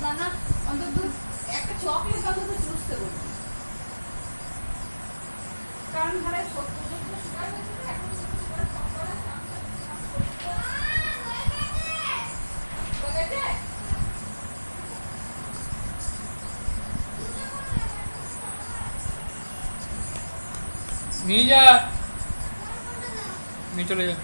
সাবুদানা অন্তত একটা চকলেট অন্তত চুষতে বলছি, কারণ ধরে সত্তর সুগার হয়েছে তো এখন সুগার কম করা নিয়ে যা, নিয়ে চলে যা।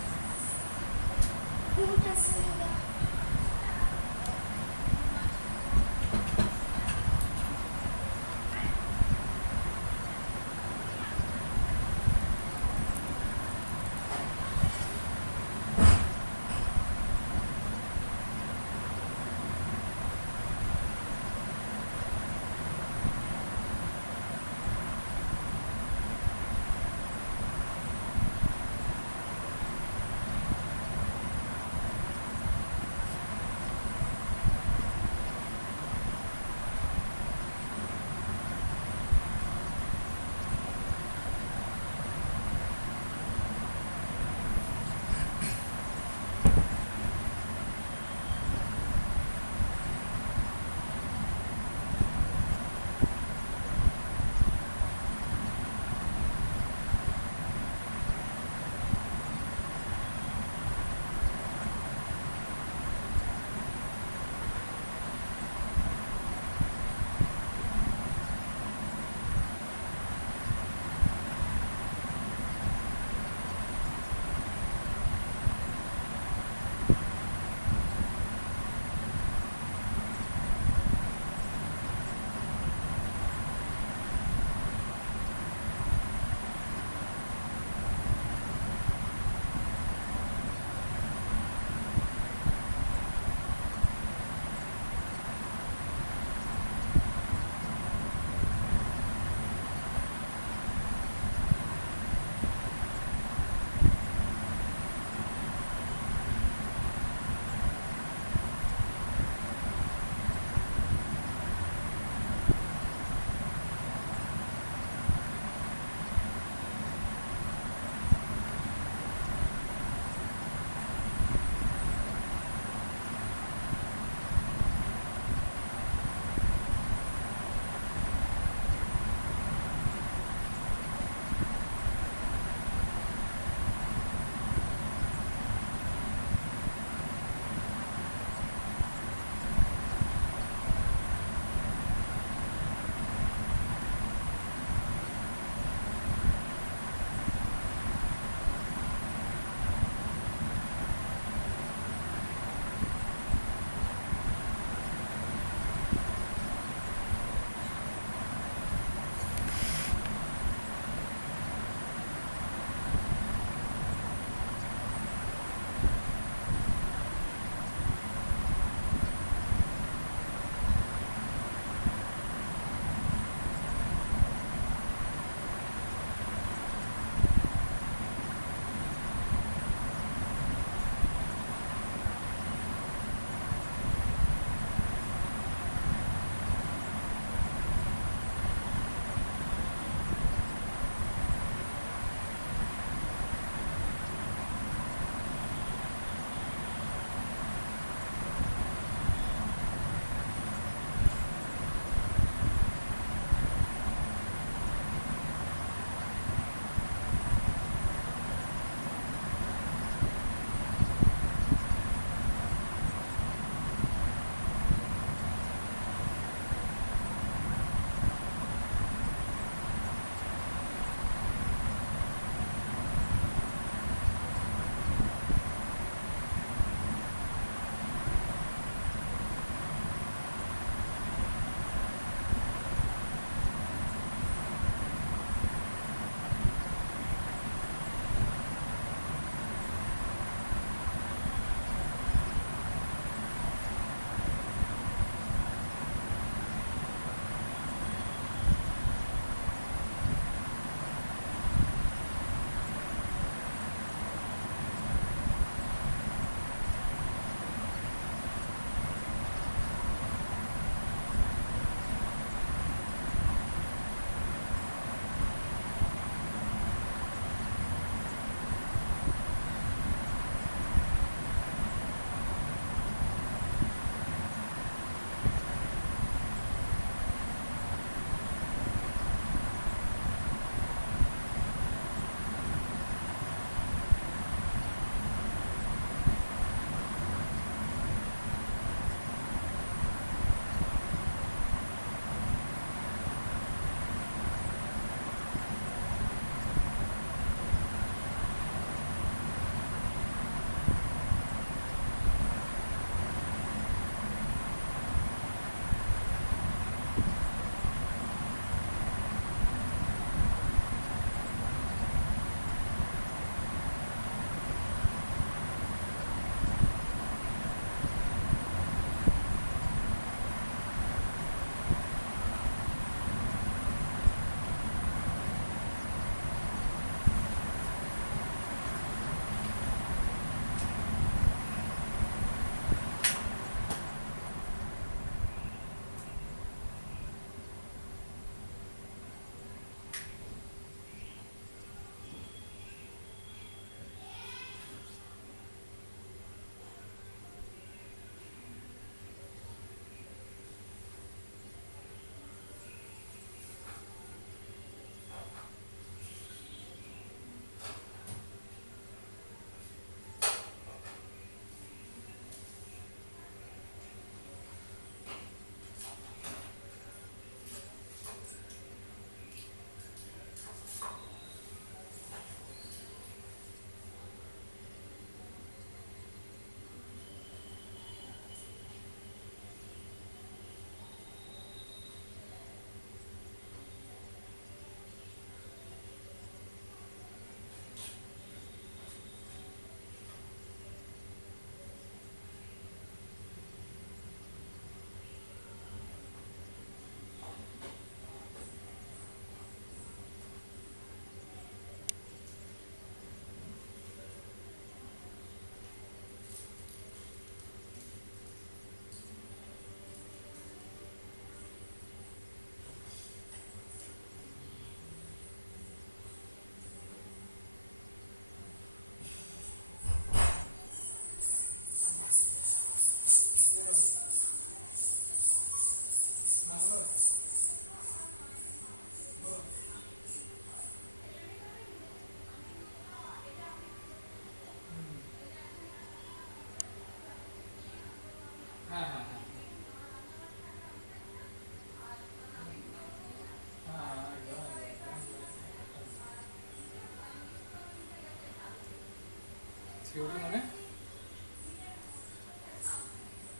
থিওরি মানে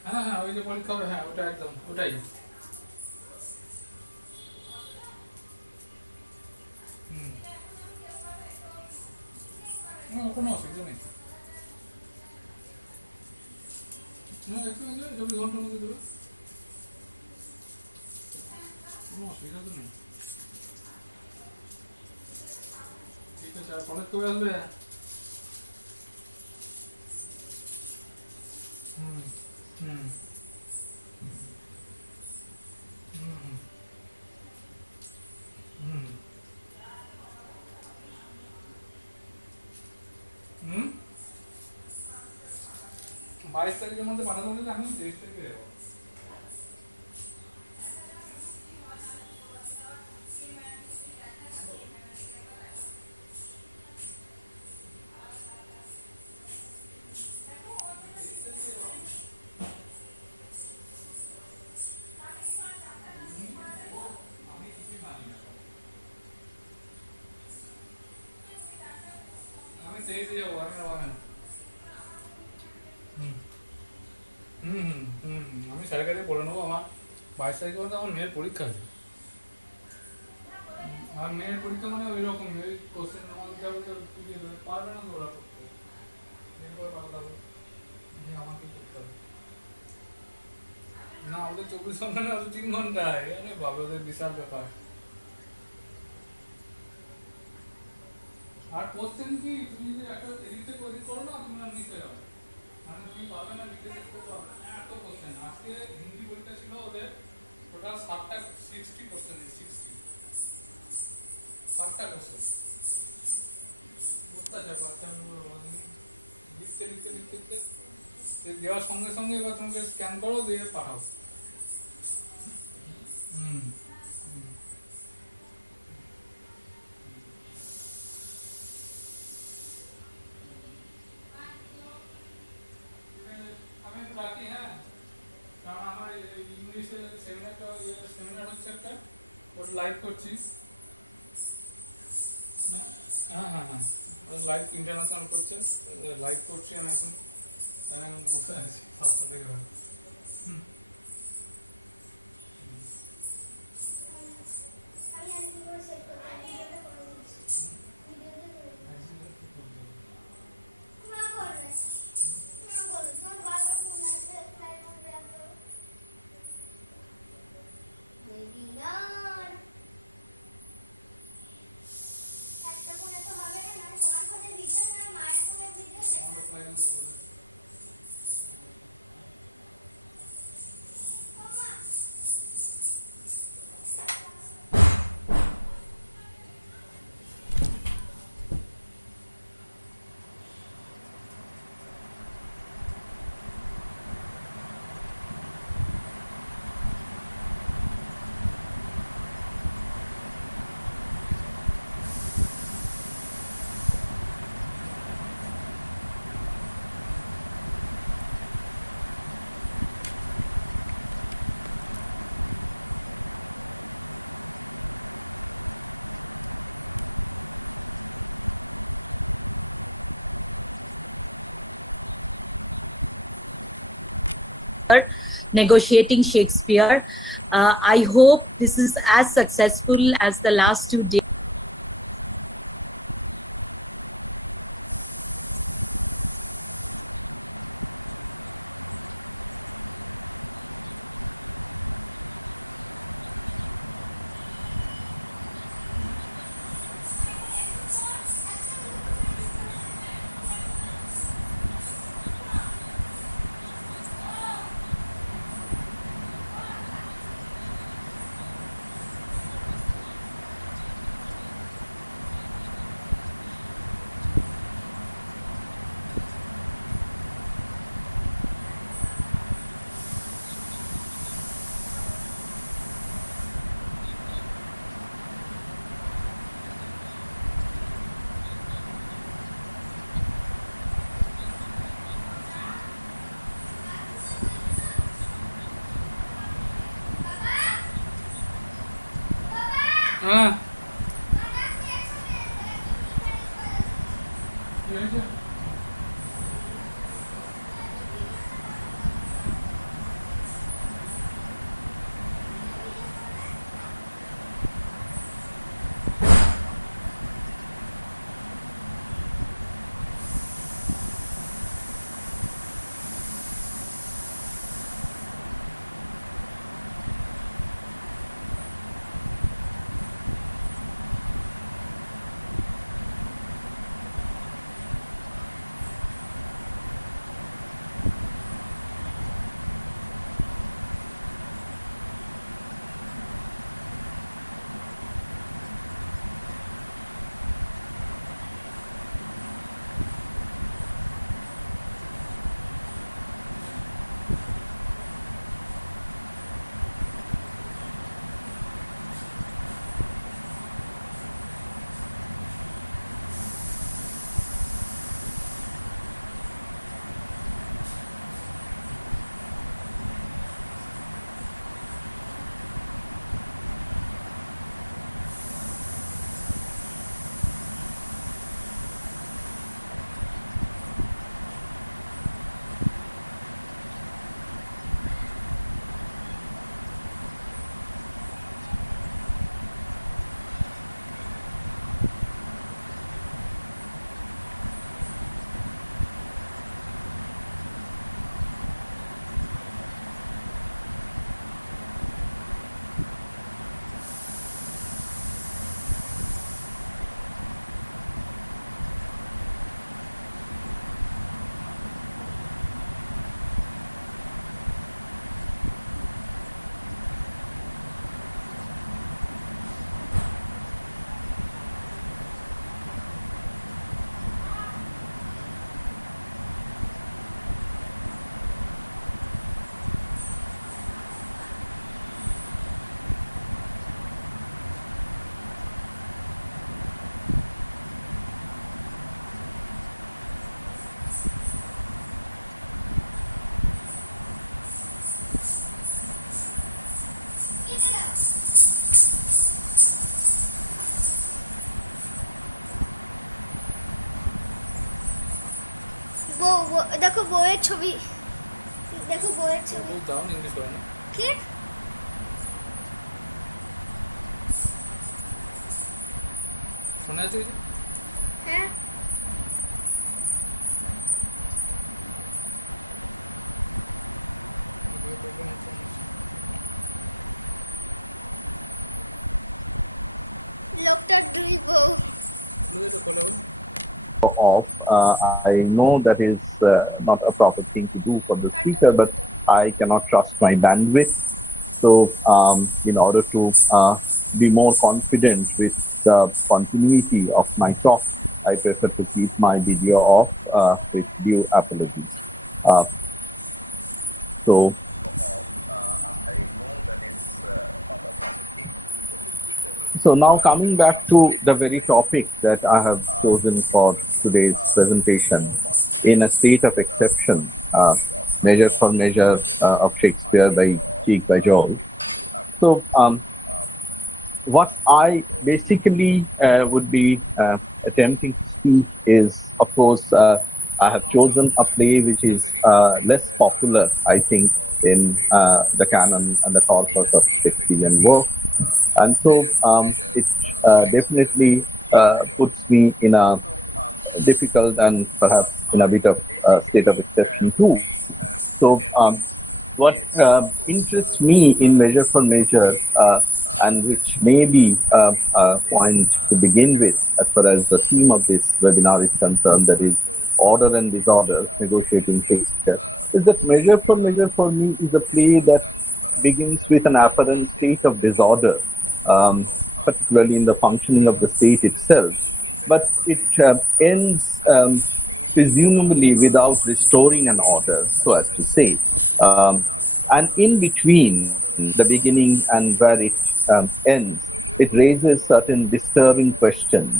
হ্যাঁ হ্যাঁ ওই যে পরীক্ষা হবে, হ্যাঁ ওটা একদম ওটাই। হুম, কোনো অসুবিধা নেই। হ্যাঁ একটু 24 ঘন্টার মধ্যে দেবে, কোনো অসুবিধা তো নেই। ঠিক আছে, আর কলেজ কবে আসবে? হুম হুম হুম হুম হুম 22 তারিখের মধ্যে পাঠাতে বললে আমি 23 তারিখে যাবো। আমি কিছুই মানি না, আমি 23-এ যাবো, আমি না মানেন। হুম হুম হুম হুম আমি স্যারের কাছে বলে নেবো। আমার 22 তারিখের মধ্যে আমার মেয়ের পরীক্ষা আছে। আর মেয়ের পরীক্ষা মানে ওই রকম ওই কোশ্চেন আমাদের যাবে তো পারবে না তো ওরা করতে, এরপরে পাল্টাবে যে আমাকে করতে হবে। না ওদের 24 ঘন্টা না, ওদের 3 ঘন্টায়, আরে বাবা ওদের বিশাল ব্যাপার। আর কোশ্চেন কি তুমি যদি একটা এডিটে তৈরি করো না, তুমি আর নিচে যাবে, মানে তুমি পারবে না লিখে শেষ করতে পারবে না, এত কোশ্চেন। আজকে হিন্দি পরীক্ষা ছিল ওদের, ওটা 7টা 60 কোশ্চেন, 7টা কোশ্চেন অত্যাচার বাচ্চাগুলো লিখতে লিখতে লিখতে লিখতে দেওয়ার সঙ্গে সঙ্গে এবার তোমাকে স্ক্যান করো দিয়ে পাঠাও। হুম হুম। আমি একটু রাখি, হ্যাঁ, কারণ আমার ইংলিশের সেমিনার হচ্ছে একটা, ওটা লাইভ করছি না। হ্যাঁ হ্যাঁ হ্যাঁ লাইভ ইন্টারন্যাশনাল করছে, লাইভ করছি আমি এখন, আমি বসে আছি 7টা থেকে ভালো। হুম আমাদের ফাইনাল করে negotiating Shakespeare. I hope this is as successful as the last 2 days. হ্যাঁ কি হয়েছে? দেখো বইয়ের ছবি, দেখো বইয়ের ছবি। দাও ইংলিশ করে না কি? শোনা যাচ্ছে কিছু? হ্যাঁ, লোকটার দুই বউ। Of I know that is not a proper thing to do for the speaker, but I cannot trust my bandwidth. So in order to be more confident with the continuity of my talk, I prefer to keep my video off with due apology. So I know that is not a proper thing. So now coming back to the very topic that I have chosen for today's presentation, in a state of exception, measure for measure of Shakespeare by Cheek by George. So what I basically would be attempting to speak is, of course, I have chosen a play which is less popular, I think, in the canon and the corpus of Shakespearean work. And so it definitely puts me in a difficult and perhaps in a bit of state of exception too. So what interests me in Measure for Measure, and which may be a point to begin with as far as the theme of this webinar is concerned, that is order and disorder, negotiating Shakespeare, is that Measure for me is a play that begins with an apparent state of disorder, particularly in the functioning of the state itself, but it ends presumably without restoring an order, so as to say. And in between the beginning and where it ends, it raises certain disturbing questions,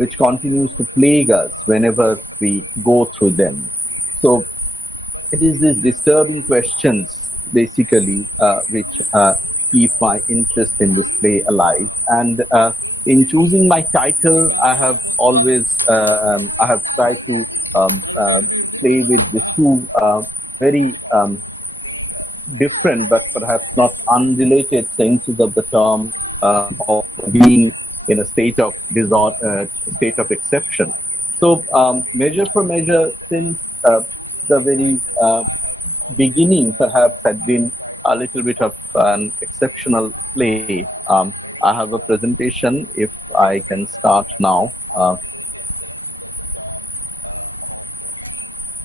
which continues to plague us whenever we go through them. So it is these disturbing questions, basically, which keep my interest in this play alive. And in choosing my title, I have always I have tried to play with the two very different but perhaps not unrelated senses of the term of being in a state of disorder, state of exception. So Measure for Measure, since the very beginning perhaps had been a little bit of an exceptional play. I have a presentation, if I can start now.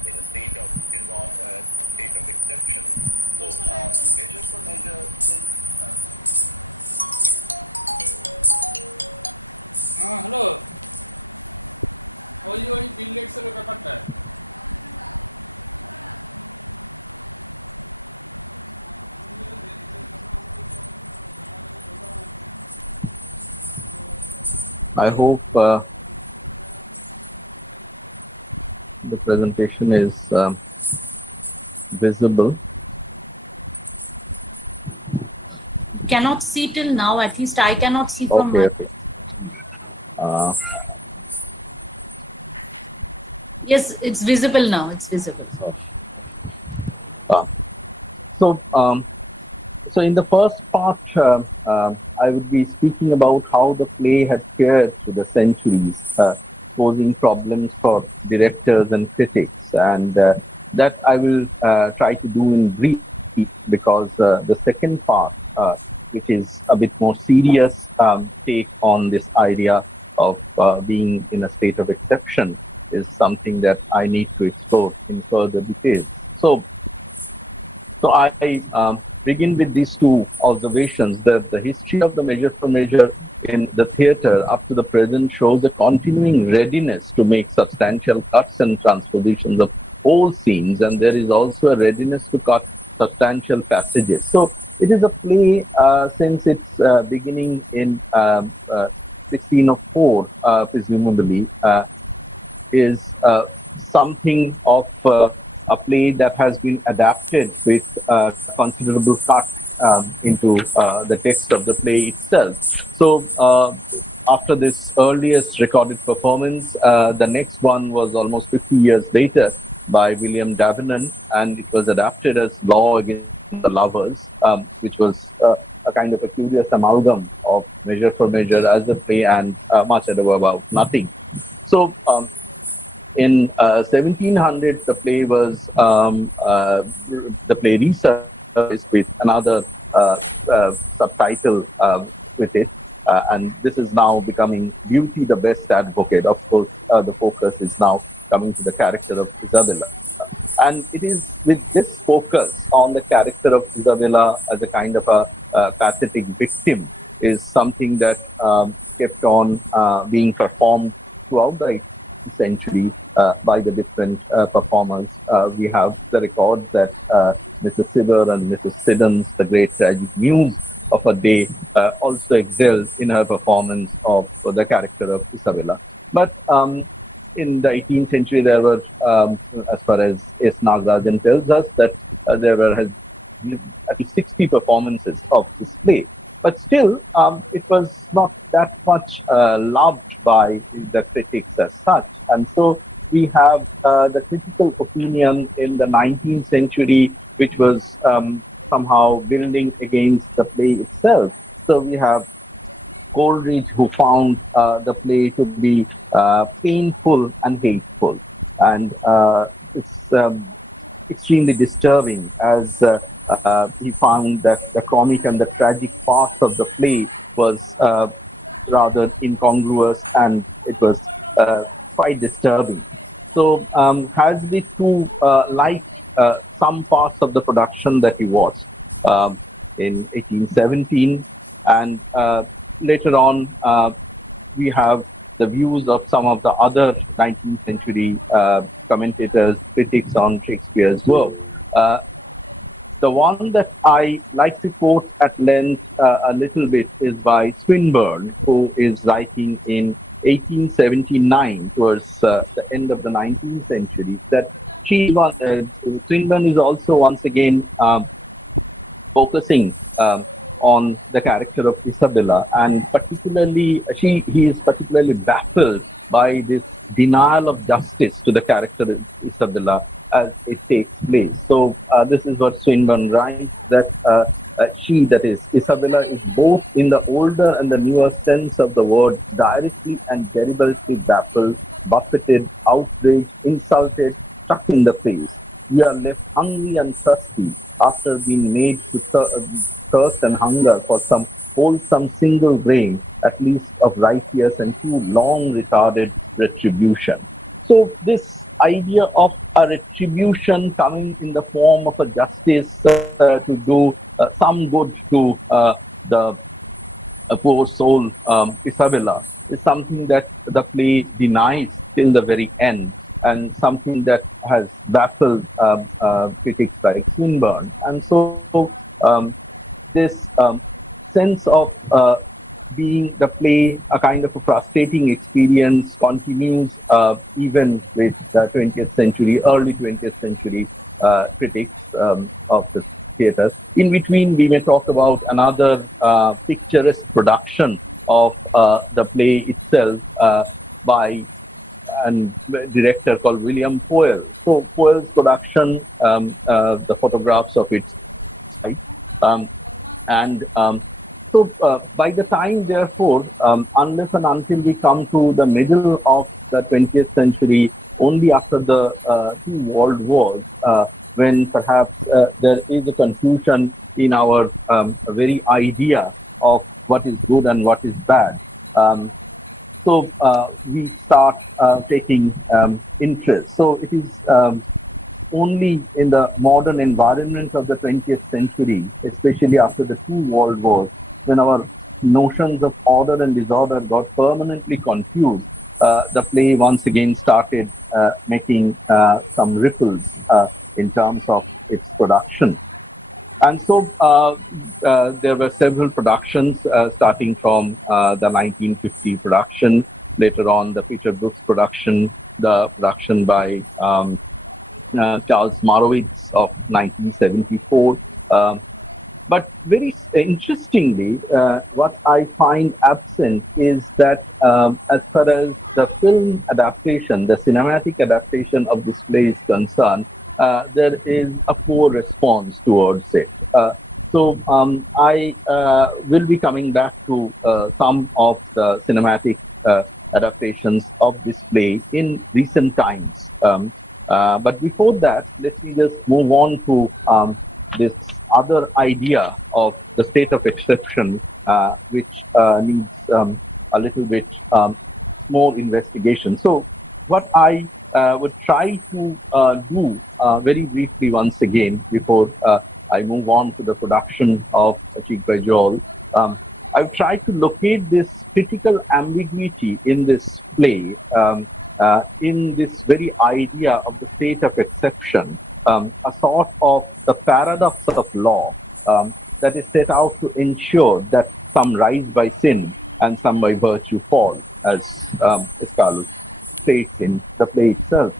In a state of disorder, state of exception. So Measure for Measure, since hello, ওই বিল এক্সের ব্যাপারটা I hope the presentation is visible. Cannot see till now. At least I cannot see from Okay, my. okay. Yes, it's visible now. It's visible. So in the first part, I would be speaking about how the play had fared through the centuries, posing problems for directors and critics, and that I will try to do in brief, because the second part, which is a bit more serious take on this idea of being in a state of exception, is something that I need to explore in further detail. So I begin with these two observations. The history of the Measure for Measure in the theatre up to the present shows a continuing readiness to make substantial cuts and transpositions of whole scenes, and there is also a readiness to cut substantial passages. So it is a play since its beginning in 1604, presumably, is something of a play that has been adapted with considerable cut into the text of the play itself. So after this earliest recorded performance, the next one was almost 50 years later, by William Davenant, and it was adapted as Law Against the Lovers, which was a kind of a curious amalgam of Measure for Measure as a play and Much Ado About Nothing. So in 1700, the play resurfaced with another subtitle with it, and this is now becoming Beauty the Best Advocate. Of course, the focus is now coming to the character of Isabella, and it is with this focus on the character of Isabella as a kind of a pathetic victim is something that kept on being performed throughout the 18th century by the different performers. We have the records that Mrs. Cibber and Mrs. Siddons, the great tragic muse of her day, also excelled in her performance of the character of Isabella. But in the 18th century, there were, as far as S. Nagarajan tells us, that there were has been at least 60 performances of this play. But still, it was not that much loved by the critics as such. And so we have the critical opinion in the 19th century, which was somehow building against the play itself. So we have Coleridge, who found the play to be painful and hateful, and it's extremely disturbing, as he found that the comic and the tragic part of the play was rather incongruous, and it was quite disturbing. So, Hasby too liked some parts of the production that he watched in 1817, and later on we have the views of some of the other 19th century commentators, critics on Shakespeare's work. The one that I like to quote at length a little bit is by Swinburne, who is writing in 1879, towards the end of the 19th century, that Swinburne is also once again focusing on the character of Isabella, and particularly he is particularly baffled by this denial of justice to the character of Isabella as it takes place. So this is what Swinburne writes, that she, that is Isabella, is both in the older and the newer sense of the word directly and terribly baffled, buffeted, outraged, insulted, struck in the face. We are left hungry and thirsty after being made to thirst and hunger for some wholesome single grain, at least of righteous and too long retarded retribution. So this idea of a retribution coming in the form of a justice to do some good to the poor soul Isabella is something that the play denies till the very end, and something that has baffled critics like Swinburne. And so this sense of being the play a kind of a frustrating experience continues even with the 20th century, early 20th century critics of the theatre. In between, we may talk about another picturesque production of the play itself by a director called William Poel. So Poel's production, the photographs of it, and so by the time, therefore, unless and until we come to the middle of the 20th century, only after the two world wars, when perhaps there is a confusion in our very idea of what is good and what is bad. So we start taking interest. So it is only in the modern environment of the 20th century, especially after the two world wars, when our notions of order and disorder got permanently confused, the play once again started making some ripples in terms of its production. And so there were several productions, starting from the 1950 production, later on the Peter Brooks production, the production by Charles Marowitz of 1974, But very interestingly, what I find absent is that as far as the film adaptation, the cinematic adaptation of this play is concerned, there is a poor response towards it. So I will be coming back to some of the cinematic adaptations of this play in recent times. But before that, let me just move on to this other idea of the state of exception, which needs a little bit more investigation. So, what I would try to do very briefly once again before I move on to the production of Achieved by Joel, I've tried to locate this critical ambiguity in this play, in this very idea of the state of exception, a sort of the paradox of law that is set out to ensure that some rise by sin and some by virtue fall, as Escalus states in the play itself.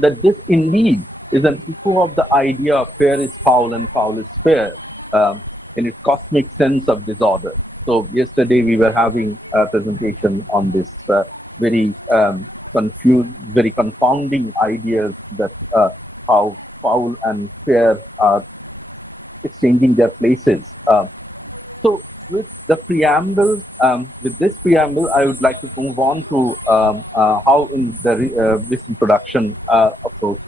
That this indeed is an echo of the idea of fair is foul and foul is fair in its cosmic sense of disorder. So, yesterday we were having a presentation on this very confounding ideas that how foul and fair are exchanging their places. So, with this preamble, I would like to move on to how in this introduction, of course,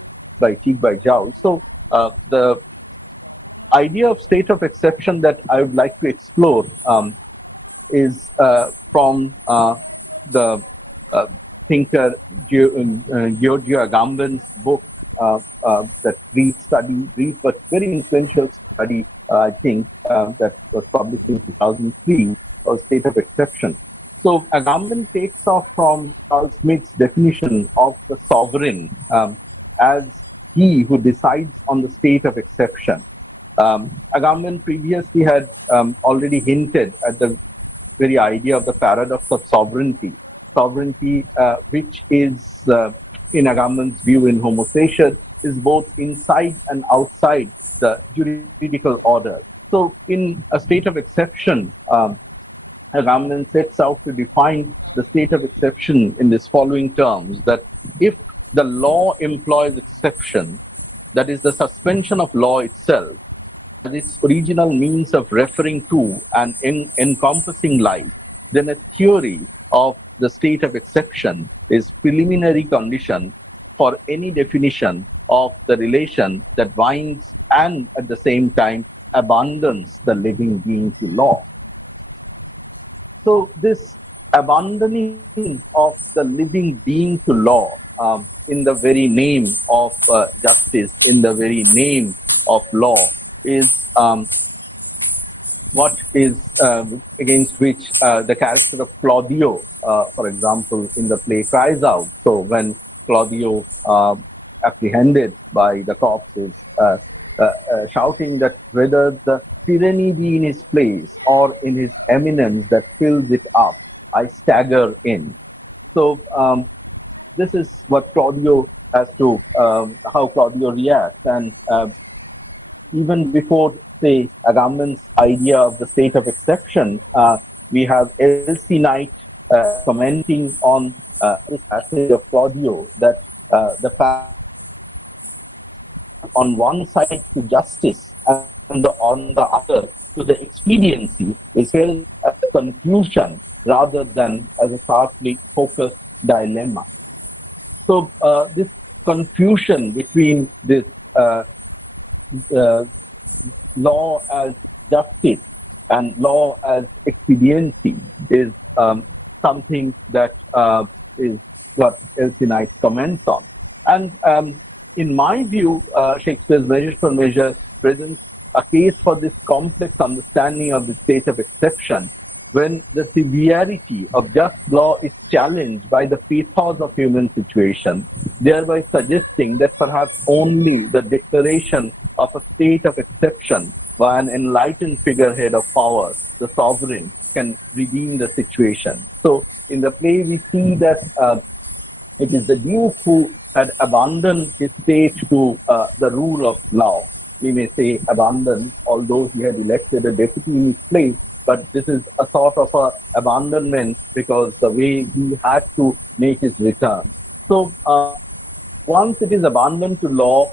by Chief by Zhao. So, the idea of state of exception that I would like to explore is from the thinker Giorgio Agamben's book that brief but very influential study, I think, that was published in 2003, of state of exception. So Agamben takes off from Carl Smith's definition of the sovereign as he who decides on the state of exception. Agamben previously had already hinted at the very idea of the paradox of sovereignty. Sovereignty, which is, in Agamben's view, in Homo sapiens, is both inside and outside the juridical order. So, in a state of exception, Agamben sets out to define the state of exception in this following terms: that if the law employs exception, that is the suspension of law itself, as its original means of referring to and encompassing life, then a theory of the state of exception is preliminary condition for any definition of the relation that binds and at the same time abandons the living being to law. So this abandoning of the living being to law in the very name of justice, in the very name of law, is what is against which the character of Claudio, for example, in the play cries out. So when Claudio, apprehended by the cops, is shouting that whether the tyranny be in his place or in his eminence that fills it up, I stagger in. So this is what Claudio has to, how Claudio reacts. And even before, say, Agamben's idea of the state of exception, we have Elsie Knight commenting on this passage of Claudio, that the fact on one side to justice and on the other to the expediency is held as confusion rather than as a sharply focused dilemma. So this confusion between this law as justice and law as expediency is something that is what Elsie Knight comments on. And in my view, Shakespeare's Measure for Measure presents a case for this complex understanding of the state of exception, when the severity of just law is challenged by the pathos of human situation, thereby suggesting that perhaps only the declaration of a state of exception by an enlightened figurehead of power, the sovereign, can redeem the situation. So in the play we see that it is the Duke who had abandoned his state to the rule of law. we may say, abandoned, although he had elected a deputy in his place. But this is a sort of a abandonment because the way he had to make his return. So once it is abandoned to law,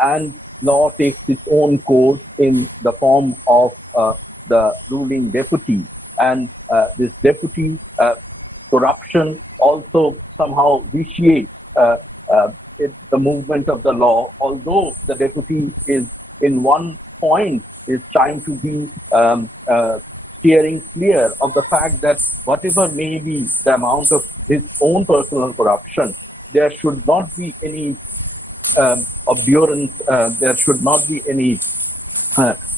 and law takes its own course in the form of the ruling deputy, and this deputy corruption also somehow vitiates the movement of the law, although the deputy is in one point is trying to be steering clear of the fact that whatever may be the amount of his own personal corruption, there should not be any obdurance, there should not be any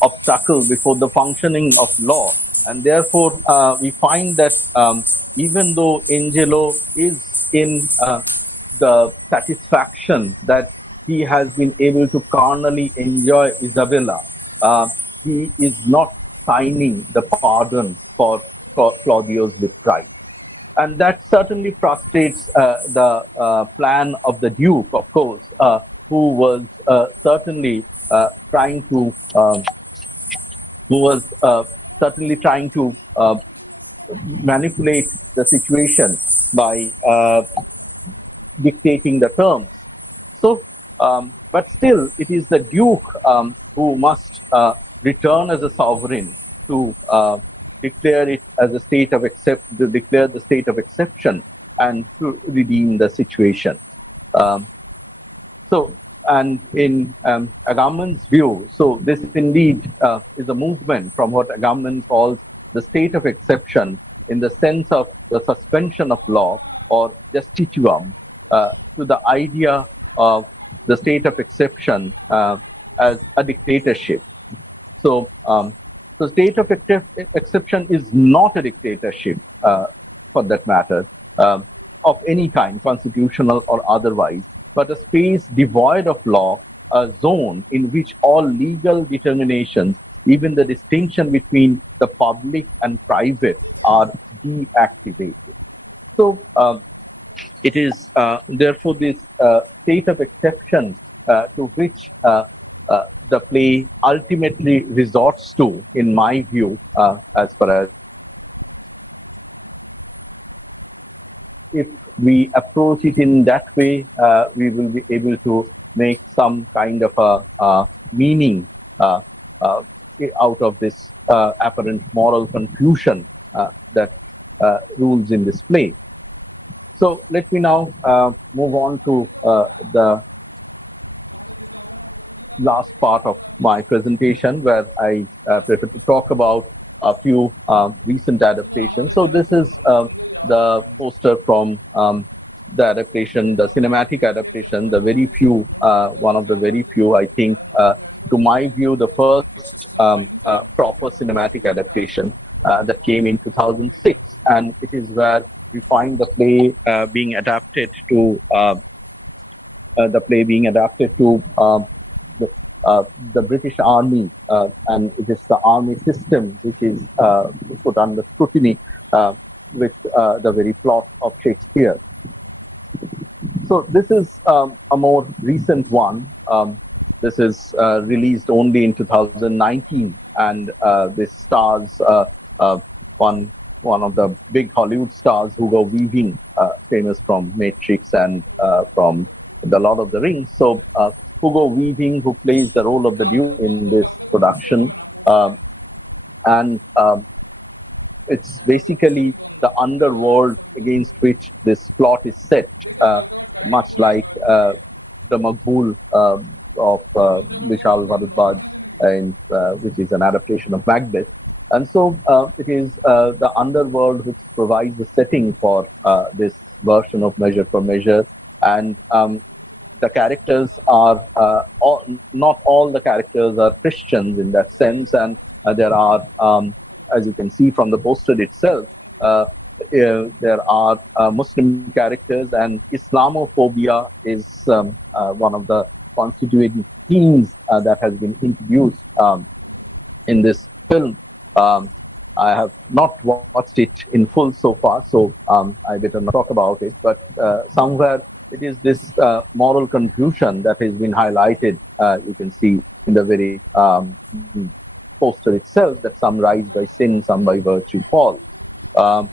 obstacle before the functioning of law. And therefore, we find that even though Angelo is in the satisfaction that he has been able to carnally enjoy Isabella, he is not signing the pardon for Claudio's betrayal. And that certainly frustrates the plan of the Duke, of course, who was certainly trying to who was certainly trying to manipulate the situation by dictating the terms. So, but still, it is the Duke who must return as a sovereign to declare it as a state of to declare the state of exception and to redeem the situation. So, and in Agamemnon's view, so this indeed is a movement from what Agamemnon calls the state of exception in the sense of the suspension of law or destituum to the idea of the state of exception as a dictatorship. So, so state of exception is not a dictatorship, for that matter, of any kind, constitutional or otherwise, but a space devoid of law, a zone in which all legal determinations, even the distinction between the public and private, are deactivated. So, it is therefore this state of exception to which the play ultimately resorts to, in my view, as far as if we approach it in that way, we will be able to make some kind of a meaning out of this apparent moral confusion that rules in this play. So let me now move on to the last part of my presentation, where I talk about a few recent adaptations. So this is the poster from the adaptation, the cinematic adaptation, the very few, one of the very few, I think, to my view, the first proper cinematic adaptation that came in 2006. And it is where we find the play being adapted to the British Army, and it is the army system which is put under scrutiny with the very plot of Shakespeare. So this is a more recent one. This is released only in 2019, and this stars one of the big Hollywood stars, Hugo Weaving, famous from Matrix and from The Lord of the Rings. So Hugo Weaving, who plays the role of the Duke in this production, and it's basically the underworld against which this plot is set, much like the Maghul of Vishal Bharadwaj, which is an adaptation of Macbeth. And so it is the underworld which provides the setting for this version of Measure for Measure. And the characters are, not all the characters are Christians in that sense. And there are, as you can see from the poster itself, there are Muslim characters, and Islamophobia is one of the constituting themes that has been introduced in this film. I have not watched it in full so far, so I better not talk about it. But somewhere it is this moral conclusion that has been highlighted. You can see in the very poster itself that some rise by sin, some by virtue fall. Um,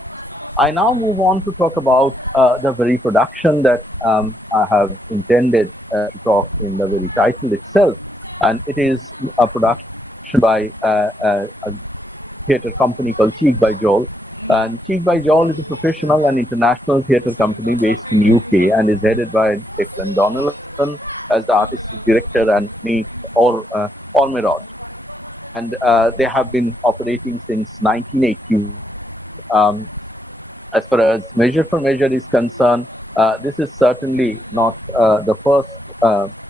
I now move on to talk about the very production that I have intended to talk in the very title itself. And it is a production by a theatre company called Cheek by Joel. And Cheek by Joel is a professional and international theatre company based in UK and is headed by Declan Donnellan as the artistic director and me Ormerod. And they have been operating since 1981. As far as Measure for Measure is concerned, this is certainly not the first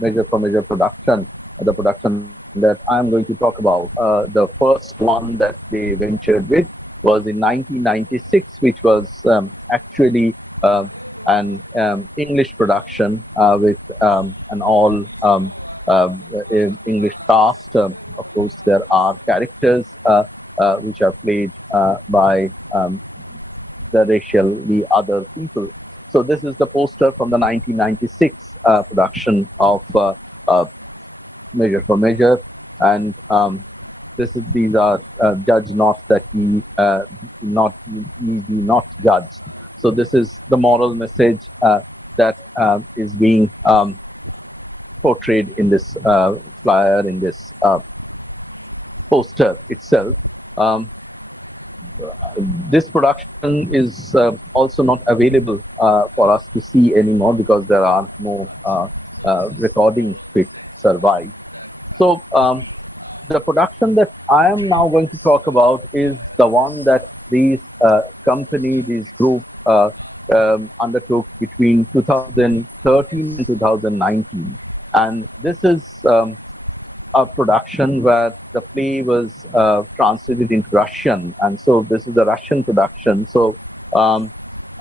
Measure for Measure production, the production that I'm going to talk about. The first one that they ventured with was in 1996, which was actually an English production with an all English cast. Of course, there are characters which are played by the racially other people. So this is the poster from the 1996 production of Measure for Measure, and these are judge not that not ye be not judge. So this is the moral message that is being portrayed in this flyer, in this poster itself. This production is also not available for us to see anymore because there are no recordings which survive. So the production that I am now going to talk about is the one that these company, these group undertook between 2013 and 2019. And this is a production where the play was translated into Russian, and so this is a Russian production. So,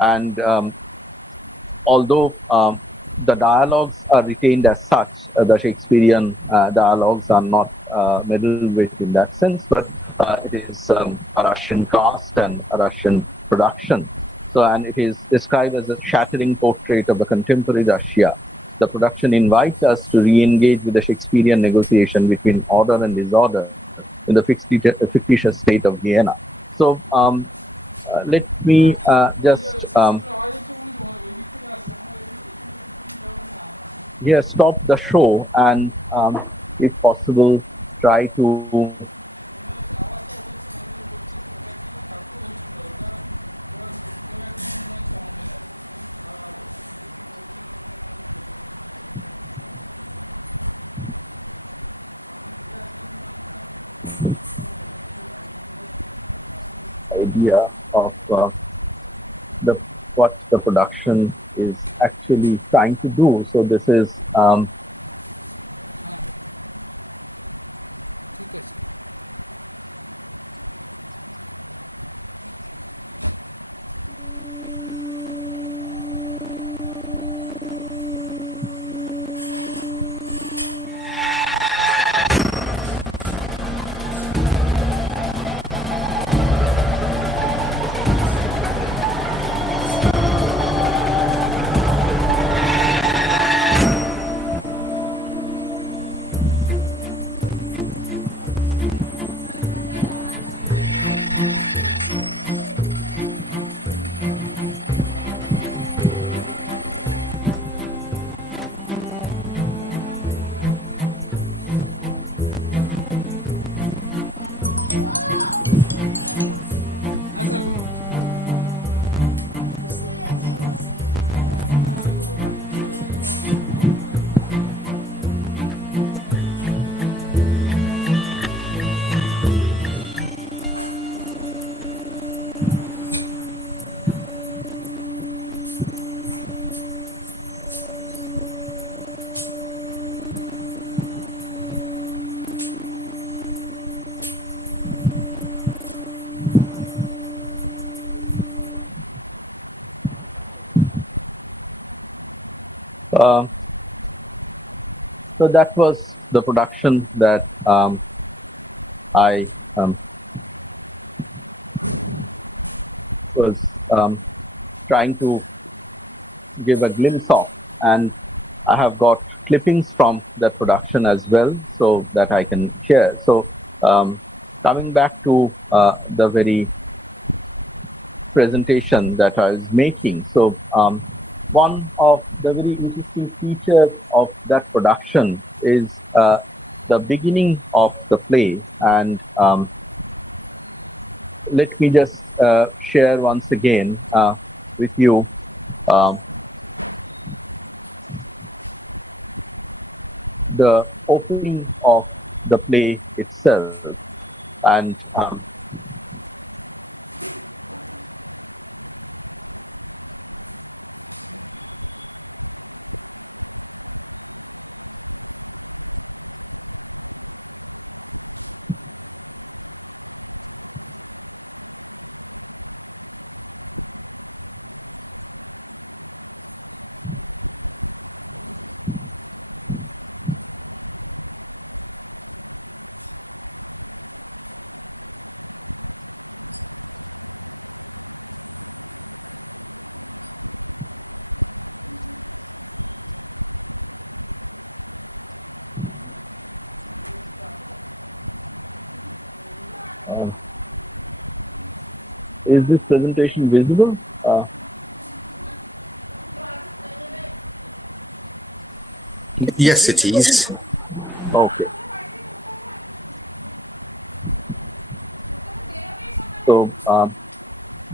and although the dialogues are retained as such, the Shakespearean dialogues are not meddled with in that sense, but it is a Russian cast and a Russian production. So, and it is described as a shattering portrait of the contemporary Russia. The production invites us to re-engage with the Shakespearean negotiation between order and disorder in the fictitious state of Vienna. So let me just here stop the show and, if possible, try to idea of what the production is actually trying to do. So this is ঠিক আছে আচ্ছা বলুন so that was the production that I was trying to give a glimpse of. and I have got clippings from that production as well, so that I can share. So, coming back to the very presentation that I was making. So, one of the very interesting features of that production is the beginning of the play, and let me just share once again with you um, the opening of the play itself. And um, is this presentation visible? Yes, it is. Okay. So,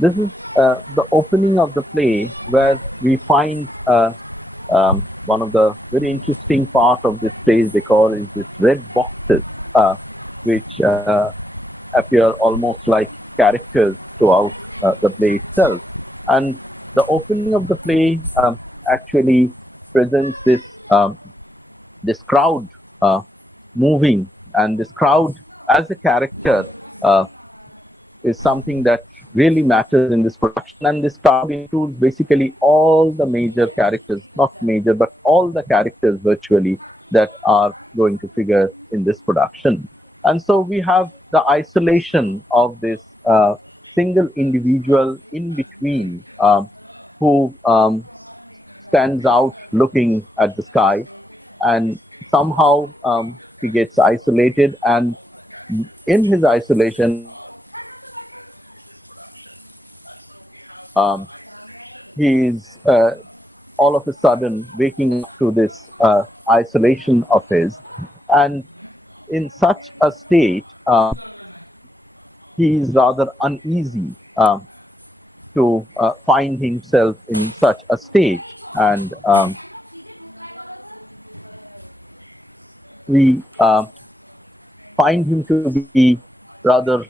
this is the opening of the play where we find one of the very interesting part of this play is because is this red boxes, which appear almost like characters throughout the play itself. And the opening of the play actually presents this crowd uh, moving, and this crowd as a character is something that really matters in this production. And this crowd includes basically all the major characters, not major, but all the characters virtually that are going to figure in this production. And so we have the isolation of this single individual in between, who stands out looking at the sky, and somehow he gets isolated, and in his isolation he's all of a sudden waking up to this isolation of his, and in such a state he is rather uneasy to find himself in such a state, and we find him to be rather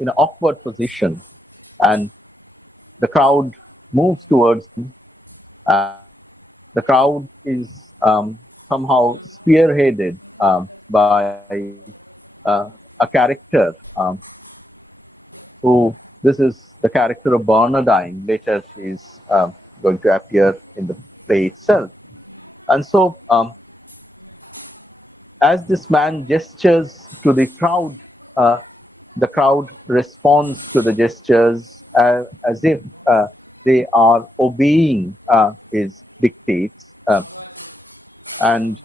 in an awkward position, and the crowd moves towards him, and the crowd is somehow spearheaded by a character who, this is the character of Bernardine. Later, is going to appear in the play itself. And so, as this man gestures to uh, the crowd responds to the gestures as if they are obeying his dictates, and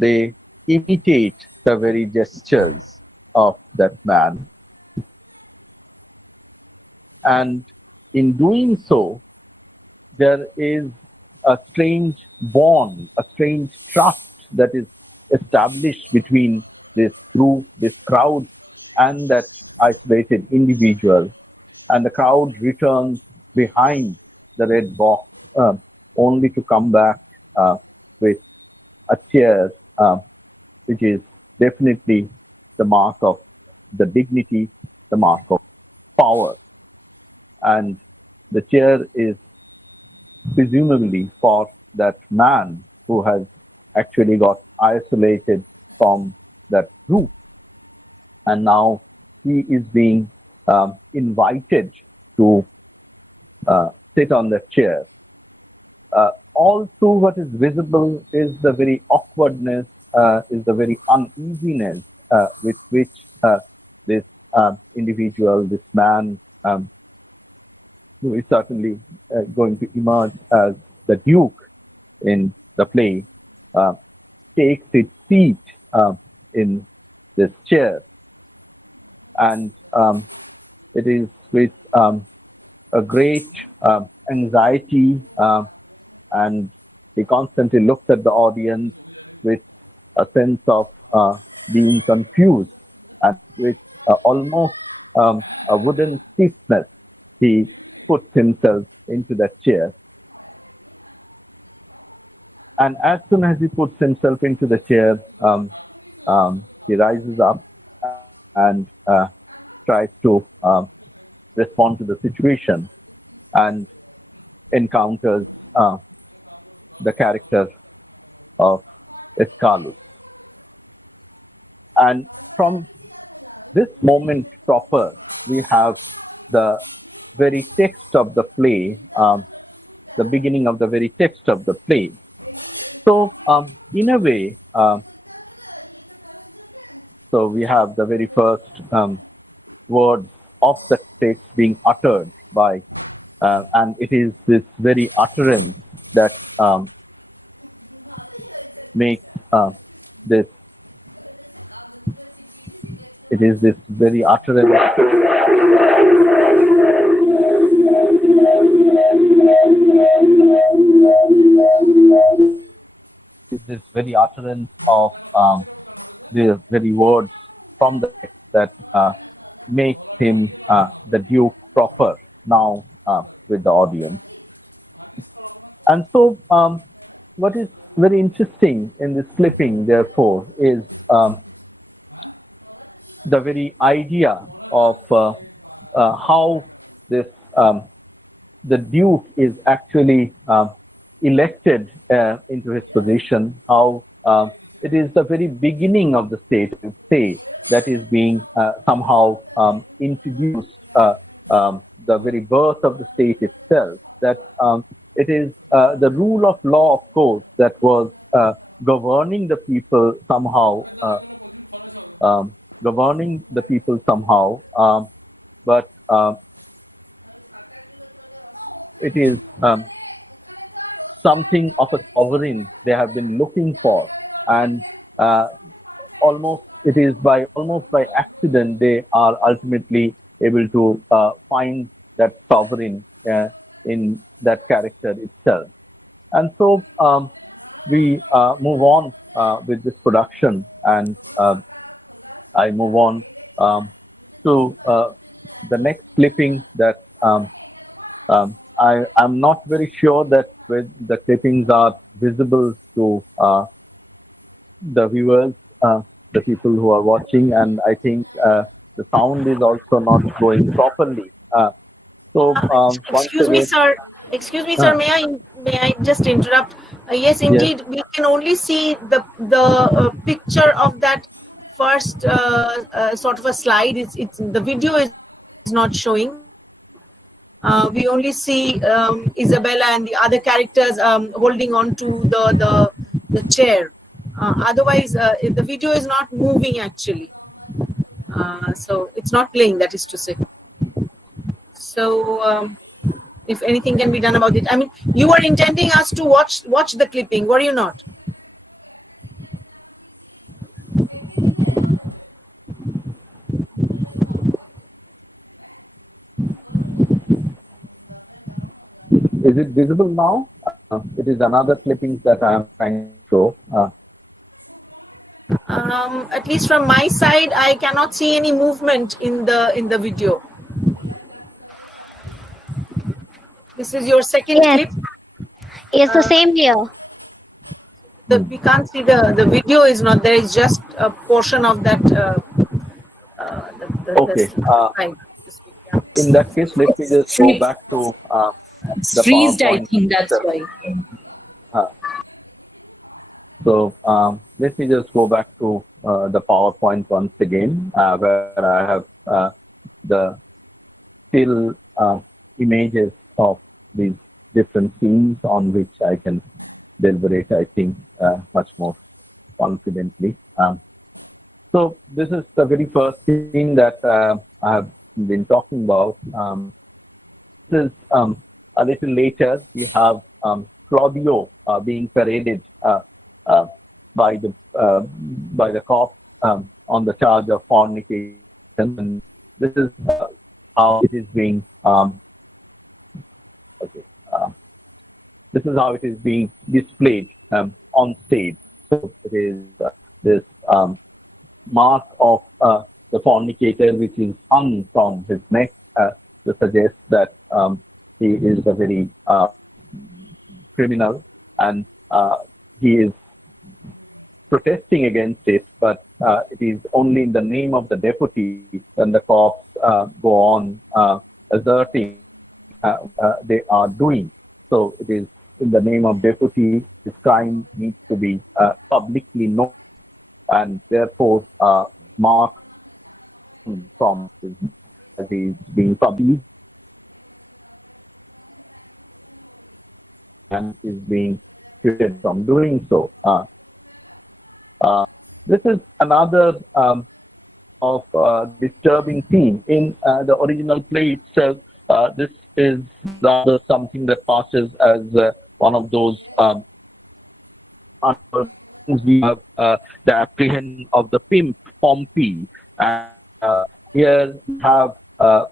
they imitate the very gestures of that man. And in doing so, there is a strange bond, a strange trust that is established between this group, this crowd, and that isolated individual. And the crowd returns behind the red box, only to come back with a cheer, which is definitely the mark of the dignity, the mark of power. And the chair is presumably for that man who has actually got isolated from that group. And now he is being invited to sit on the chair. All through what is visible is the very awkwardness, is the very uneasiness with which this individual, this man, who is certainly going to emerge as the Duke, in the play uh, takes its seat in this chair, and it is with a great anxiety, and he constantly looks at the audience with a sense of being confused, and with almost a wooden stiffness, he puts himself into that chair. And as soon as he puts himself into the chair, he rises up and tries to respond to the situation, and encounters the character of Escalus. And from this moment proper, we have the very text of the play, the beginning of the very text of the play. So, in a way, so we have the very first word of the text being uttered by, and it is this very utterance that makes this, it is this very utterance, is this very utterance of the very words from the text that makes him the Duke proper now with the audience. And so, what is very interesting in this clipping, therefore, is the very idea of how this the Duke is actually elected into his position, how it is the very beginning of the state, I would say, that is being somehow introduced, the very birth of the state itself, that it is the rule of law, of course, that was governing the people somehow, governing the people somehow, but it is something of a sovereign they have been looking for, and almost it is by almost by accident they are ultimately able to find that sovereign in that character itself. And so we move on with this production, and I move on to the next clipping that I am not very sure that with the clippings are visible to the viewers, the people who are watching, and I think the sound is also not going properly. So once Excuse me, again, sir. Excuse me, sir. uh, May I just interrupt? Yes, yes, indeed. We can only see the picture of that first sort of a slide. It's the video is not showing. We only see Isabella and the other characters holding on to the chair. Otherwise, the video is not moving actually. So it's not playing. That is to say. So. If anything can be done about it. I mean, you were intending us to watch the clipping, were you not? is it visible now? It is another clippings that I am trying to show. At least from my side, I cannot see any movement in the video. This is your second Yes, clip. it's the same here. We can't see the video is not there. It's just a portion of that. The Okay. slide. In that case, let me just go back to the Freezed, I PowerPoint think that's itself. why. Uh, so let me just go back to the PowerPoint once again, where I have the still images of these different scenes on which I can deliberate, I think, much more confidently. So this is the very first scene that I have been talking about. This is a little later. We have Claudio being paraded uh, by the uh, by the cops on the charge of fornication, and this is how it is being uh, this is how it is being displayed on stage. So it is this mark of the fornicator, which is hung from his neck, to suggest that he is a very criminal, and he is protesting against it, but it is only in the name of the deputy when the cops go on asserting what they are doing. So it is in the name of deputy, this crime needs to be publicly known, and therefore Mark from his as he is being published and is being prevented from doing so. This is another of disturbing theme in the original play itself. This is rather something that passes as one of those unheard things. We have the apprehension of the pimp Pompey, and here we have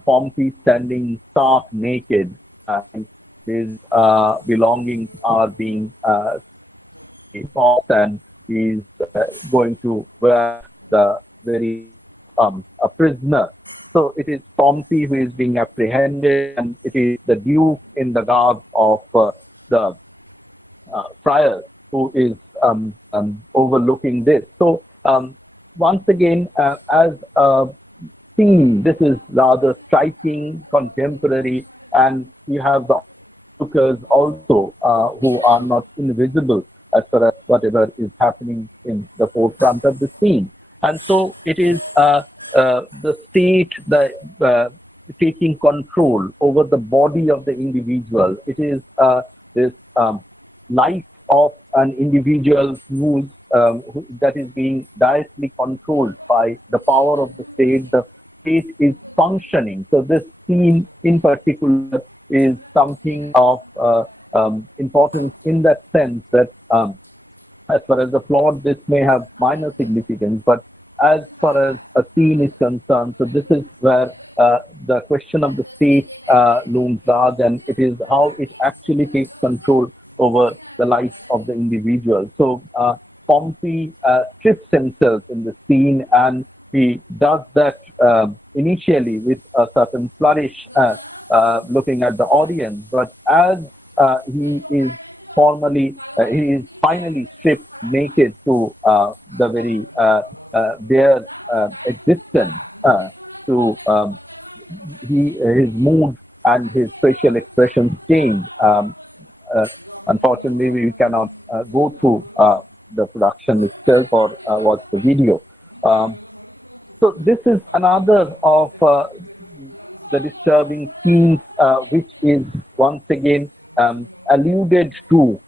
Pompey standing stark naked, and his belongings are being stripped by force, and he's going to wear the very clothes of a prisoner. So it is Pompey who is being apprehended, and it is the Duke in the garb of the friar who is overlooking this. So once again, as a theme, this is rather striking, contemporary, and you have the onlookers also who are not invisible as far as whatever is happening in the forefront of the scene. And so it is the state taking control over the body of the individual. It is this life of an individual that is being directly controlled by the power of the state. The state is functioning. So this scene in particular is something of importance in that sense that as far as the plot, this may have minor significance, but as far as a scene is concerned, so this is where the question of the state looms large, and it is how it actually takes control over the life of the individual. So Pompey strips himself in the scene, and he does that initially with a certain flourish, looking at the audience, but as he is finally stripped naked to the very bare existence. To his mood and his facial expressions change. Uh, Unfortunately, we cannot go through the production itself or watch the video. Um, so this is another of the disturbing themes, which is once again alluded to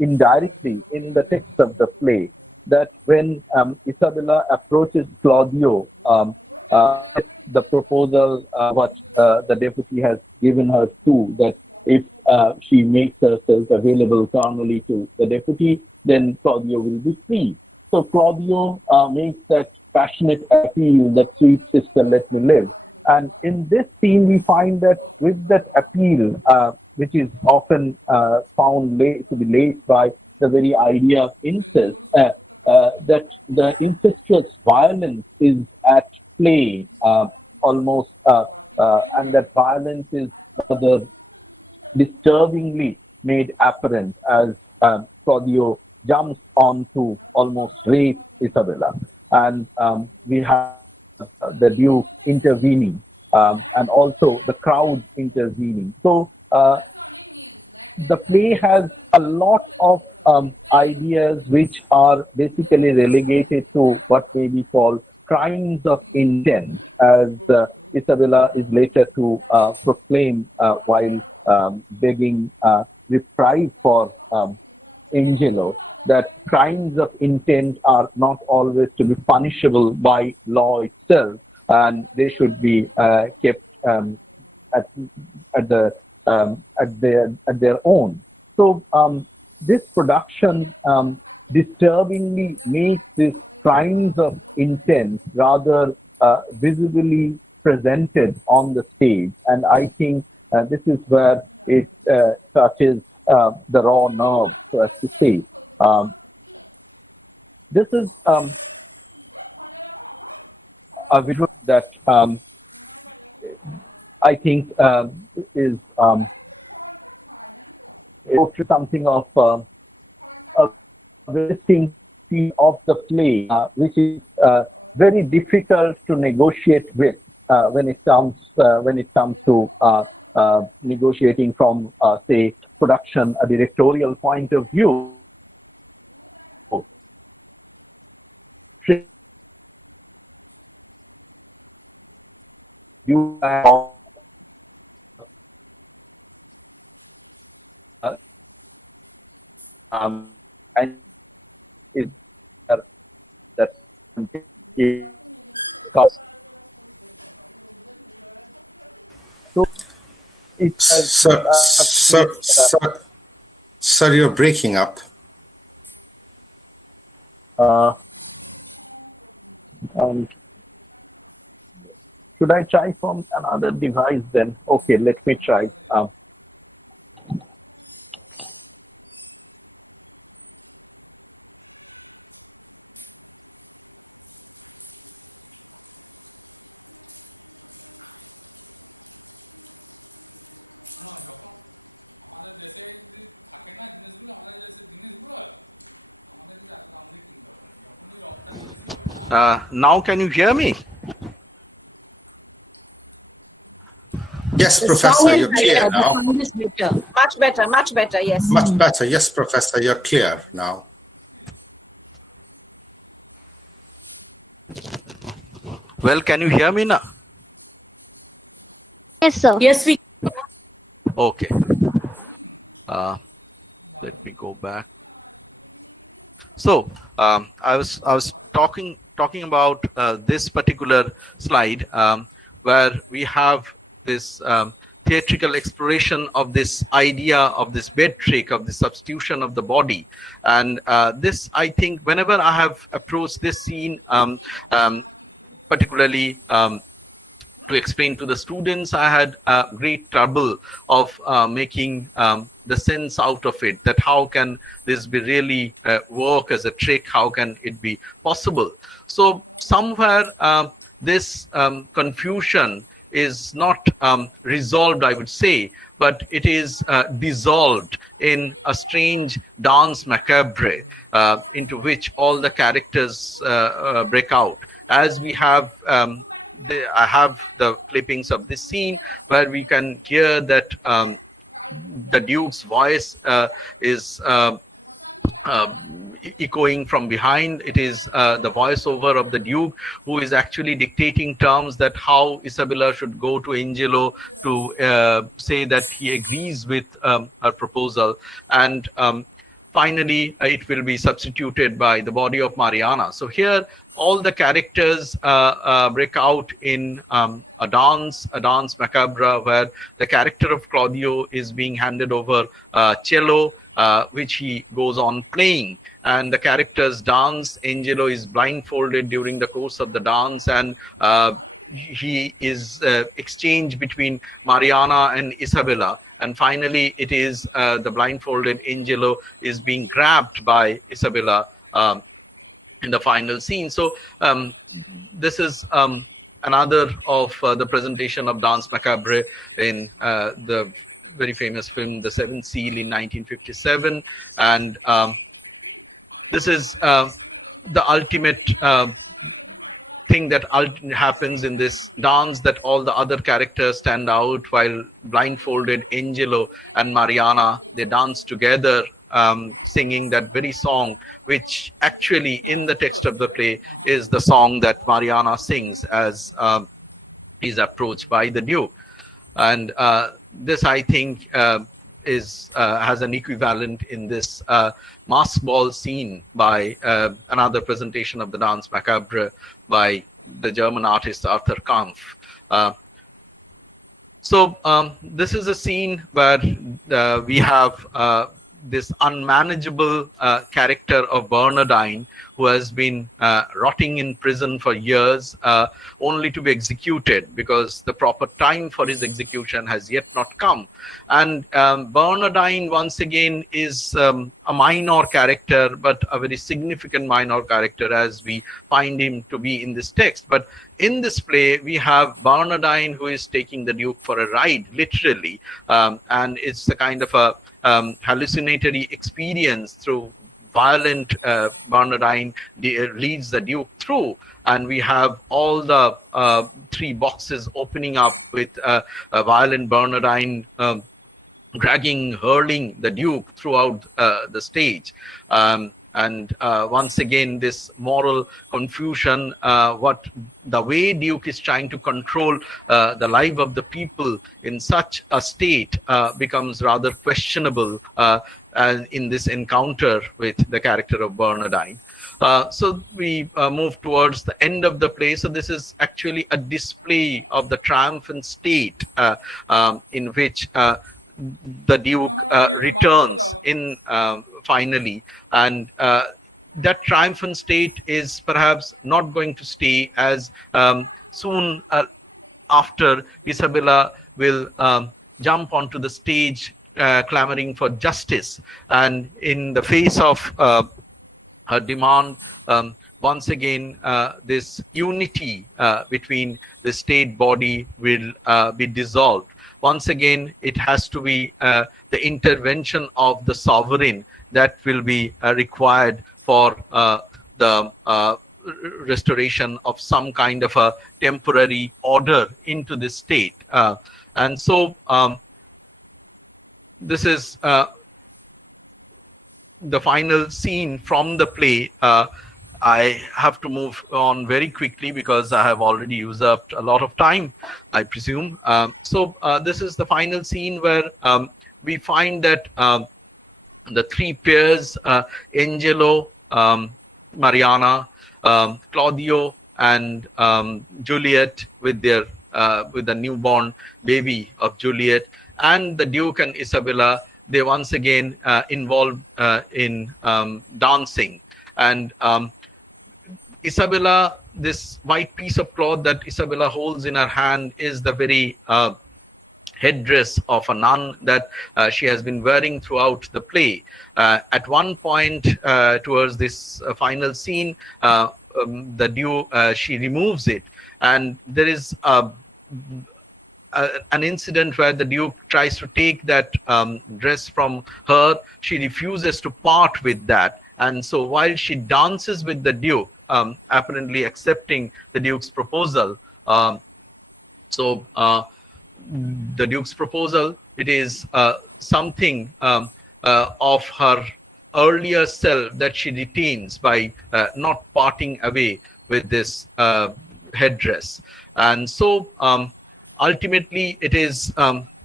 indirectly in the text of the play. That when Isabella approaches Claudio with the proposal, what the deputy has given her to, that if she makes herself available carnally to the deputy, then Claudio will be free. So Claudio makes that passionate appeal that sweet sister, let me live. And in this scene, we find that with that appeal, which is often found to be laced by the very idea of incest, that the incestuous violence is at play almost, and that violence is further disturbingly made apparent as Claudio jumps on to almost rape Isabella. And we have the Duke intervening, and also the crowd intervening. So the play has a lot of ideas which are basically relegated to what may be called crimes of intent, as Isabella is later to proclaim while begging reprieve for Angelo, that crimes of intent are not always to be punishable by law itself, and they should be kept at at their own. So this production disturbingly makes these signs of intent rather visibly presented on the stage, and I think this is where it touches the raw nerve, so as to say. Um, this is a video that I think is something of a very distinct scene of the play, which is very difficult to negotiate with when it comes to negotiating from say production, a directorial point of view. You and is that so it has Sir, you're breaking up. Should I try from another device then? Okay, let me try. Now can you hear me? Yes, The Professor, sound you're is clear better. The now. sound is better. Much better, much better, yes. Much better. Yes, Professor, you're clear now. Well, can you hear me now? Yes, sir. Yes, we. Okay. Let me go back. So I was talking about this particular slide where we have this theatrical expression of this idea of this bed trick, of the substitution of the body, and this, I think, whenever I have approached this scene, particularly to explain to the students, I had great trouble of making the sense out of it, that how can this be really work as a trick, how can it be possible. So somewhere this confusion is not resolved, I would say, but it is dissolved in a strange dance macabre into which all the characters break out. As we have I have the clippings of this scene where we can hear that the Duke's voice is echoing from behind. It is the voiceover of the Duke who is actually dictating terms, that how Isabella should go to Angelo to say that he agrees with her proposal, and finally it will be substituted by the body of Mariana. So here all the characters break out in a dance macabre, where the character of Claudio is being handed over cello, which he goes on playing, and the characters dance. Angelo is blindfolded during the course of the dance, and he is exchanged between Mariana and Isabella, and finally it is the blindfolded Angelo is being grabbed by Isabella in the final scene. So this is another of the presentation of Dance Macabre in the very famous film The Seventh Seal in 1957, and this is the ultimate thing that happens in this dance, that all the other characters stand out while blindfolded Angelo and Mariana, they dance together, singing that very song, which actually in the text of the play is the song that Mariana sings as is approached by the Duke. And this, I think, is has an equivalent in this mass ball scene by another presentation of the Dance Macabre by the German artist Arthur Kampf. So this is a scene where we have this unmanageable character of Bernardine, who has been rotting in prison for years, only to be executed because the proper time for his execution has yet not come. And Bernardine, once again, is a minor character, but a very significant minor character as we find him to be in this text. But in this play, we have Bernardine who is taking the Duke for a ride, literally, and it's the kind of a hallucinatory experience through violent Bernardine leads the Duke through, and we have all the three boxes opening up with a violent Bernardine dragging, hurling the Duke throughout the stage. And once again, this moral confusion, the way Duke is trying to control the life of the people in such a state becomes rather questionable in this encounter with the character of Bernardine. So we move towards the end of the play. So this is actually a display of the triumphant state in which the Duke returns in finally, and that triumphant state is perhaps not going to stay, as soon after Isabella will jump onto the stage clamoring for justice, and in the face of her demand, once again this unity between the state body will be dissolved. Once again, it has to be the intervention of the sovereign that will be required for the restoration of some kind of a temporary order into the state. And so this is the final scene from the play. I have to move on very quickly because I have already used up a lot of time, I presume. So this is the final scene where we find that the three pairs, Angelo, Mariana, Claudio, and Juliet, with their with the newborn baby of Juliet, and the Duke and Isabella, they once again involved in dancing. And Isabella, this white piece of cloth that Isabella holds in her hand is the very headdress of a nun that she has been wearing throughout the play. At one point towards this final scene, the Duke, she removes it, and there is an incident where the Duke tries to take that dress from her. She refuses to part with that, and so while she dances with the Duke, apparently accepting the Duke's proposal, the Duke's proposal, it is something of her earlier self that she retains by not parting away with this headdress. And so ultimately it is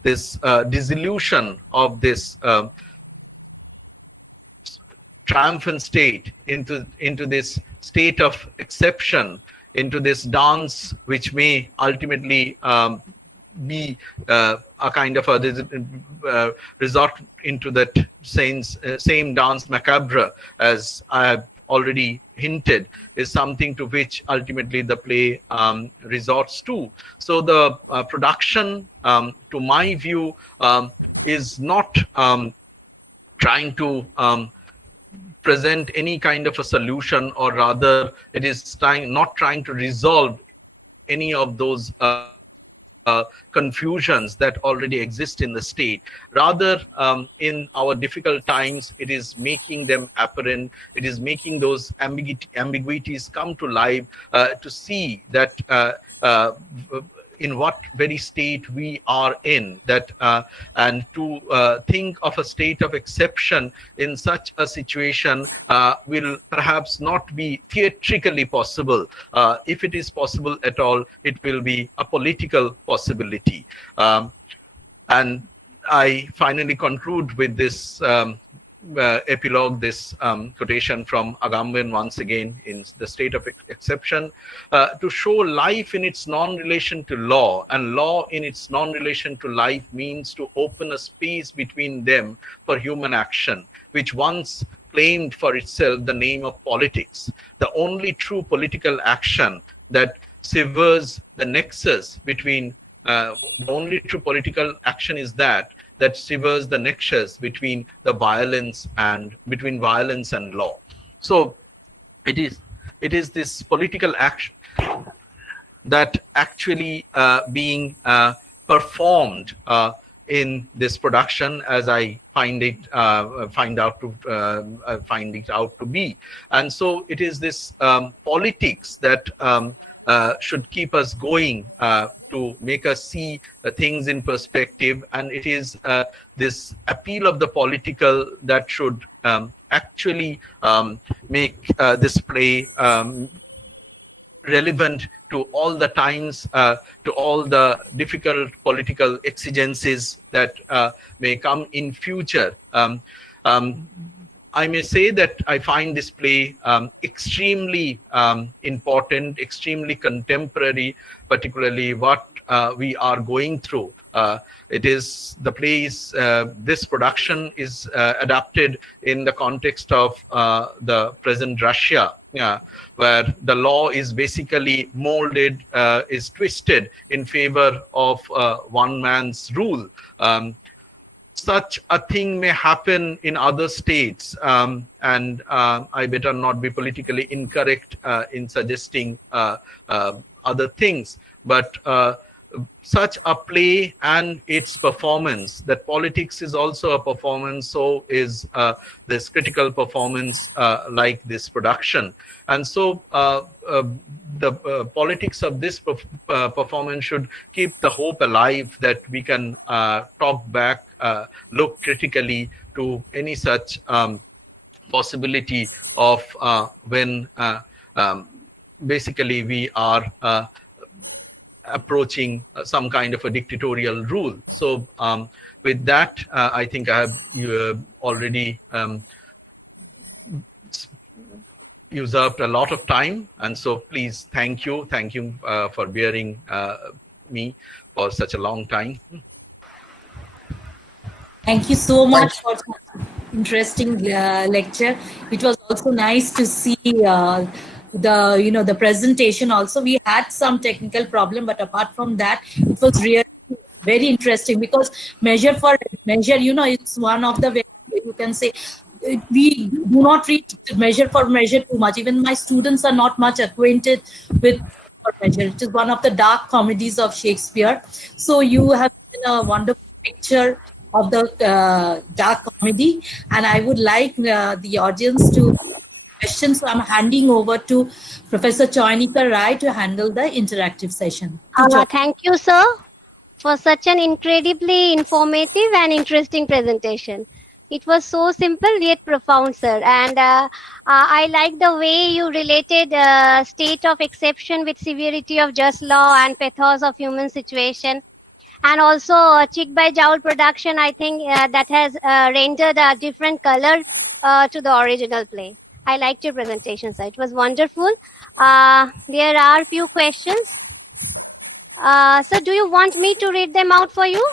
this dissolution of this triumphant state into this state of exception, into this dance which may ultimately be a kind of a resort into that same dance macabre, as I have already hinted, is something to which ultimately the play resorts to. So the production, to my view, is not trying to present any kind of a solution, or rather it is not trying to resolve any of those confusions that already exist in the state. Rather, in our difficult times, it is making them apparent. It is making those ambiguities come to life, to see that in what very state we are in, that and to think of a state of exception in such a situation will perhaps not be theatrically possible. If it is possible at all, it will be a political possibility. And I finally conclude with this epilogue this quotation from Agamben once again in The State of Exception, to show life in its non-relation to law, and law in its non-relation to life means to open a space between them for human action, which once claimed for itself the name of politics. The only true political action that severs the nexus between the only true political action is that severs the nexus between the violence and law. So it is this political action that actually being performed in this production, as I find it out to be. And so it is this politics that should keep us going, to make us see things in perspective, and it is this appeal of the political that should actually make this play relevant to all the times, to all the difficult political exigencies that may come in future. I may say that I find this play extremely important, extremely contemporary, particularly what we are going through. It is the plays, this production is adapted in the context of the present Russia, where the law is basically molded, is twisted in favor of one man's rule. Such a thing may happen in other states, and I better not be politically incorrect in suggesting other things, but such a play and its performance, that politics is also a performance, so is this critical performance like this production. And so the politics of this performance should keep the hope alive that we can talk back, look critically to any such possibility of when basically we are approaching some kind of a dictatorial rule. So with that, I think I have already usurped a lot of time, and so please thank you for bearing me for such a long time. Thank you so much for such an interesting lecture. It was also nice to see the presentation. Also, we had some technical problem, but apart from that, it was really very interesting, because measure for measure, it's one of the way you can say we do not read measure for measure too much. Even my students are not much acquainted with for measure. It is one of the dark comedies of Shakespeare. So you have a wonderful picture of the dark comedy, and I would like the audience to questions. So I'm handing over to Professor Choinika Rai to handle the interactive session. Thank you, sir, for such an incredibly informative and interesting presentation. It was so simple yet profound, sir. And I like the way you related state of exception with severity of just law and pathos of human situation. And also Chick by Jowl production, I think that has rendered a different color to the original play. I liked your presentation, sir. It was wonderful. There are few questions. So do you want me to read them out for you?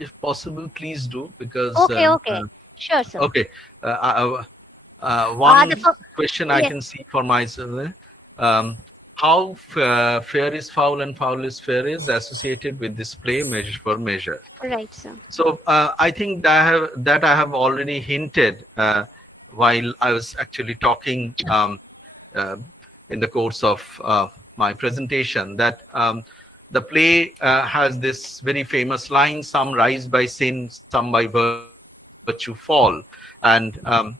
If possible, please do, because Okay. Sure, sir. Okay. One question I can see for myself: how fair is foul and foul is fair is associated with this play, measure for measure. Right, sir. So I think that I have already hinted while I was actually talking in the course of my presentation, that the play has this very famous line: "Some rise by sin, some by virtue fall." And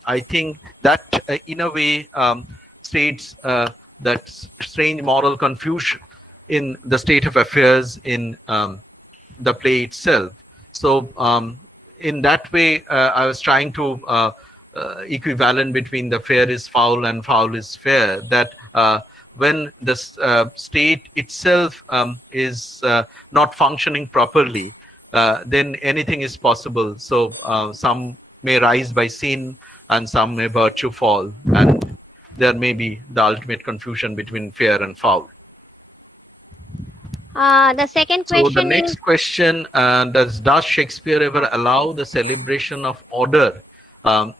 I think that in a way states that strange moral confusion in the state of affairs in the play itself. So in that way, I was trying to equivalent between the fair is foul and foul is fair, that when the state itself is not functioning properly, then anything is possible. So some may rise by sin, and some may virtue fall, and there may be the ultimate confusion between fair and foul. The second So the question is, next question, does Shakespeare ever allow the celebration of order?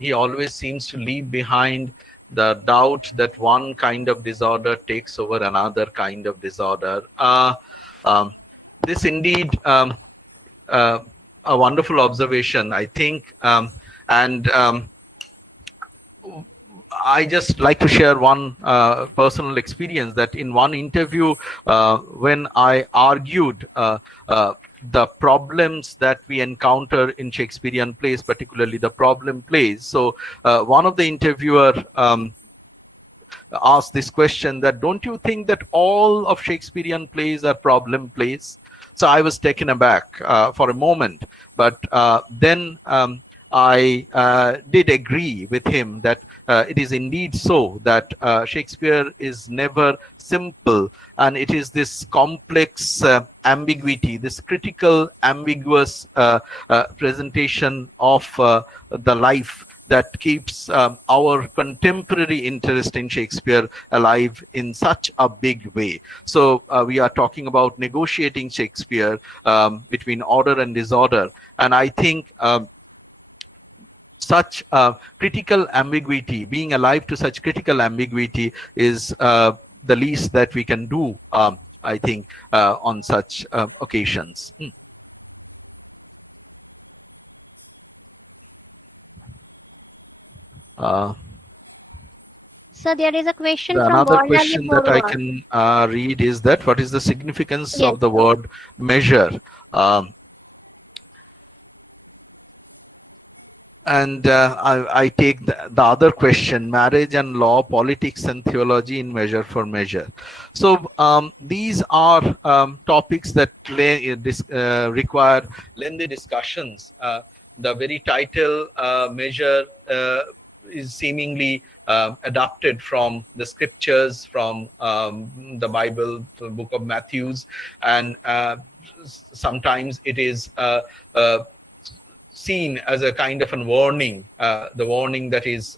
He always seems to leave behind the doubt that one kind of disorder takes over another kind of disorder. Um, this indeed uh, a wonderful observation, I think, and I just like to share one personal experience that in one interview, when I argued the problems that we encounter in Shakespearean plays, particularly the problem plays. So one of the interviewer asked this question, that don't you think that all of Shakespearean plays are problem plays? So I was taken aback for a moment, but then I did agree with him that it is indeed so that Shakespeare is never simple, and it is this complex ambiguity, this critical ambiguous presentation of the life that keeps our contemporary interest in Shakespeare alive in such a big way. So we are talking about negotiating Shakespeare between order and disorder. And I think such critical ambiguity, being alive to such critical ambiguity, is the least that we can do, I think, on such occasions. so there is a question from Another Bornali question that I Porwar. can read is that what is the significance Yes. of the word measure? Um, and I take the other question: marriage and law, politics and theology in Measure for Measure. So these are topics that require lengthy discussions. The very title, measure, is seemingly adapted from the scriptures, from the Bible, the book of Matthews, and sometimes it is seen as a kind of a warning, the warning that is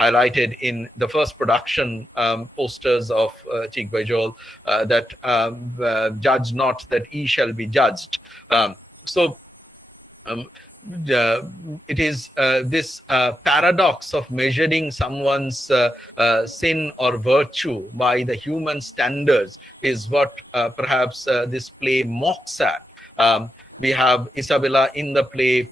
highlighted in the first production posters of Cheek by Joel, that judge not, that ye shall be judged. So um, it is this paradox of measuring someone's sin or virtue by the human standards is what perhaps this play mocks at. We have Isabella in the play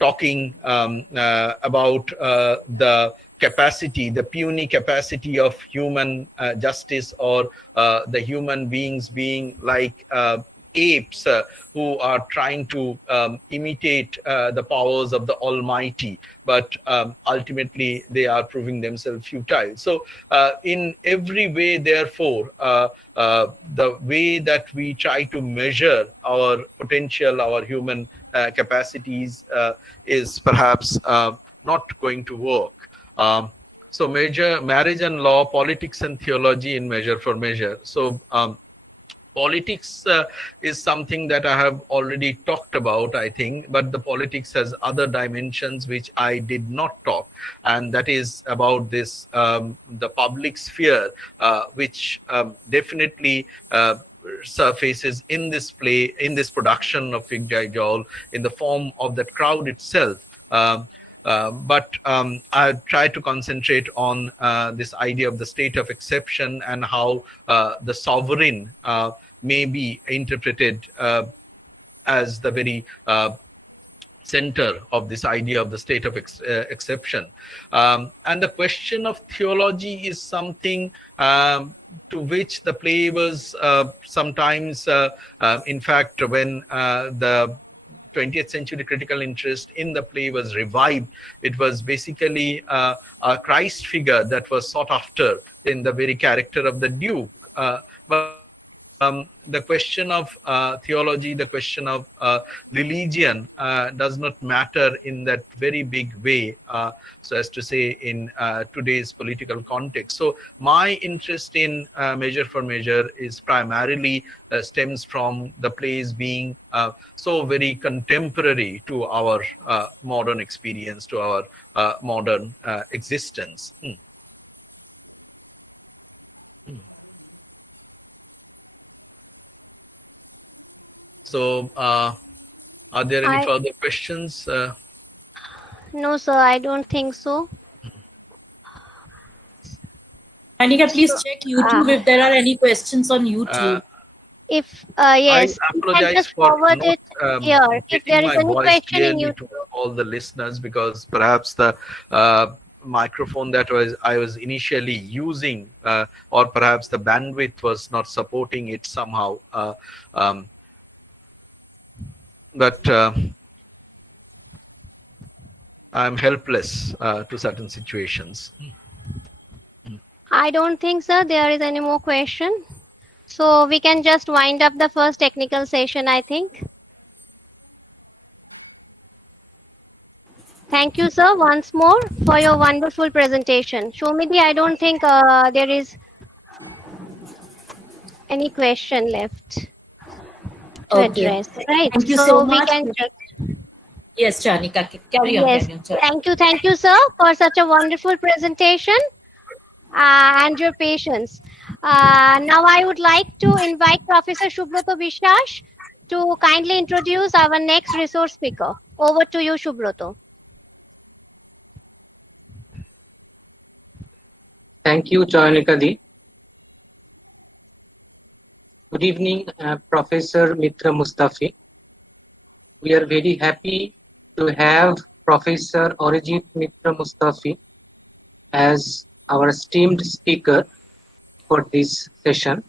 talking about the capacity, the puny capacity of human justice, or the human beings being like apes who are trying to imitate the powers of the Almighty, but ultimately they are proving themselves futile. So in every way, therefore, the way that we try to measure our potential, our human capacities, is perhaps not going to work. So marriage and law, politics and theology in Measure for Measure. So politics is something that I have already talked about, I think, but the politics has other dimensions which I did not talk, and that is about this the public sphere, which definitely surfaces in this play, in this production of Fig Jowl, in the form of the crowd itself. But I try to concentrate on this idea of the state of exception, and how the sovereign may be interpreted as the very center of this idea of the state of exception. And the question of theology is something to which the play was sometimes, in fact, when the 20th century critical interest in the play was revived, it was basically a Christ figure that was sought after in the very character of the Duke. But the question of theology, the question of religion does not matter in that very big way, so as to say, in today's political context. So my interest in Measure for Measure is primarily stems from the plays being so very contemporary to our modern experience, to our modern existence. So, are there any further questions? No, sir, I don't think so. Anika, please check YouTube if there are any questions on YouTube. If I yes, you can apologize just for forward not it here. If getting there is my any voice question in clearly to YouTube, all the listeners, because perhaps the microphone that I was initially using, or perhaps the bandwidth was not supporting it somehow. Um, but I'm helpless to certain situations. I don't think, sir, there is any more question. So we can just wind up the first technical session, I think. Thank you, sir, once more for your wonderful presentation. Shomidhi, I don't think there is any question left to Okay. address, right? Thank you so So we much. can just, Yes, Chanika, carry on, yes, carry on. thank you, sir, for such a wonderful presentation and your patience. Now I would like to invite Professor Shubroto Vishwas to kindly introduce our next resource speaker. Over to you, Shubroto. Thank you, Chayanika Di. Good evening, Professor Mitra Mustafi. We are very happy to have Professor Arijit Mitra Mustafi as our esteemed speaker for this session.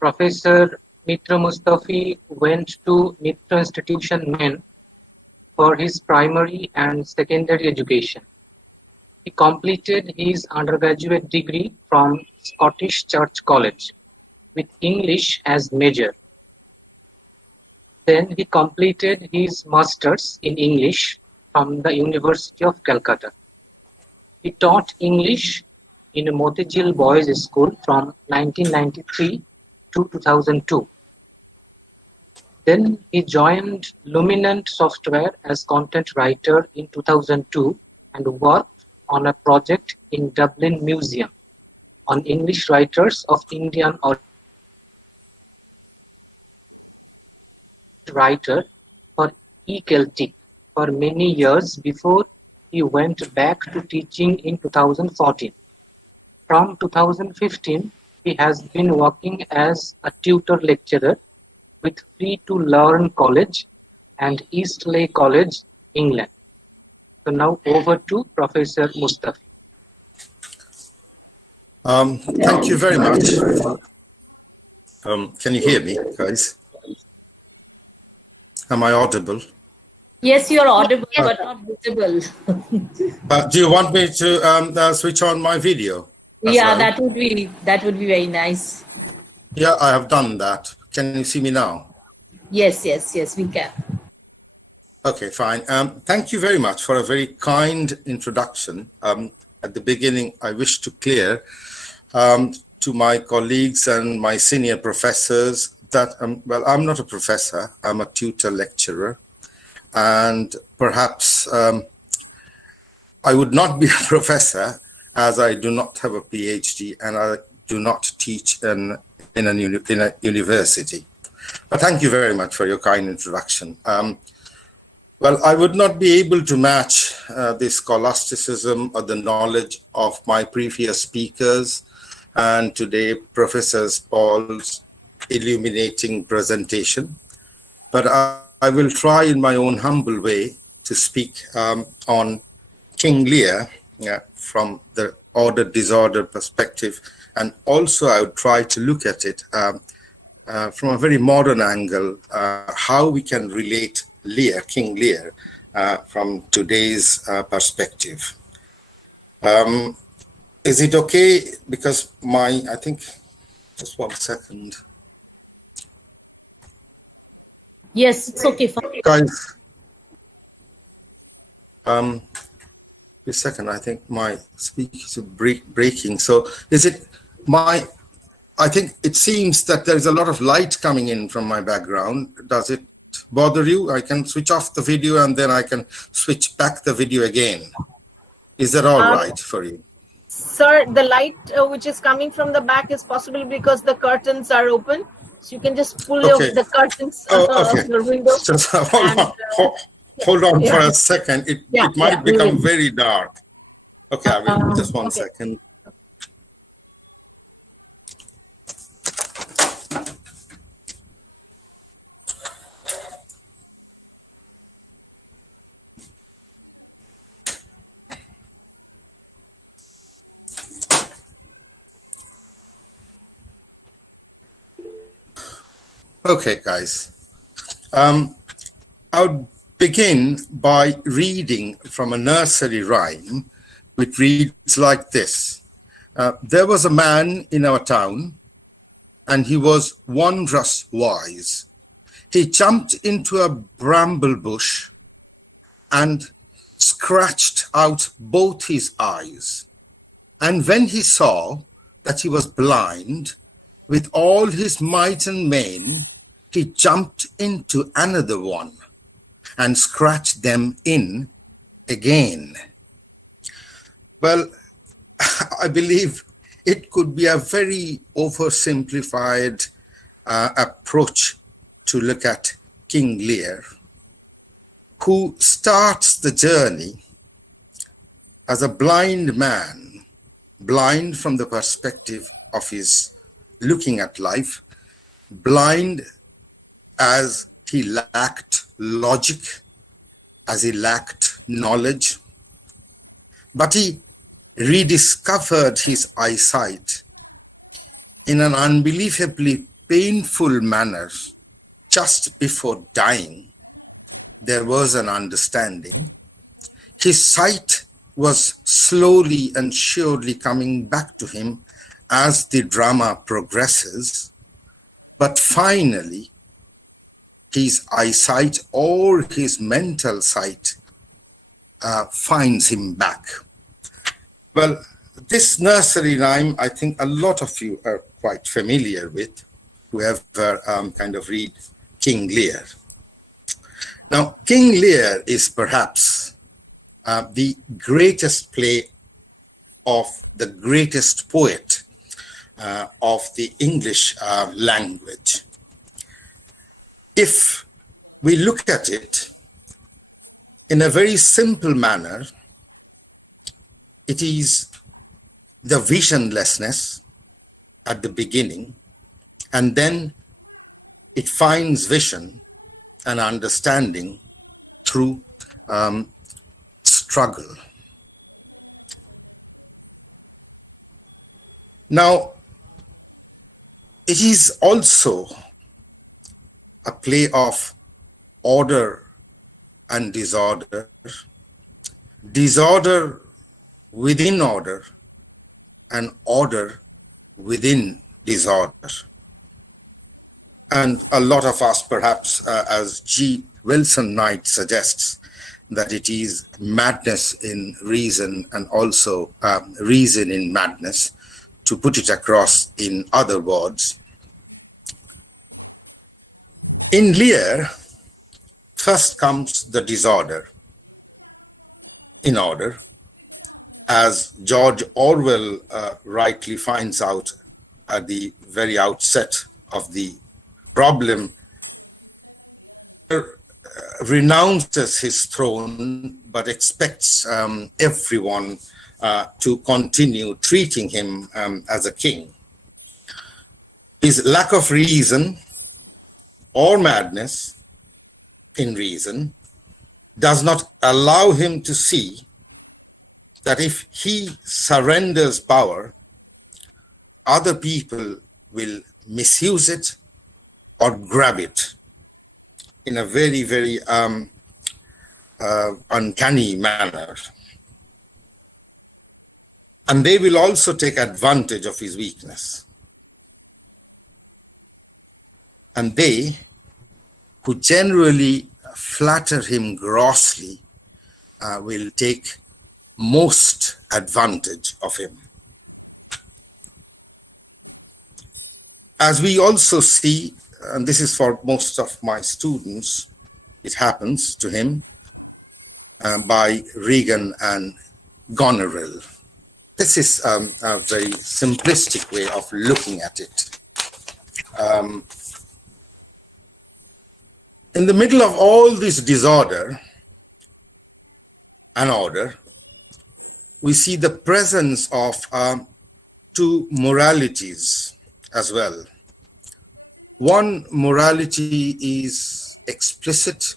Professor Mitra Mustafi went to Mitra Institution, Maine for his primary and secondary education. He completed his undergraduate degree from Scottish Church College with English as major. Then he completed his Masters in English from the University of Calcutta. He taught English in a Motijil Boys School from 1993 to 2002. Then he joined Luminant Software as content writer in 2002 and worked on a project in Dublin Museum on English writers of Indian origin. Writer for E-Celtic for many years before he went back to teaching in 2014. From 2015, he has been working as a tutor lecturer with Free to Learn College and Eastleigh College, England. So now over to Professor Mustafa. Thank you very much. Can you hear me, guys? Am I audible? Yes, you are audible, but not visible. Do you want me to switch on my video? Yeah, well? that would be very nice. Yeah, I have done that. Can you see me now? Yes, we can. Okay, fine. Thank you very much for a very kind introduction. At the beginning, I wish to clear to my colleagues and my senior professors that, well, I'm not a professor, I'm a tutor lecturer. And perhaps I would not be a professor as I do not have a PhD and I do not teach in a university. But thank you very much for your kind introduction. Well, I would not be able to match the scholasticism or the knowledge of my previous speakers and today Professor Paul's illuminating presentation. But I will try in my own humble way to speak on King Lear from the order-disorder perspective. And also I would try to look at it from a very modern angle, how we can relate Lear, King Lear, from today's perspective. Is it okay? Because I think, just 1 second. Yes, it's okay. Fine. Guys, a second, I think my speak is breaking. So is it my, I think it seems that there's a lot of light coming in from my background. Does it bother you? I can switch off the video and then I can switch back the video again. Is that all right for you? Sir, the light which is coming from the back is possibly because the curtains are open. So you can just pull Okay. off the curtains Okay. of the window. Just hold on for a second. It might become very dark. Okay, I will. Just one second. Okay, guys. I'll begin by reading from a nursery rhyme, which reads like this. There was a man in our town, and he was wondrous wise. He jumped into a bramble bush and scratched out both his eyes. And when he saw that he was blind, with all his might and main, he jumped into another one and scratched them in again. Well, I believe it could be a very oversimplified approach to look at King Lear, who starts the journey as a blind man, blind from the perspective of his looking at life, blind as he lacked logic, as he lacked knowledge, but he rediscovered his eyesight in an unbelievably painful manner. Just before dying, there was an understanding. His sight was slowly and surely coming back to him as the drama progresses, but finally, his eyesight or his mental sight finds him back. Well, this nursery rhyme, I think a lot of you are quite familiar with, whoever kind of read King Lear. Now, King Lear is perhaps the greatest play of the greatest poet of the English language. If we look at it in a very simple manner, it is the visionlessness at the beginning, and then it finds vision and understanding through struggle. Now, it is also a play of order and disorder, disorder within order, and order within disorder. And a lot of us, perhaps, as G. Wilson Knight suggests, that it is madness in reason and also reason in madness, to put it across in other words. In Lear, first comes the disorder in order, as George Orwell rightly finds out at the very outset of the problem. Renounces his throne, but expects everyone to continue treating him as a king. His lack of reason or madness in reason does not allow him to see that if he surrenders power, other people will misuse it or grab it in a very, very uncanny manner. And they will also take advantage of his weakness. And they who generally flatter him grossly will take most advantage of him. As we also see, and this is for most of my students, it happens to him by Regan and Goneril. This is a very simplistic way of looking at it. In the middle of all this disorder and order, we see the presence of two moralities as well. One morality is explicit,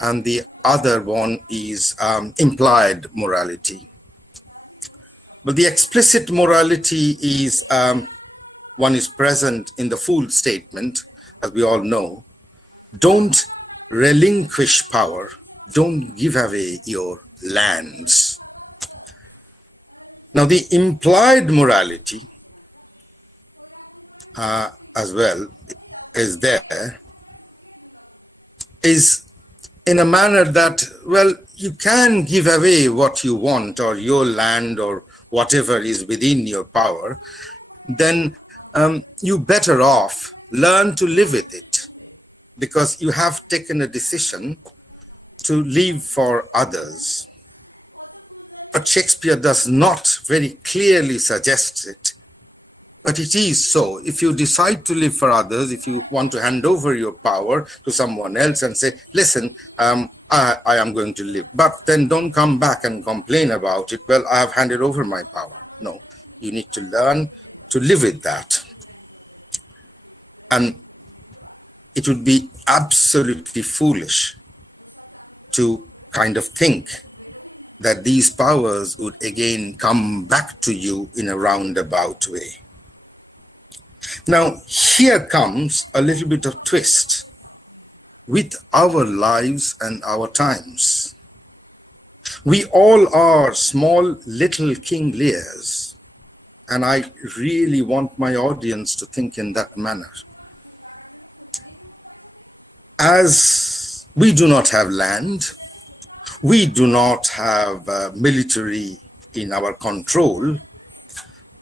and the other one is implied morality. But the explicit morality is one is present in the full statement, as we all know. Don't relinquish power. Don't give away your lands. Now, the implied morality as well is there, is in a manner that, well, you can give away what you want or your land or whatever is within your power, then you better off learn to live with it, because you have taken a decision to live for others. But Shakespeare does not very clearly suggest it, but it is so. If you decide to live for others, if you want to hand over your power to someone else and say, listen, I am going to live, but then don't come back and complain about it. Well, I have handed over my power. No, you need to learn to live with that. And it would be absolutely foolish to kind of think that these powers would again come back to you in a roundabout way. Now, here comes a little bit of twist with our lives and our times. We all are small little King Lears, and I really want my audience to think in that manner. As we do not have land, we do not have military in our control,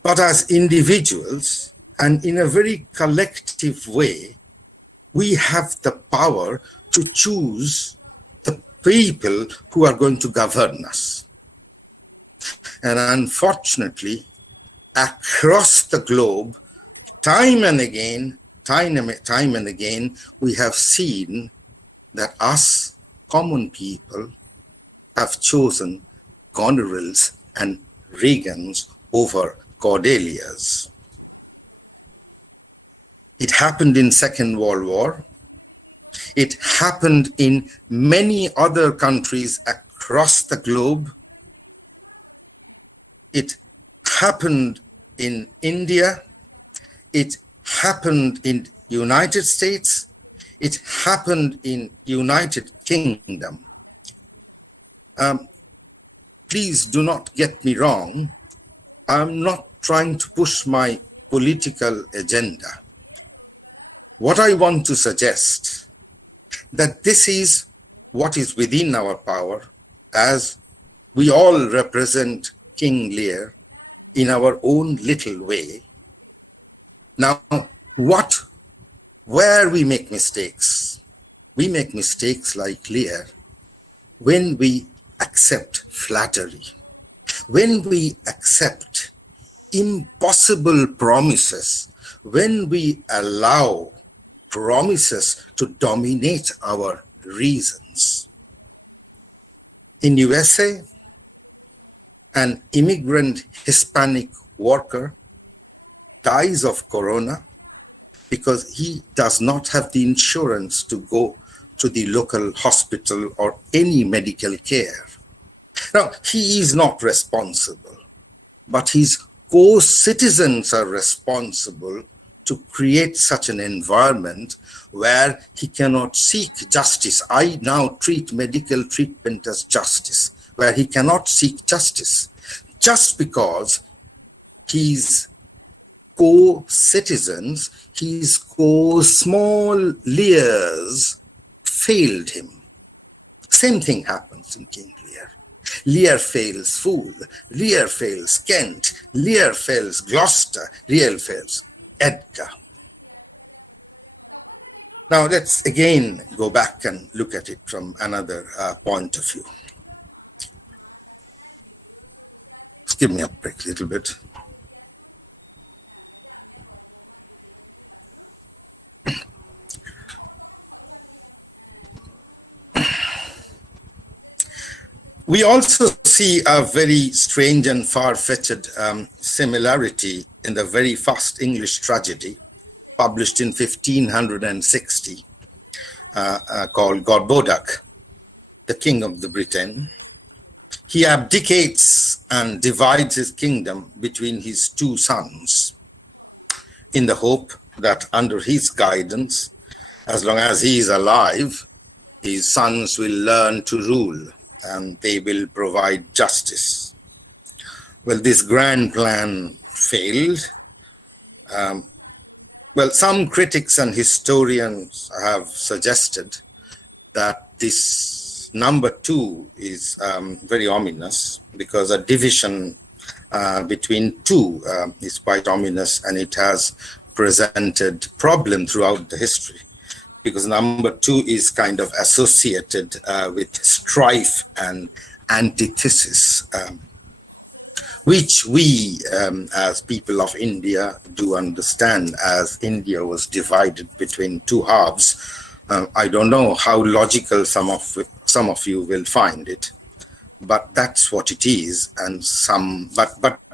but as individuals and in a very collective way, we have the power to choose the people who are going to govern us. And unfortunately, across the globe, time and again, we have seen that us common people have chosen Gonerils and Regans over Cordelias. It happened in Second World War. It happened in many other countries across the globe. It happened in India. It happened in United States. It happened in United Kingdom. Please do not get me wrong. I'm not trying to push my political agenda. What I want to suggest, that this is what is within our power, as we all represent King Lear in our own little way. Now, where we make mistakes? We make mistakes like Lear when we accept flattery, when we accept impossible promises, when we allow promises to dominate our reasons. In USA, an immigrant Hispanic worker dies of corona because he does not have the insurance to go to the local hospital or any medical care. Now, he is not responsible, but his co-citizens are responsible to create such an environment where he cannot seek justice. I now treat medical treatment as justice, where he cannot seek justice just because his co-citizens, his small Lears failed him. Same thing happens in King Lear. Lear fails Fool, Lear fails Kent, Lear fails Gloucester, Lear fails Edgar. Now let's again go back and look at it from another point of view. Just give me a break a little bit. We also see a very strange and far-fetched similarity in the very first English tragedy published in 1560 called Gorboduc, the King of the Britain. He abdicates and divides his kingdom between his two sons in the hope that under his guidance, as long as he is alive, his sons will learn to rule and they will provide justice. Well, this grand plan failed. Well, some critics and historians have suggested that this number 2 is very ominous because a division between two is quite ominous, and it has presented problem throughout the history, because number 2 is kind of associated with strife and antithesis, which we as people of India do understand, as India was divided between two halves. I don't know how logical some of you will find it, but that's what it is. And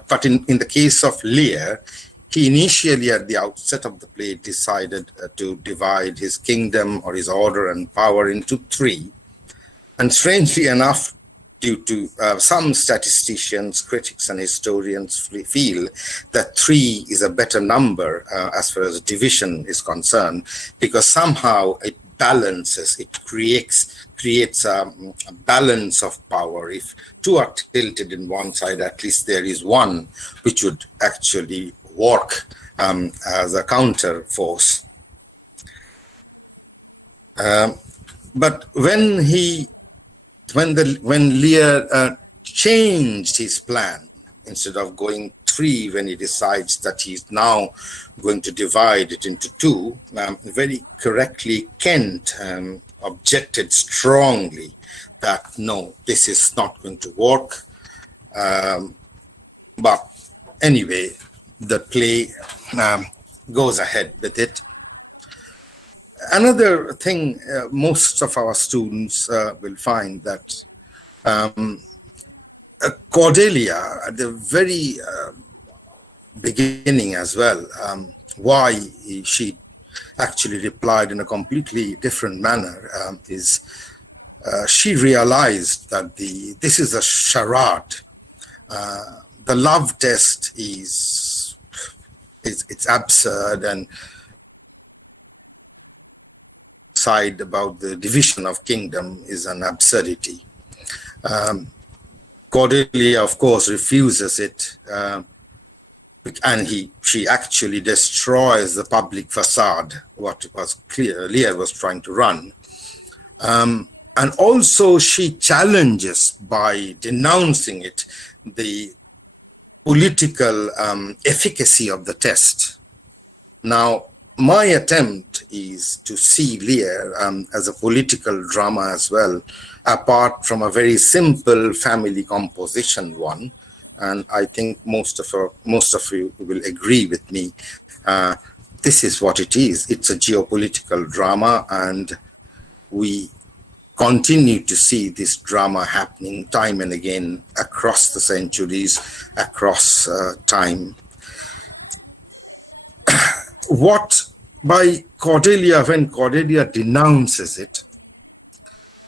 but in the case of Lear, he initially at the outset of the play decided to divide his kingdom or his order and power into 3. And strangely enough, due to some statisticians, critics and historians feel that 3 is a better number as far as division is concerned, because somehow it balances, it creates a balance of power. If 2 are tilted in one side, at least there is one which would actually work as a counter force. But when Lear changed his plan, instead of going 3, when he decides that he's now going to divide it into 2, very correctly Kent objected strongly that no, this is not going to work. But anyway, the play goes ahead with it. Another thing, most of our students will find that Cordelia, at the very beginning as well, why she actually replied in a completely different manner is she realized that this is a charade. The love test it's absurd, and side about the division of kingdom is an absurdity. Cordelia, of course, refuses it, and she actually destroys the public facade, what was clear Lear was trying to run. And also she challenges, by denouncing it, the political efficacy of the test. Now, my attempt is to see Lear as a political drama as well, apart from a very simple family composition one. And I think most of you will agree with me. This is what it is. It's a geopolitical drama, and we continue to see this drama happening time and again across the centuries, across time. By Cordelia, when Cordelia denounces it,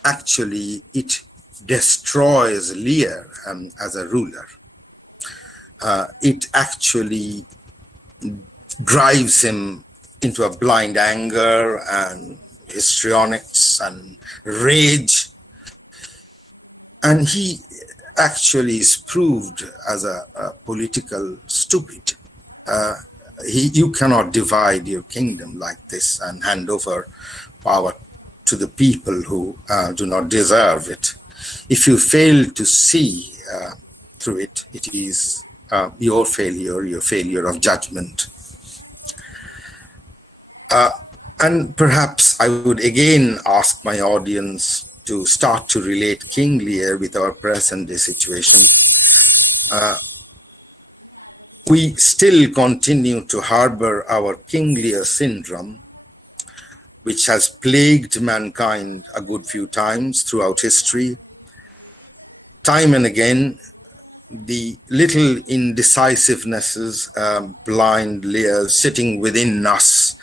actually it destroys Lear as a ruler. It actually drives him into a blind anger and histrionics and rage, and he actually is proved as a political stupid. You cannot divide your kingdom like this and hand over power to the people who do not deserve it. If you fail to see through it, it is your failure of judgment. And perhaps I would again ask my audience to start to relate King Lear with our present day situation. We still continue to harbor our King Lear syndrome, which has plagued mankind a good few times throughout history. Time and again, the little indecisivenesses, blind Lear sitting within us,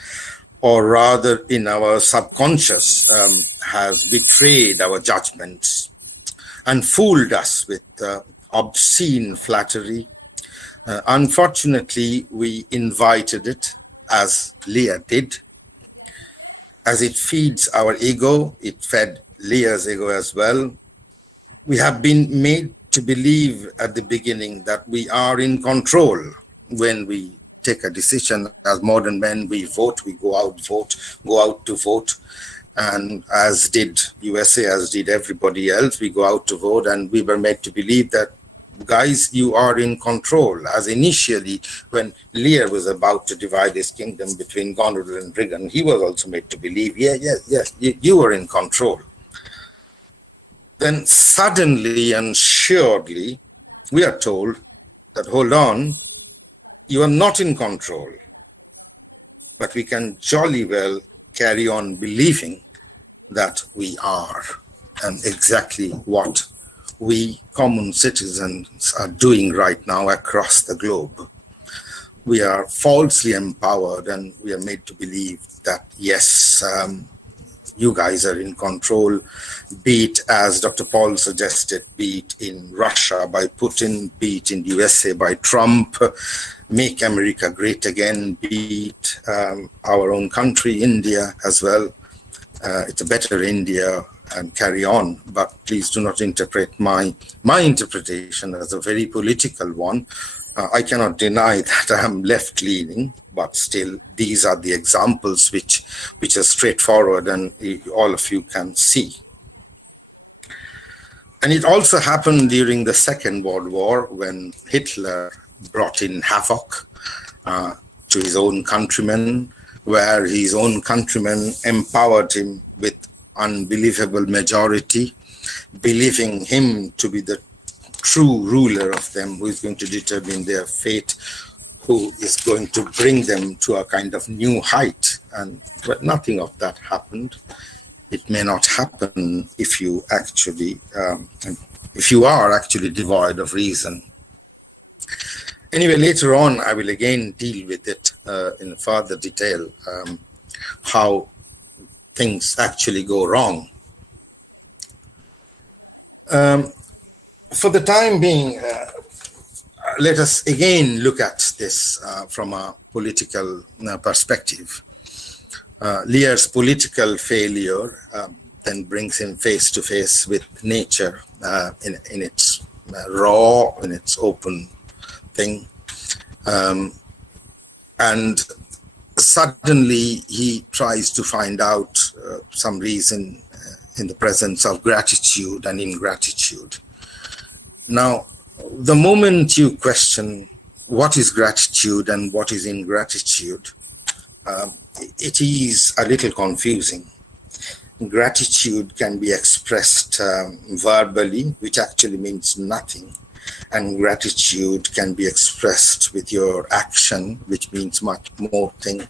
or rather in our subconscious, has betrayed our judgments and fooled us with obscene flattery. Unfortunately, we invited it, as Lear did. As it feeds our ego, it fed Lear's ego as well. We have been made to believe at the beginning that we are in control when we take a decision. As modern men, we vote, we go out to vote. And as did USA, as did everybody else, we go out to vote, and we were made to believe that, guys, you are in control. As initially, when Lear was about to divide his kingdom between Goneril and Regan, he was also made to believe, yes, you were in control. Then suddenly and surely, we are told that, hold on, you are not in control. But we can jolly well carry on believing that we are, and exactly what we common citizens are doing right now across the globe. We are falsely empowered, and we are made to believe that, yes, you guys are in control, be it, as Dr. Paul suggested, be it in Russia by Putin, be it in USA by Trump, make America great again, be it our own country, India as well. It's a better India, and carry on. But please do not interpret my interpretation as a very political one. I cannot deny that I am left-leaning, but still these are the examples which are straightforward and all of you can see. And it also happened during the Second World War, when Hitler brought in havoc to his own countrymen, where his own countrymen empowered him with unbelievable majority, believing him to be the true ruler of them, who is going to determine their fate, who is going to bring them to a kind of new height. But nothing of that happened. It may not happen if you actually, if you are actually devoid of reason. Anyway, later on, I will again deal with it in further detail, how things actually go wrong. For the time being, let us again look at this from a political perspective. Lear's political failure then brings him face to face with nature in its raw, in its open thing. And suddenly he tries to find out some reason in the presence of gratitude and ingratitude. Now, the moment you question what is gratitude and what is ingratitude, it is a little confusing. Gratitude can be expressed verbally, which actually means nothing. And gratitude can be expressed with your action, which means much more thing.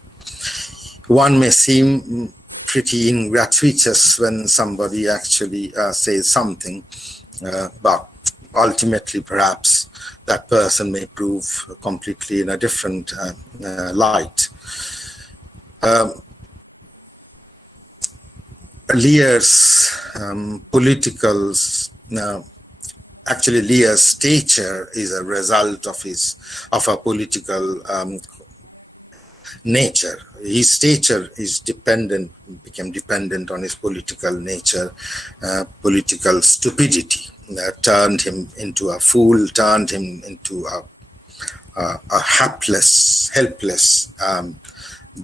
One may seem pretty ingratuitous when somebody actually says something, but ultimately perhaps that person may prove completely in a different light. Lear's actually Lear's stature is a result of a political nature. His stature is became dependent on his political nature, political stupidity that turned him into a fool, turned him into a hapless, helpless,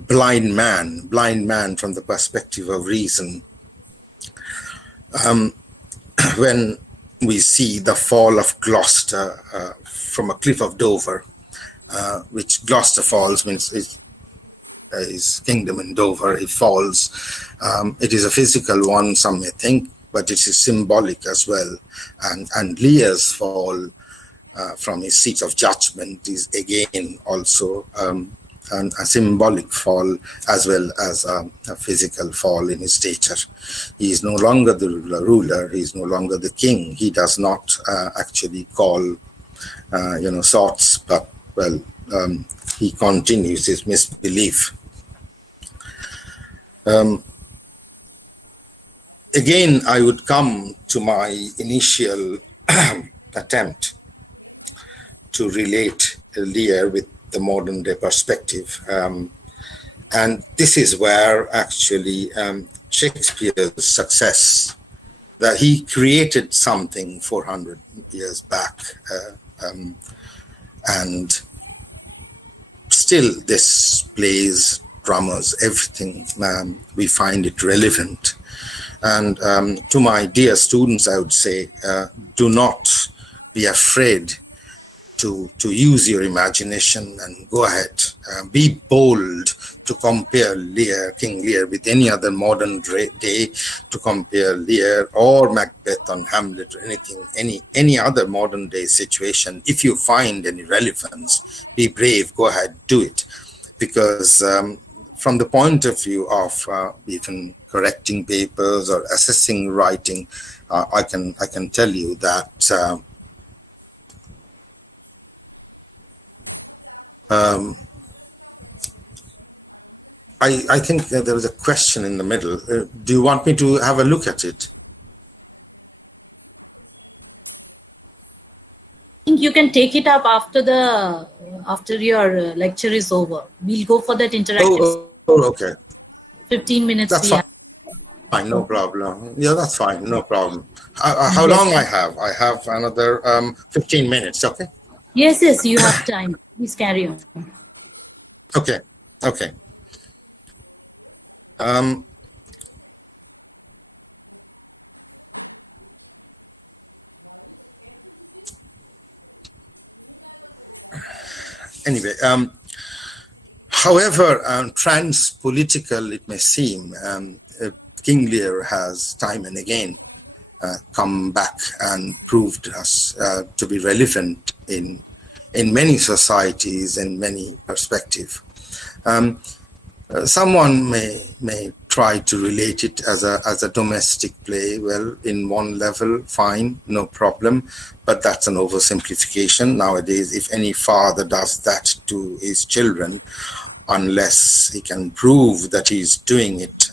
blind man from the perspective of reason. When we see the fall of Gloucester from a cliff of Dover, which Gloucester falls means his kingdom in Dover, he falls. It is a physical one, some may think, but it is symbolic as well. And Lear's fall from his seat of judgment is again also a symbolic fall as well as a physical fall in his stature. He is no longer the ruler, he is no longer the king. He does not actually call, sorts, but, well, he continues his misbelief. Again, I would come to my initial attempt to relate Lear with the modern day perspective. And this is where actually Shakespeare's success, that he created something 400 years back, and still this plays, dramas, everything, we find it relevant. And to my dear students, I would say, do not be afraid to use your imagination and go ahead. Be bold to compare Lear, King Lear, with any other modern day, to compare Lear or Macbeth on Hamlet or anything, any other modern day situation. If you find any relevance, be brave, go ahead, do it. Because from the point of view of even correcting papers or assessing writing, I can tell you that I think that there was a question in the middle. Do you want me to have a look at it? I think you can take it up after your lecture is over. We'll go for that interactive. Oh, okay. 15 minutes. That's fine, no problem. Yeah, that's fine, no problem. How long I have? I have another 15 minutes, okay? Yes, you have time. Please carry on. Okay. Anyway, however trans-political it may seem, King Lear has time and again come back and proved us to be relevant in many societies, in many perspectives. Someone may try to relate it as a domestic play. Well, in one level, fine, no problem, but that's an oversimplification. Nowadays, if any father does that to his children, unless he can prove that he's doing it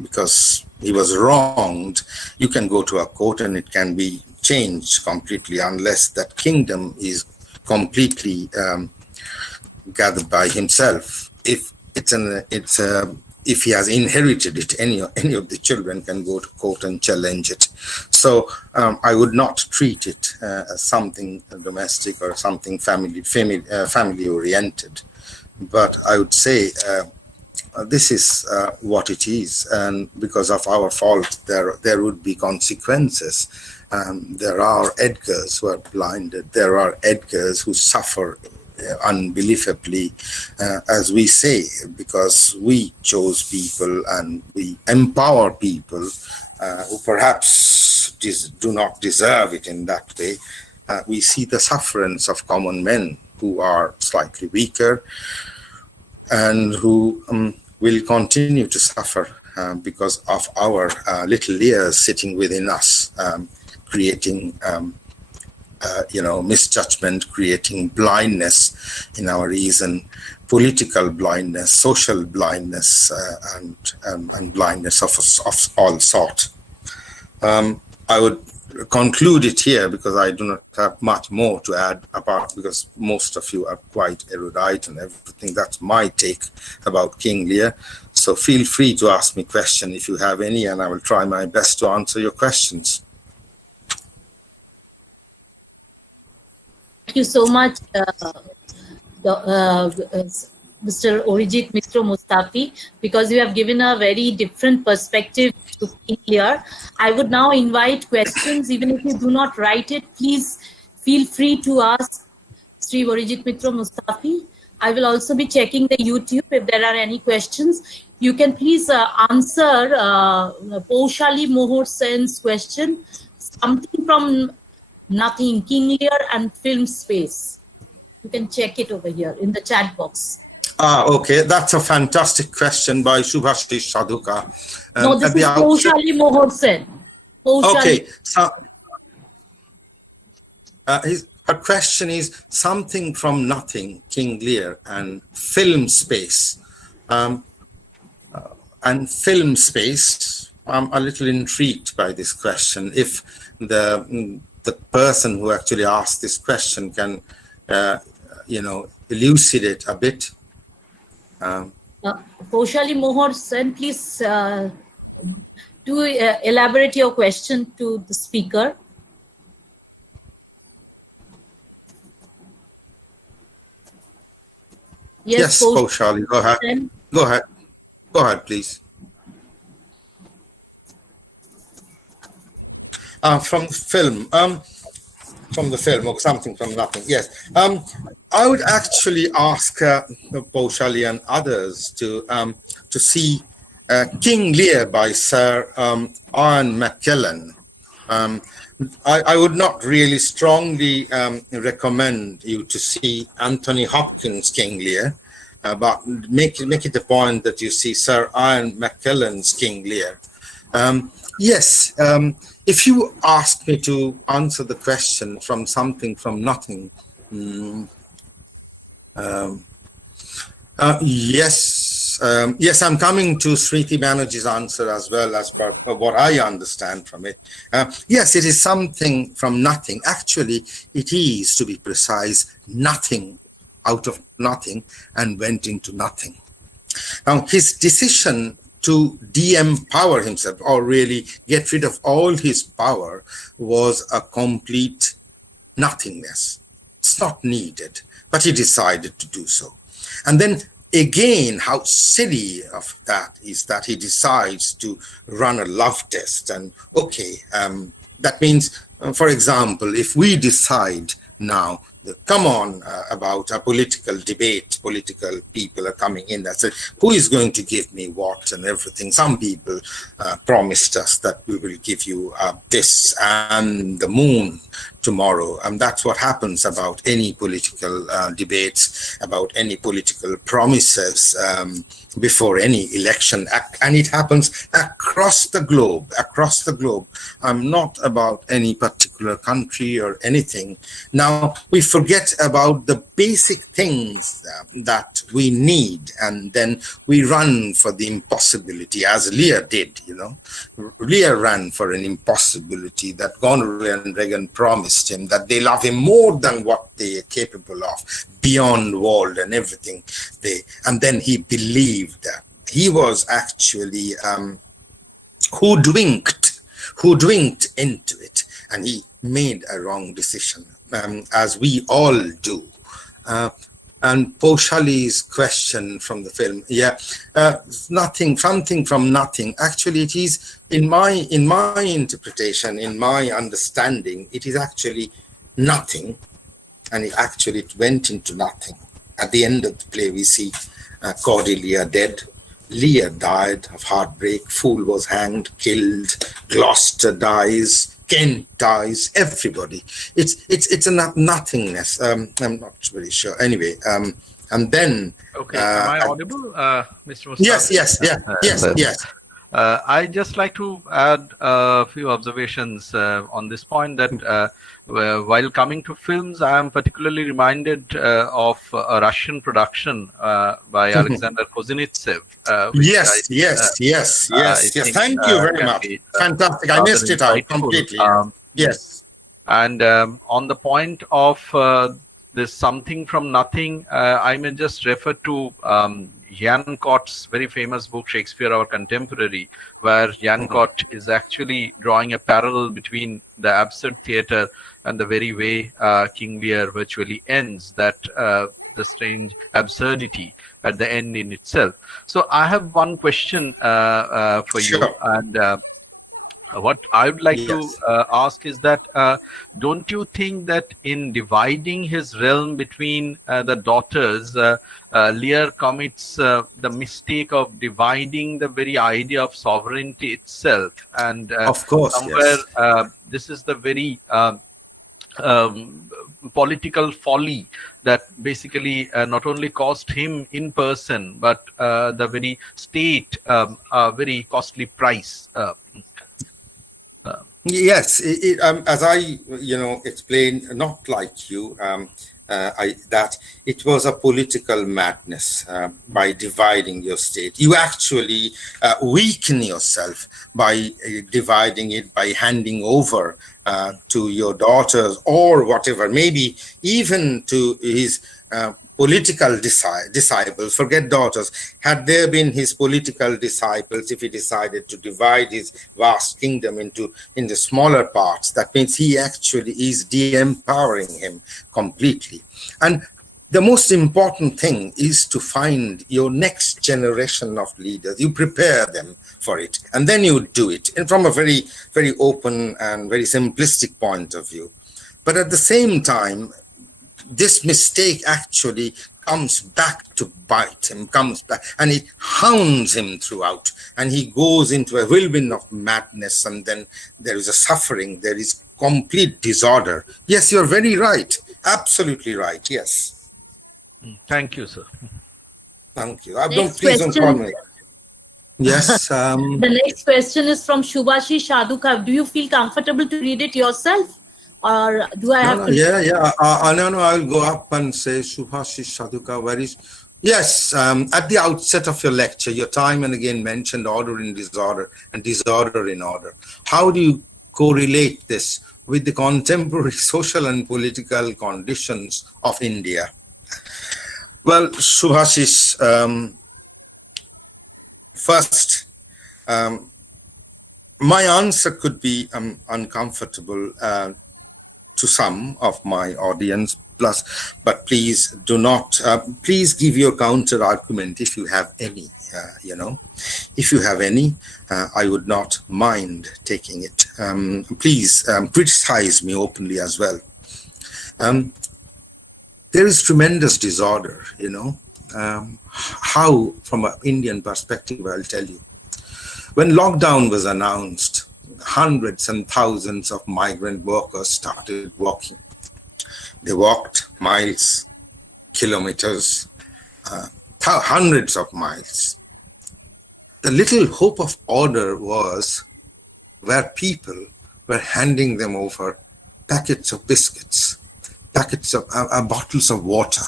because he was wronged, you can go to a court and it can be changed completely, unless that kingdom is completely gathered by himself. If he has inherited it, any of the children can go to court and challenge it. So I would not treat it as something domestic or something family oriented, but I would say this is what it is, and because of our fault, there would be consequences. There are Edgars who are blinded. There are Edgars who suffer unbelievably, as we say, because we chose people and we empower people who perhaps do not deserve it in that way. We see the sufferance of common men who are slightly weaker and who will continue to suffer because of our little ears sitting within us, creating misjudgment, creating blindness in our reason, political blindness, social blindness, and blindness of all sort. I would conclude it here because I do not have much more to add apart, because most of you are quite erudite and everything. That's my take about King Lear. So feel free to ask me questions if you have any, and I will try my best to answer your questions. Thank you so much, Mr. Orijit Mitra Mustafi, because you have given a very different perspective to King Lear. I would now invite questions. Even if you do not write it, please feel free to ask Sri Orijit Mitra Mustafi. I will also be checking the YouTube if there are any questions. You can please answer Paushali Mohor Sen's question, something from nothing, King Lear and film space. You can check it over here in the chat box. Okay, that's a fantastic question by Subhashish Sadhuka. No, this is Paushali Mohor Sen. Okay, so her question is something from nothing, King Lear, and film space. And film space, I'm a little intrigued by this question. If the person who actually asked this question can, elucidate a bit. Paushali Mohor Sen, please do elaborate your question to the speaker. Yes, Paushali, go ahead. Sen. Go ahead. Go ahead, please. From the film, or something from nothing. Yes. I would actually ask Paushali and others to see King Lear by Sir Ian McKellen. I would not really strongly recommend you to see Anthony Hopkins' King Lear, but make it a point that you see Sir Ian McKellen's King Lear. Yes, if you ask me to answer the question from something from nothing, yes, I'm coming to Sriti Banerjee's answer as well as per what I understand from it. Yes, it is something from nothing. Actually, it is, to be precise, nothing out of nothing and went into nothing. Now, his decision to de-empower himself, or really get rid of all his power, was a complete nothingness. It's not needed, but he decided to do so. And then again, how silly of that is that he decides to run a love test. And okay, that means, for example, if we decide now, come on, about a political debate, political people are coming in that say, who is going to give me what and everything? Some people promised us that we will give you this and the moon tomorrow, and that's what happens about any political debates, about any political promises before any election, and it happens across the globe, not about any particular country or anything. Now, we forget about the basic things that we need, and then we run for the impossibility, as Lear did, Lear ran for an impossibility that Gonorrhea and Reagan promised him, that they love him more than what they are capable of, beyond world and everything. And then he believed that. He was actually hoodwinked into it, and he made a wrong decision, as we all do. And Paushali's question from the film, something from nothing. Actually, it is, in my interpretation, in my understanding, it is actually nothing, and it went into nothing. At the end of the play, we see Cordelia dead, Lear died of heartbreak, Fool was hanged, killed, Gloucester dies, Kent dies, everybody. It's a nothingness. I'm not very sure. Anyway, and then. Okay, am I audible, Mr. Mustafa? Yes. I'd just like to add a few observations on this point, that while coming to films, I am particularly reminded of a Russian production by Alexander Kozhenitsev. Yes. Thank you very much. Fantastic. I missed it out completely. Yes. And on the point of this something from nothing, I may just refer to Jan Kott's very famous book, Shakespeare, Our Contemporary, where Jan Kott is actually drawing a parallel between the absurd theatre and the very way King Lear virtually ends, that the strange absurdity at the end in itself. So I have one question for Sure. you, and what I would like to Yes. ask is that don't you think that in dividing his realm between the daughters, Lear commits the mistake of dividing the very idea of sovereignty itself, and Of course, somewhere yes. this is the very um, political folly that basically not only cost him in person, but the very state a very costly price. Yes, as I, explained, not like you, that it was a political madness by dividing your state. You actually weaken yourself by dividing it, by handing over to your daughters or whatever, maybe even to his political disciples, forget daughters. Had there been his political disciples, if he decided to divide his vast kingdom into smaller parts, that means he actually is de-empowering him completely. And the most important thing is to find your next generation of leaders. You prepare them for it, and then you do it, and from a very, very open and very simplistic point of view. But at the same time, this mistake actually comes back to bite him, comes back, and it hounds him throughout, and he goes into a whirlwind of madness, and then there is a suffering, there is complete disorder. Yes, you're very right, absolutely right, yes. Thank you, sir. Thank you. Next Please don't call me. Yes. The next question is from Shubhashi Shaduka. Do you feel comfortable to read it yourself? Or do I have to? Yeah. No, I'll go up and say, Subhashi Sadhuka, where is... Yes, at the outset of your lecture, you time and again mentioned order in disorder and disorder in order. How do you correlate this with the contemporary social and political conditions of India? Well, Subhashish, first, my answer could be uncomfortable to some of my audience, but please do not, please give your counter argument if you have any, if you have any, I would not mind taking it. Please criticize me openly as well. There is tremendous disorder, how, from an Indian perspective, I'll tell you. When lockdown was announced, hundreds and thousands of migrant workers started walking. They walked miles, kilometers, hundreds of miles. The little hope of order was where people were handing them over packets of biscuits, packets of bottles of water.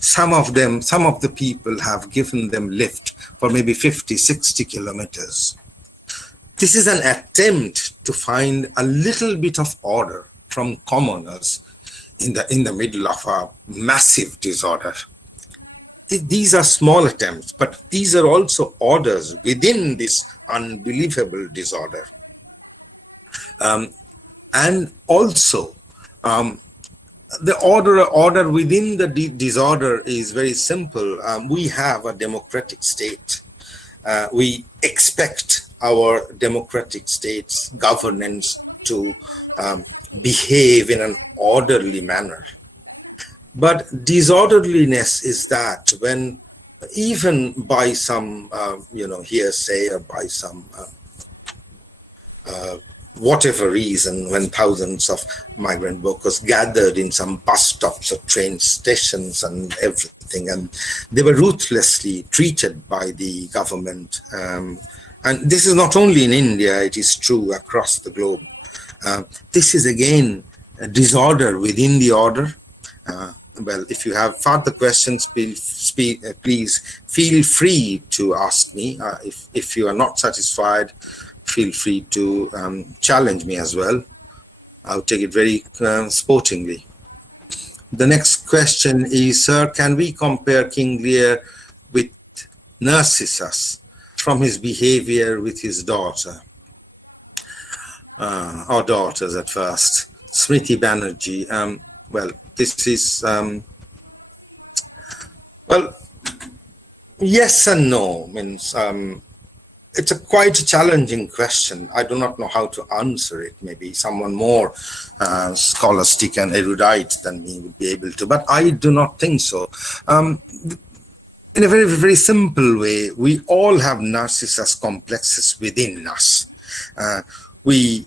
Some of the people have given them lift for maybe 50, 60 kilometers. This is an attempt to find a little bit of order from commoners in the middle of a massive disorder. These are small attempts, but these are also orders within this unbelievable disorder. And also, the order within the disorder is very simple. We have a democratic state. We expect our democratic state's governance to behave in an orderly manner. But disorderliness is that when, even by some, hearsay or by some whatever reason, when thousands of migrant workers gathered in some bus stops or train stations and everything, and they were ruthlessly treated by the government. And this is not only in India, it is true across the globe. This is again a disorder within the order. Well, if you have further questions, please feel free to ask me. If you are not satisfied, feel free to challenge me as well. I'll take it very sportingly. The next question is, sir, can we compare King Lear with Narcissus from his behavior with his daughter, or daughters at first? Smriti Banerjee. Well, this is, well, yes and no. Means it's a quite a challenging question. I do not know how to answer it. Maybe someone more scholastic and erudite than me would be able to, but I do not think so. In a very, very simple way, we all have narcissist complexes within us. We,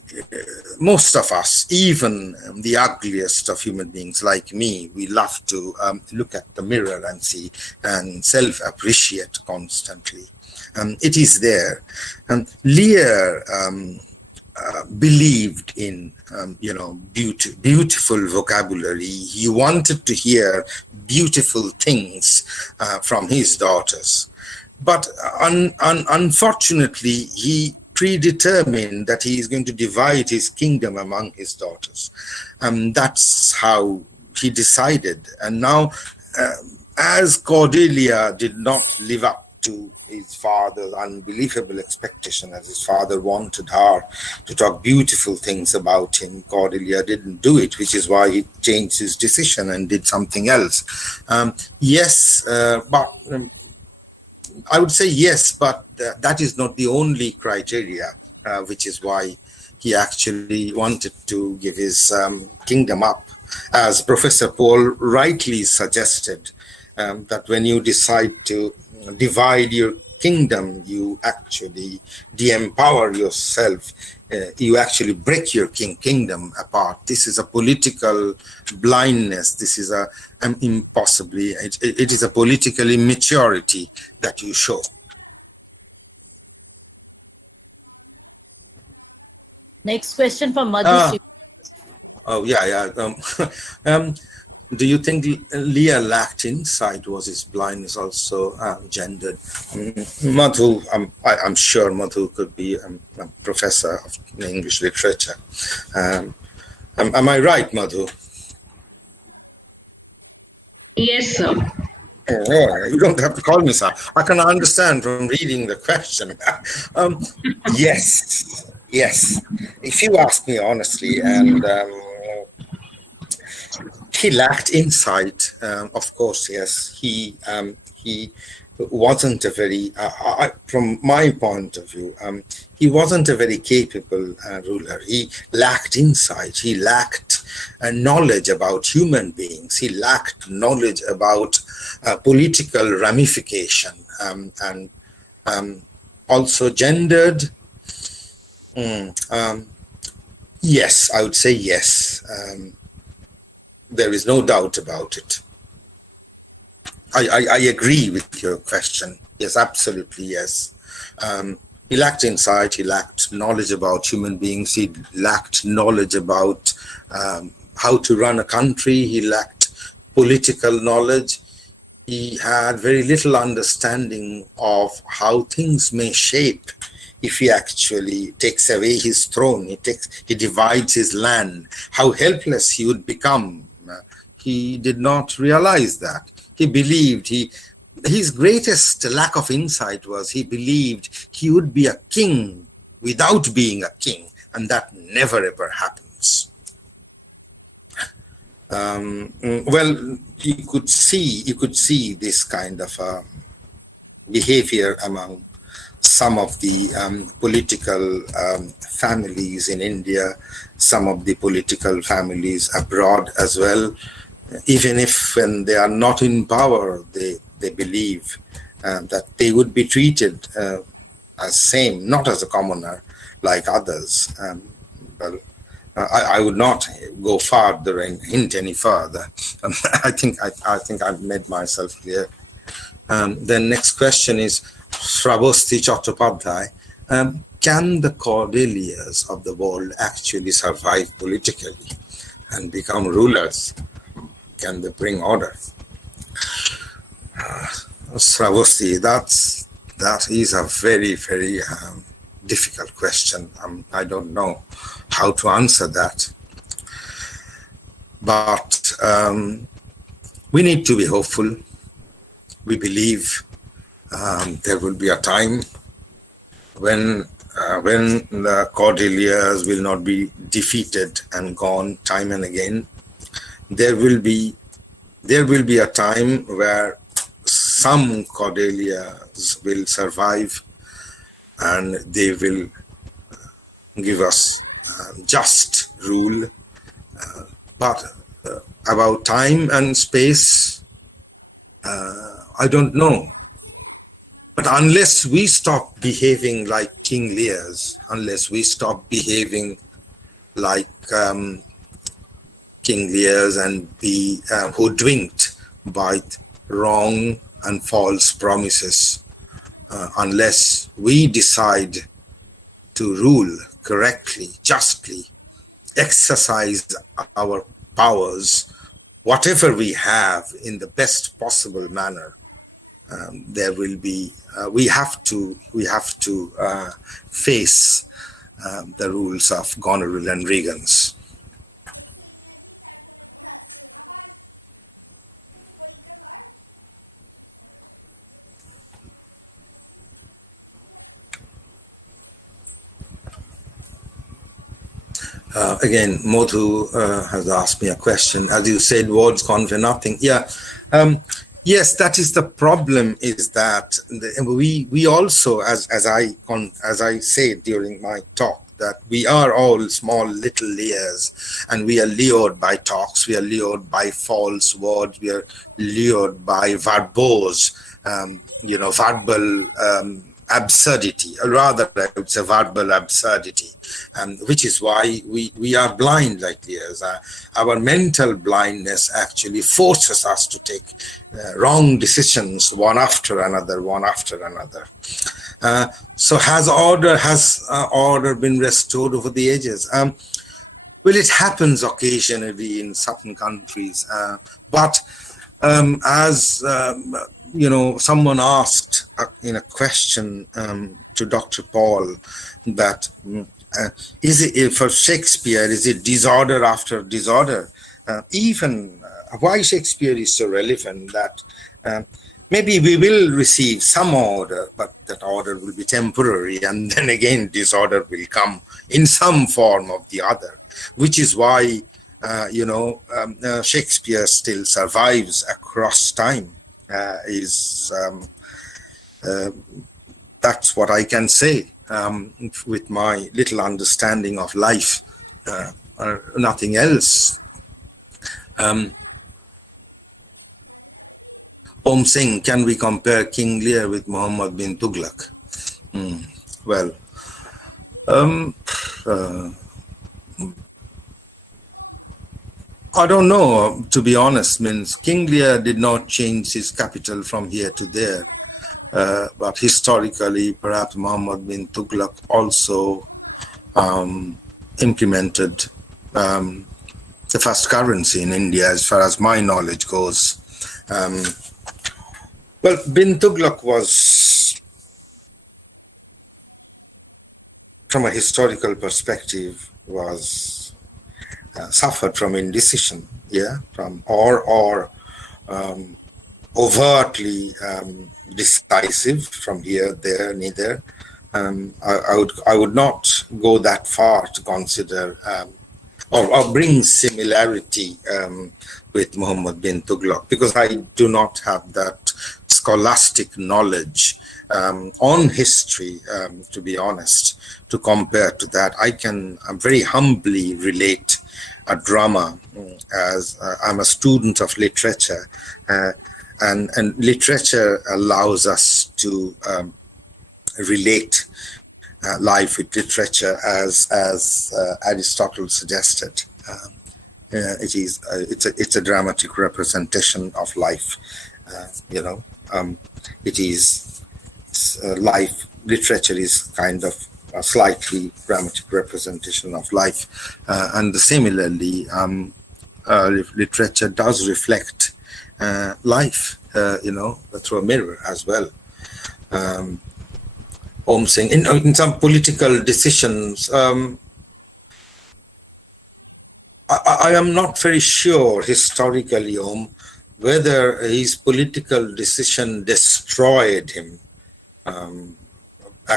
most of us, even the ugliest of human beings like me, we love to look at the mirror and see and self-appreciate constantly. It is there. Lear believed in, beautiful vocabulary. He wanted to hear beautiful things from his daughters. But unfortunately, he predetermined that he is going to divide his kingdom among his daughters. That's how he decided. And now, as Cordelia did not live up to his father's unbelievable expectation, as his father wanted her to talk beautiful things about him, Cordelia didn't do it, which is why he changed his decision and did something else. Yes, but I would say yes, but that is not the only criteria, which is why he actually wanted to give his kingdom up. As Professor Paul rightly suggested, that when you decide to divide your kingdom, you actually de-empower yourself. You actually break your kingdom apart. This is a political blindness. This is a impossibly, it is a political immaturity that you show. Next question from Madhu. Oh, yeah. Do you think Lear lacked insight? Was his blindness also gendered? Madhu, I'm sure Madhu could be a professor of English literature. Am I right, Madhu? Yes, sir. Oh, you don't have to call me sir. I can understand from reading the question. Yes. If you ask me honestly, and he lacked insight. Of course, yes. He wasn't a very, from my point of view, he wasn't a very capable ruler. He lacked insight. He lacked knowledge about human beings. He lacked knowledge about political ramification, and also gendered. Yes, I would say yes. There is no doubt about it. I agree with your question. Yes, absolutely, yes. He lacked insight, he lacked knowledge about human beings, he lacked knowledge about how to run a country, he lacked political knowledge, he had very little understanding of how things may shape if he actually takes away his throne, he divides his land, how helpless he would become. He did not realize that. He believed his greatest lack of insight was he believed he would be a king without being a king, and that never ever happens. Well, you could see this kind of behavior among some of the political families in India, some of the political families abroad as well. Even if when they are not in power, they believe that they would be treated as same, not as a commoner like others. Well, I would not go farther and hint any further. I think I've made myself clear. The next question is Sravasti Chattopadhyay. Can the Cordelias of the world actually survive politically and become rulers? Can they bring order? Sravasti, that is a very, very difficult question. I don't know how to answer that. But we need to be hopeful. We believe there will be a time when the Cordelias will not be defeated and gone time and again. There will be a time where some Cordelias will survive, and they will give us just rule. But about time and space, I don't know. But unless we stop behaving like King Lear's, unless we stop behaving like King Lear's and be hoodwinked by wrong and false promises, unless we decide to rule correctly, justly, exercise our powers, whatever we have, in the best possible manner, there will be. We have to face the rules of Goneril and Regan's. Again, Mothu has asked me a question. As you said, words convey nothing. Yeah. Yes, that is the problem, is that we also, as I said during my talk, that we are all small little Lears, and we are lured by talks, we are lured by false words, we are lured by verbose, verbal absurdity, or rather I would say verbal absurdity, which is why we are blind like Lears. Our mental blindness actually forces us to take wrong decisions one after another. So has order been restored over the ages? Well, it happens occasionally in certain countries, but as someone asked in a question to Dr. Paul, that is it for Shakespeare? Is it disorder after disorder? Even why Shakespeare is so relevant, that maybe we will receive some order, but that order will be temporary, and then again disorder will come in some form or the other, which is why Shakespeare still survives across time. That's what I can say with my little understanding of life, or nothing else. Om Singh, can we compare King Lear with Muhammad bin Tughlaq? Well, I don't know, to be honest. Means King Lear did not change his capital from here to there, but historically, perhaps Muhammad bin Tughlaq also implemented the first currency in India, as far as my knowledge goes. Well, bin Tughlaq was, from a historical perspective, was suffered from indecision, or overtly decisive, from here, there, neither. I would not go that far to consider or bring similarity with Muhammad bin Tughlaq, because I do not have that scholastic knowledge on history, to be honest, to compare to that. I can very humbly relate a drama, as I'm a student of literature, and literature allows us to relate life with literature, as Aristotle suggested. It's a dramatic representation of life. It is life. Literature is kind of a slightly dramatic representation of life, and similarly, literature does reflect life, through a mirror as well. Om Singh, in some political decisions, I am not very sure historically, whether his political decision destroyed him,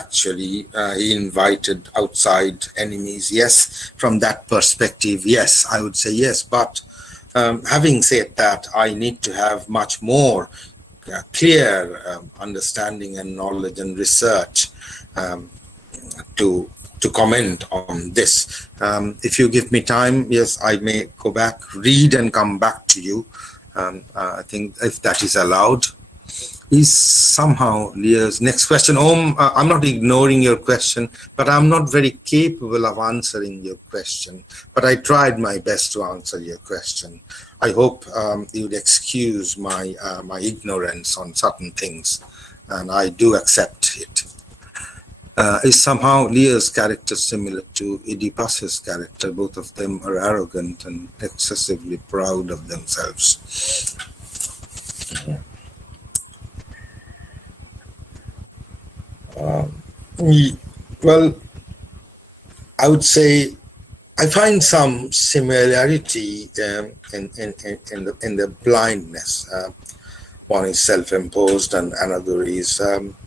actually he invited outside enemies. Yes, from that perspective, yes, I would say yes. But having said that, I need to have much more clear understanding and knowledge and research um, to comment on this. If you give me time, yes, I may go back, read, and come back to you. I think if that is allowed. Is somehow Lear's next question. I'm not ignoring your question, but I'm not very capable of answering your question. But I tried my best to answer your question. I hope you'd excuse my my ignorance on certain things, and I do accept it. Is somehow Lear's character similar to Oedipus's character? Both of them are arrogant and excessively proud of themselves. Well, I would say I find some similarity in the blindness. One is self-imposed and another is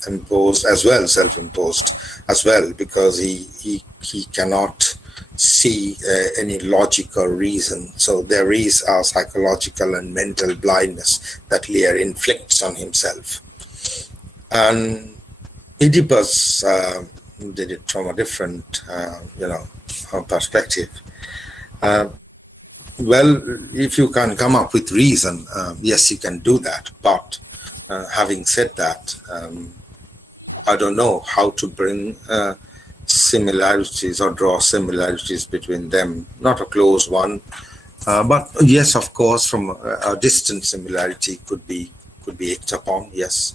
imposed as well, self-imposed as well, because he cannot see any logic or reason. So there is a psychological and mental blindness that Lear inflicts on himself. And Oedipus did it from a different, perspective. Well, if you can come up with reason, yes, you can do that. But having said that, I don't know how to bring similarities or draw similarities between them. Not a close one, but yes, of course, from a distant similarity could be acted upon. Yes.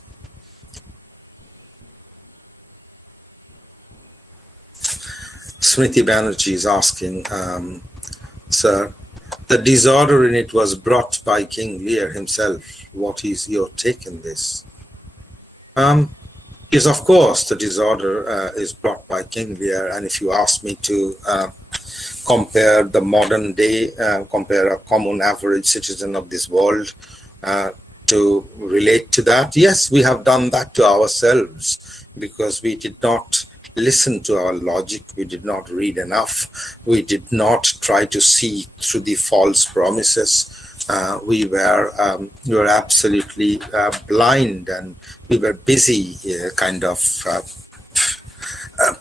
Smriti Banerjee is asking, sir, the disorder in it was brought by King Lear himself. What is your take in this? Yes, of course, the disorder is brought by King Lear, and if you ask me to compare the modern day, compare a common average citizen of this world to relate to that, yes, we have done that to ourselves because we did not listen to our logic, we did not read enough, we did not try to see through the false promises. We were absolutely blind, and we were busy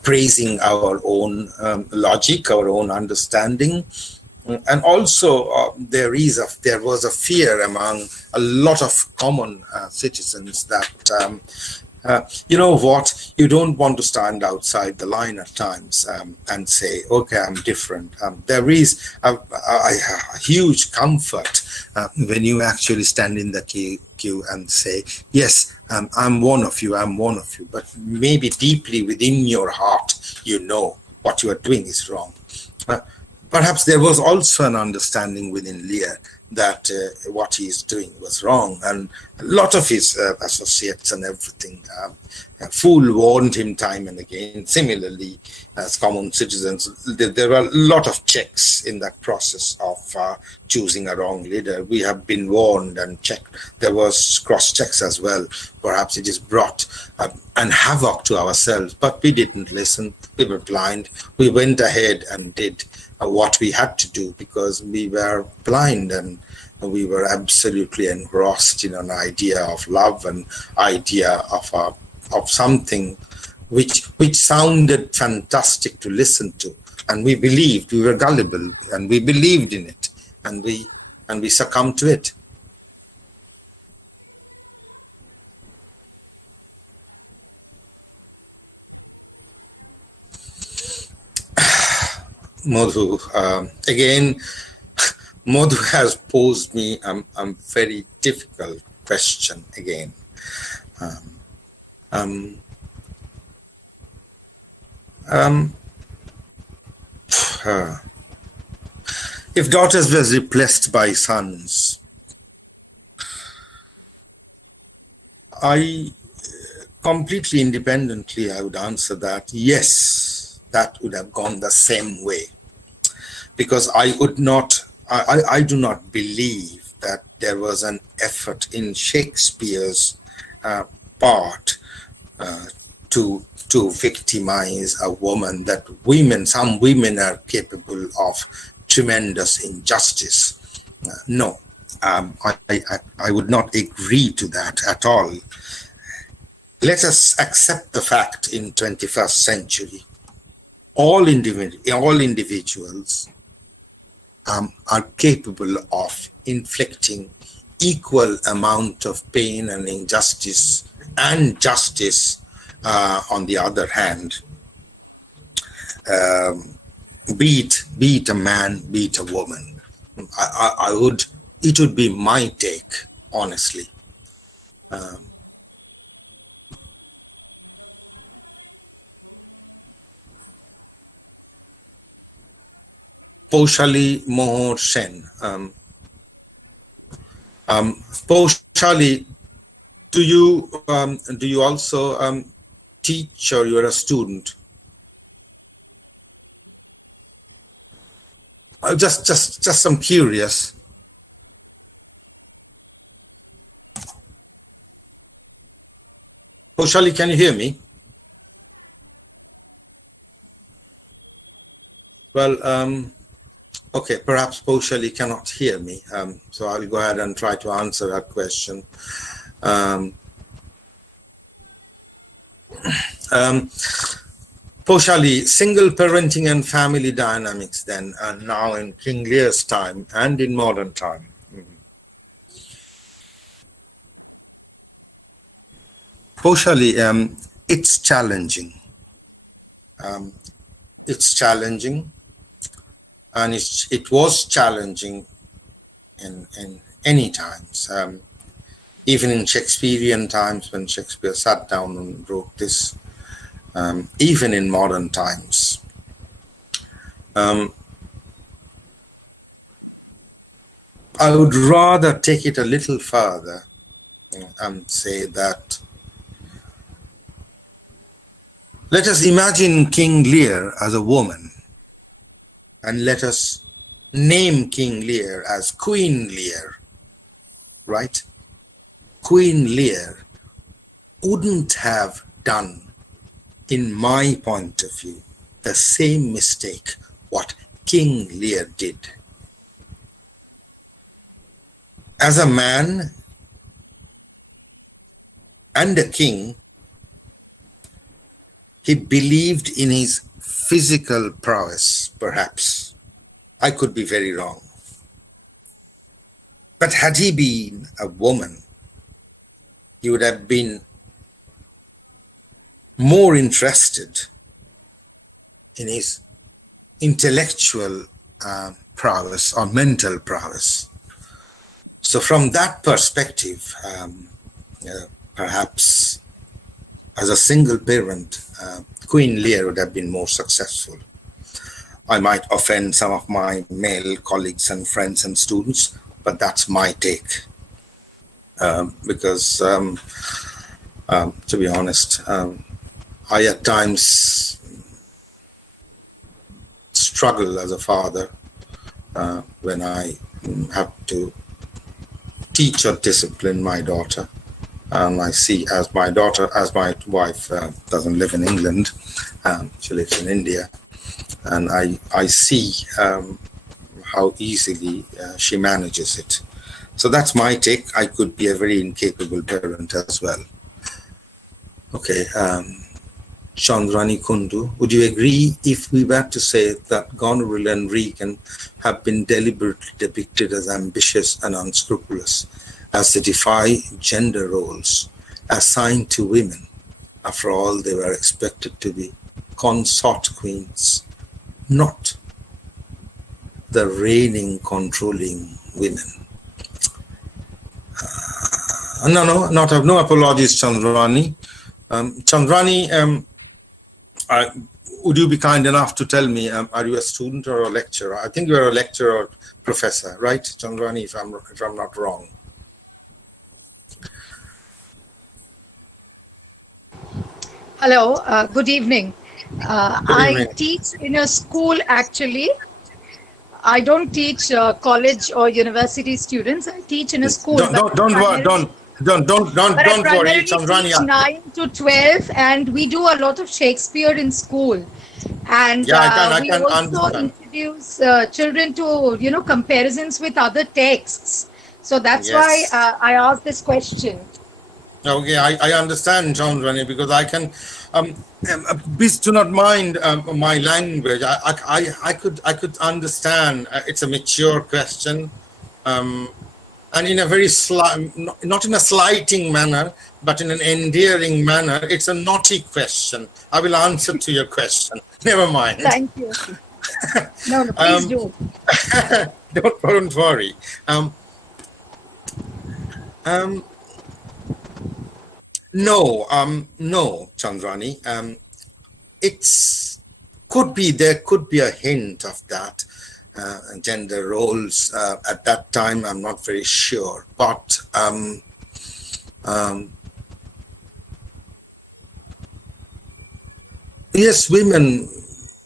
praising our own logic, our own understanding. And also there was a fear among a lot of common citizens that you know what, you don't want to stand outside the line at times and say, okay, I'm different. There is a huge comfort when you actually stand in the queue and say, yes, I'm one of you, but maybe deeply within your heart, you know what you are doing is wrong. Perhaps there was also an understanding within Lear that what he is doing was wrong, and a lot of his associates and everything, Fool warned him time and again. Similarly, as common citizens, there are a lot of checks in that process of choosing a wrong leader. We have been warned and checked. There was cross-checks as well. Perhaps it is brought an havoc to ourselves, but we didn't listen. We were blind. We went ahead and did what we had to do because we were blind and we were absolutely engrossed in an idea of love and idea of something which sounded fantastic to listen to, and we believed. We were gullible and we believed in it, and we succumbed to it. Madhu, again, Madhu has posed me a very difficult question again. If daughters were replaced by sons, I completely independently I would answer that yes, that would have gone the same way, because I do not believe that there was an effort in Shakespeare's part to to victimize a woman, that some women are capable of tremendous injustice. No, I would not agree to that at all. Let us accept the fact in 21st century, all individuals are capable of inflicting equal amount of pain and injustice and justice on the other hand, be it a man, be it a woman. It would be my take, honestly. Poshali Mohor Sen. Poshali, do you also teach, or you're a student? Just I'm curious. Poshali, can you hear me? Well, okay, perhaps Poshali cannot hear me, so I'll go ahead and try to answer that question. Poshali, single parenting and family dynamics then, now in King Lear's time and in modern time. Poshali, it's challenging. It's challenging, and it was challenging in any times, even in Shakespearean times when Shakespeare sat down and wrote this, even in modern times. I would rather take it a little further and say that, let us imagine King Lear as a woman, and let us name King Lear as Queen Lear, right? Queen Lear wouldn't have done, in my point of view, the same mistake what King Lear did. As a man and a king, he believed in his physical prowess, perhaps. I could be very wrong. But had he been a woman, he would have been more interested in his intellectual prowess or mental prowess. So from that perspective, perhaps as a single parent, Queen Lear would have been more successful. I might offend some of my male colleagues and friends and students, but that's my take. Because, to be honest, I at times struggle as a father when I have to teach or discipline my daughter. And I see, as my wife doesn't live in England, she lives in India, and I see how easily she manages it. So that's my take. I could be a very incapable parent as well. Okay, Chandrani Kundu, would you agree if we were to say that Goneril and Regan have been deliberately depicted as ambitious and unscrupulous, as they defy gender roles assigned to women? After all, they were expected to be consort queens, not the reigning, controlling women. No apologies, Chandrani. Chandrani, would you be kind enough to tell me, are you a student or a lecturer? I think you're a lecturer or professor, right, Chandrani, if I'm not wrong. Hello, good evening. I teach in a school actually. I don't teach college or university students. I teach in a school. Don't Don't But I worry, primarily Chandrani. teach 9 to 12, and we do a lot of Shakespeare in school. And Yeah, I we can also understand. introduce children to, comparisons with other texts. So that's why Yes. I asked this question. Okay, I understand, Chandrani, because I can. Please do not mind my language. I could understand. It's a mature question, and in a very not in a slighting manner, but in an endearing manner. It's a naughty question. I will answer to your question. Never mind. Thank you. No, please do. Don't worry. No, Chandrani. It's could be there could be a hint of that gender roles at that time. I'm not very sure, but yes, women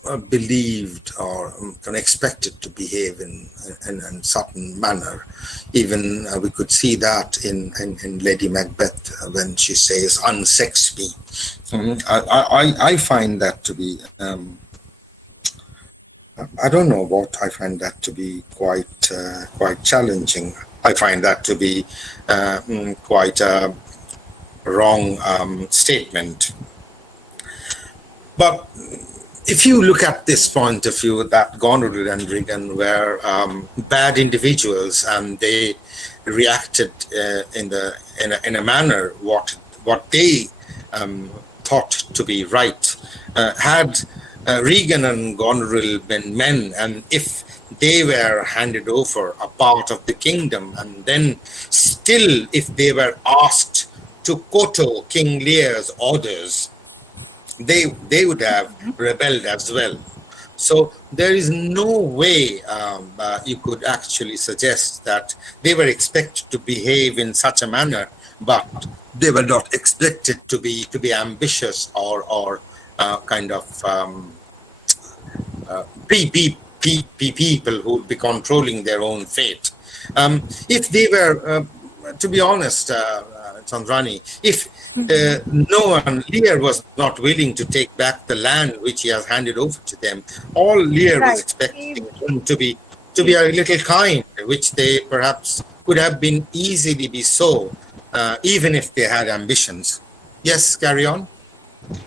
are believed or expected to behave in a certain manner. Even we could see that in Lady Macbeth when she says, "Unsex me." I find that to be. I don't know what I find that to be quite challenging. I find that to be quite a wrong statement. But if you look at this point of view, that Goneril and Regan were bad individuals, and they reacted in a manner what they thought to be right. Had Regan and Goneril been men, and if they were handed over a part of the kingdom, and then still if they were asked to koto King Lear's orders, they would have rebelled as well. So there is no way you could actually suggest that they were expected to behave in such a manner, but they were not expected to be ambitious or kind of people who would be controlling their own fate. If they were, to be honest, Chandrani, if Lear was not willing to take back the land which he has handed over to them, all Lear was expecting him to be a little kind, which they perhaps could have been easily be so, even if they had ambitions. Yes, carry on.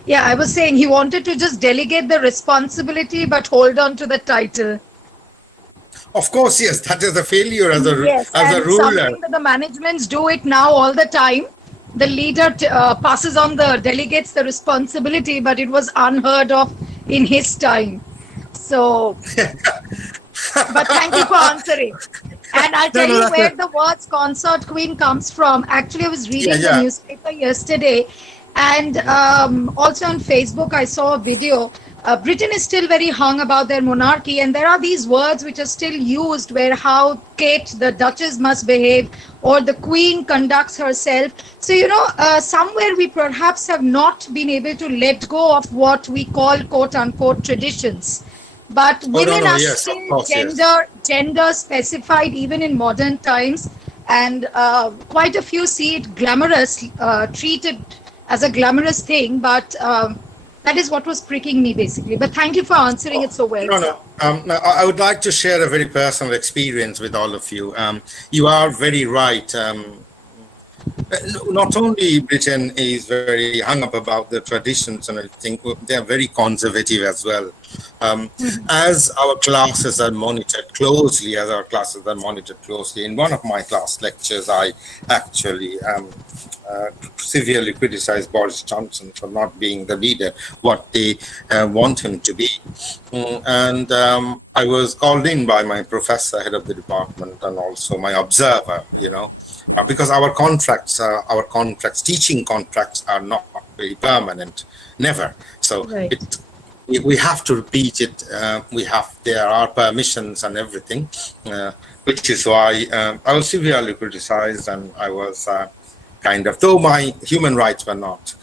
Yeah, I was saying he wanted to just delegate the responsibility but hold on to the title. Of course, yes, that is a failure as a ruler. Something that the managements do it now all the time. The leader passes on delegates the responsibility, but it was unheard of in his time. So, but thank you for answering. And I'll tell you where the words consort queen comes from. Actually, I was reading the newspaper yesterday, and also on Facebook, I saw a video. Britain is still very hung about their monarchy, and there are these words which are still used where how Kate, the Duchess, must behave, or the Queen conducts herself. So, somewhere we perhaps have not been able to let go of what we call quote unquote traditions. But women are still gender specified even in modern times, and quite a few see it glamorous, treated as a glamorous thing, but that is what was pricking me basically. But thank you for answering it so well. No. I would like to share a very personal experience with all of you. You are very right. Not only Britain is very hung up about the traditions, and I think they are very conservative as well. As our classes are monitored closely, in one of my class lectures, I actually severely criticized Boris Johnson for not being the leader what they want him to be. And I was called in by my professor, head of the department, and also my observer, because our teaching contracts are not very permanent, never. So we have to repeat it. There are permissions and everything, which is why I was severely criticized, and I was though my human rights were not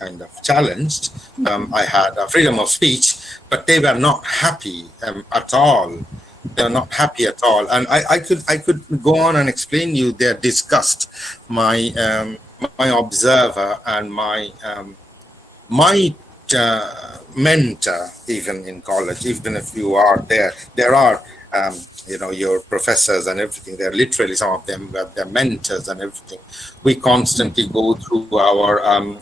challenged, I had freedom of speech, but they were not happy at all. They were not happy at all, and I could go on and explain you their disgust. My my observer and my mentor, even in college, even if you are there are, your professors and everything. They're literally, some of them, they're mentors and everything. We constantly go through our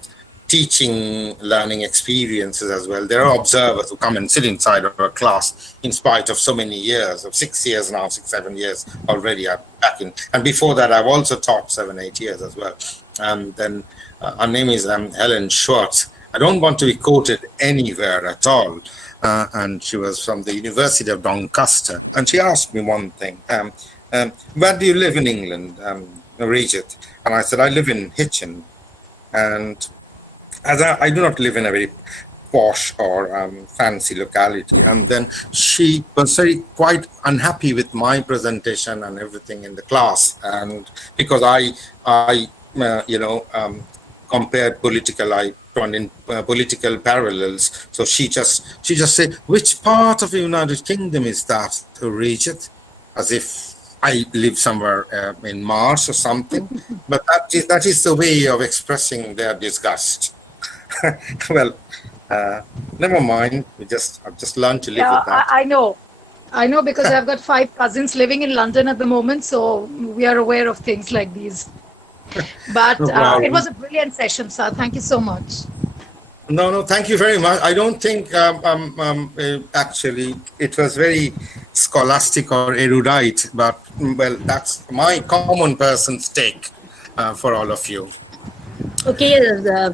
teaching, learning experiences as well. There are observers who come and sit inside of a class in spite of so many years, of 6 years now, 6, 7 years already. I'm back in, and before that, I've also taught 7, 8 years as well. And then her name is Helen Schwartz. I don't want to be quoted anywhere at all. And she was from the University of Doncaster. And she asked me one thing, where do you live in England, Regit? And I said, I live in Hitchin. And as I do not live in a very posh or fancy locality. And then she was quite unhappy with my presentation and everything in the class. And because I compared political parallels. So she just said, which part of the United Kingdom is that, Regit? As if I live somewhere in Mars or something. But that is the way of expressing their disgust. Well, never mind. I've just learned to live with that. I know because I've got 5 cousins living in London at the moment, so we are aware of things like these. But it was a brilliant session, sir. Thank you so much. No, thank you very much. I don't think actually it was very scholastic or erudite, but well, that's my common person's take for all of you. Okay, I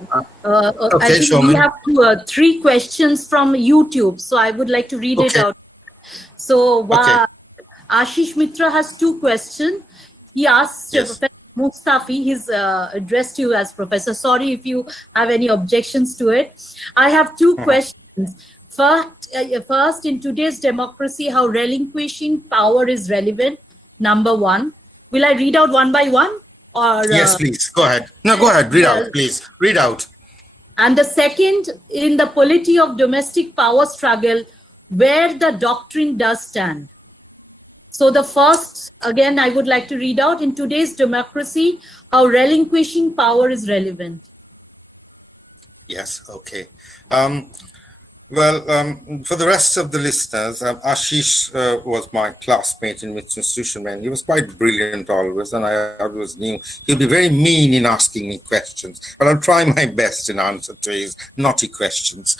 think we have 3 questions from YouTube, so I would like to read it out. So Ashish Mitra has 2 questions. He asks Professor Mustafi, he's addressed you as Professor. Sorry if you have any objections to it. I have 2 questions. First, in today's democracy, how relinquishing power is relevant, number 1. Will I read out one by one? Or yes, please, go ahead. No, go ahead, read out, please. Read out. And the second, in the polity of domestic power struggle, where the doctrine does stand. So the first, again, I would like to read out, in today's democracy, how relinquishing power is relevant. Yes, okay. For the rest of the listeners, Ashish was my classmate in which institution, and he was quite brilliant always, and I always knew he'd be very mean in asking me questions, but I'll try my best in answer to his naughty questions.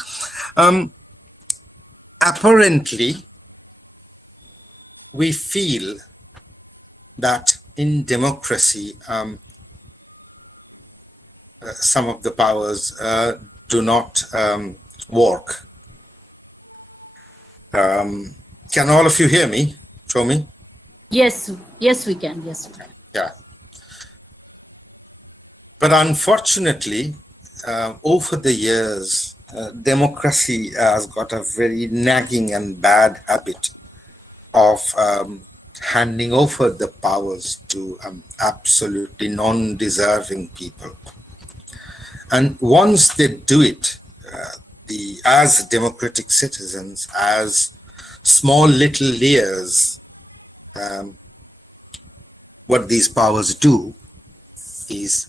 Apparently, we feel that in democracy, some of the powers do not work. Can all of you hear me? Show me? Yes, we can. Yes, we can. Yeah. But unfortunately, over the years, democracy has got a very nagging and bad habit of handing over the powers to absolutely non-deserving people. And once they do it, as democratic citizens, as small little Lears, what these powers do is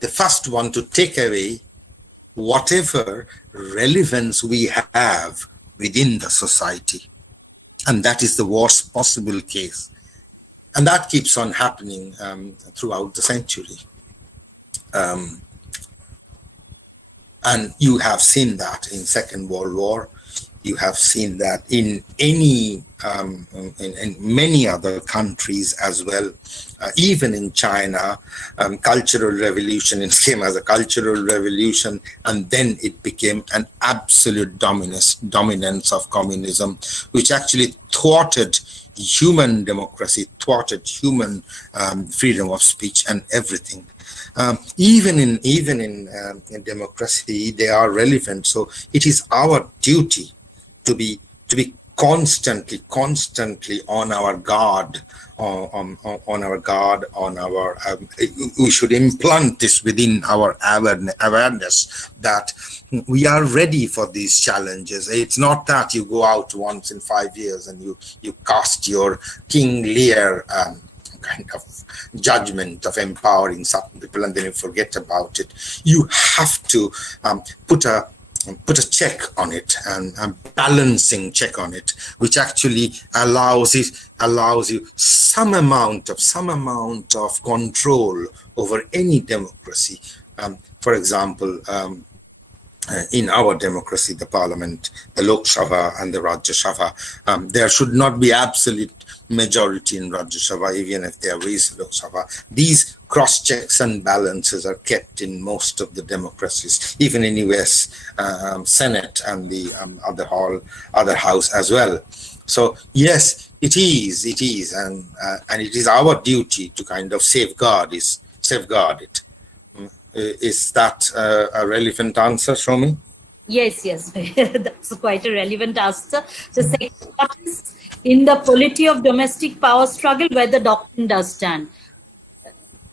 the first one to take away whatever relevance we have within the society. And that is the worst possible case. And that keeps on happening throughout the century. And you have seen that in Second World War. You have seen that in in many other countries as well. Even in China, Cultural Revolution, it came as a cultural revolution, and then it became an absolute dominance of communism, which actually thwarted human democracy, thwarted human freedom of speech and everything. Even in democracy, they are relevant. So it is our duty to be constantly on our guard. We should implant this within our awareness that we are ready for these challenges. It's not that you go out once in 5 years and you cast your King Lear kind of judgment of empowering certain people and then you forget about it. You have to put a check on it and a balancing check on it, which actually allows you some amount of control over any democracy. For example, in our democracy, the parliament, the Lok Sabha and the Rajya Sabha, there should not be absolute majority in Rajya Sabha, even if there is Lok Sabha. These cross checks and balances are kept in most of the democracies, even in US Senate and the other house as well. So yes, it is, and it is our duty to kind of safeguard it. Is that a relevant answer, Shomi? Yes, that's quite a relevant answer. So, second, what is in the polity of domestic power struggle where the doctrine does stand?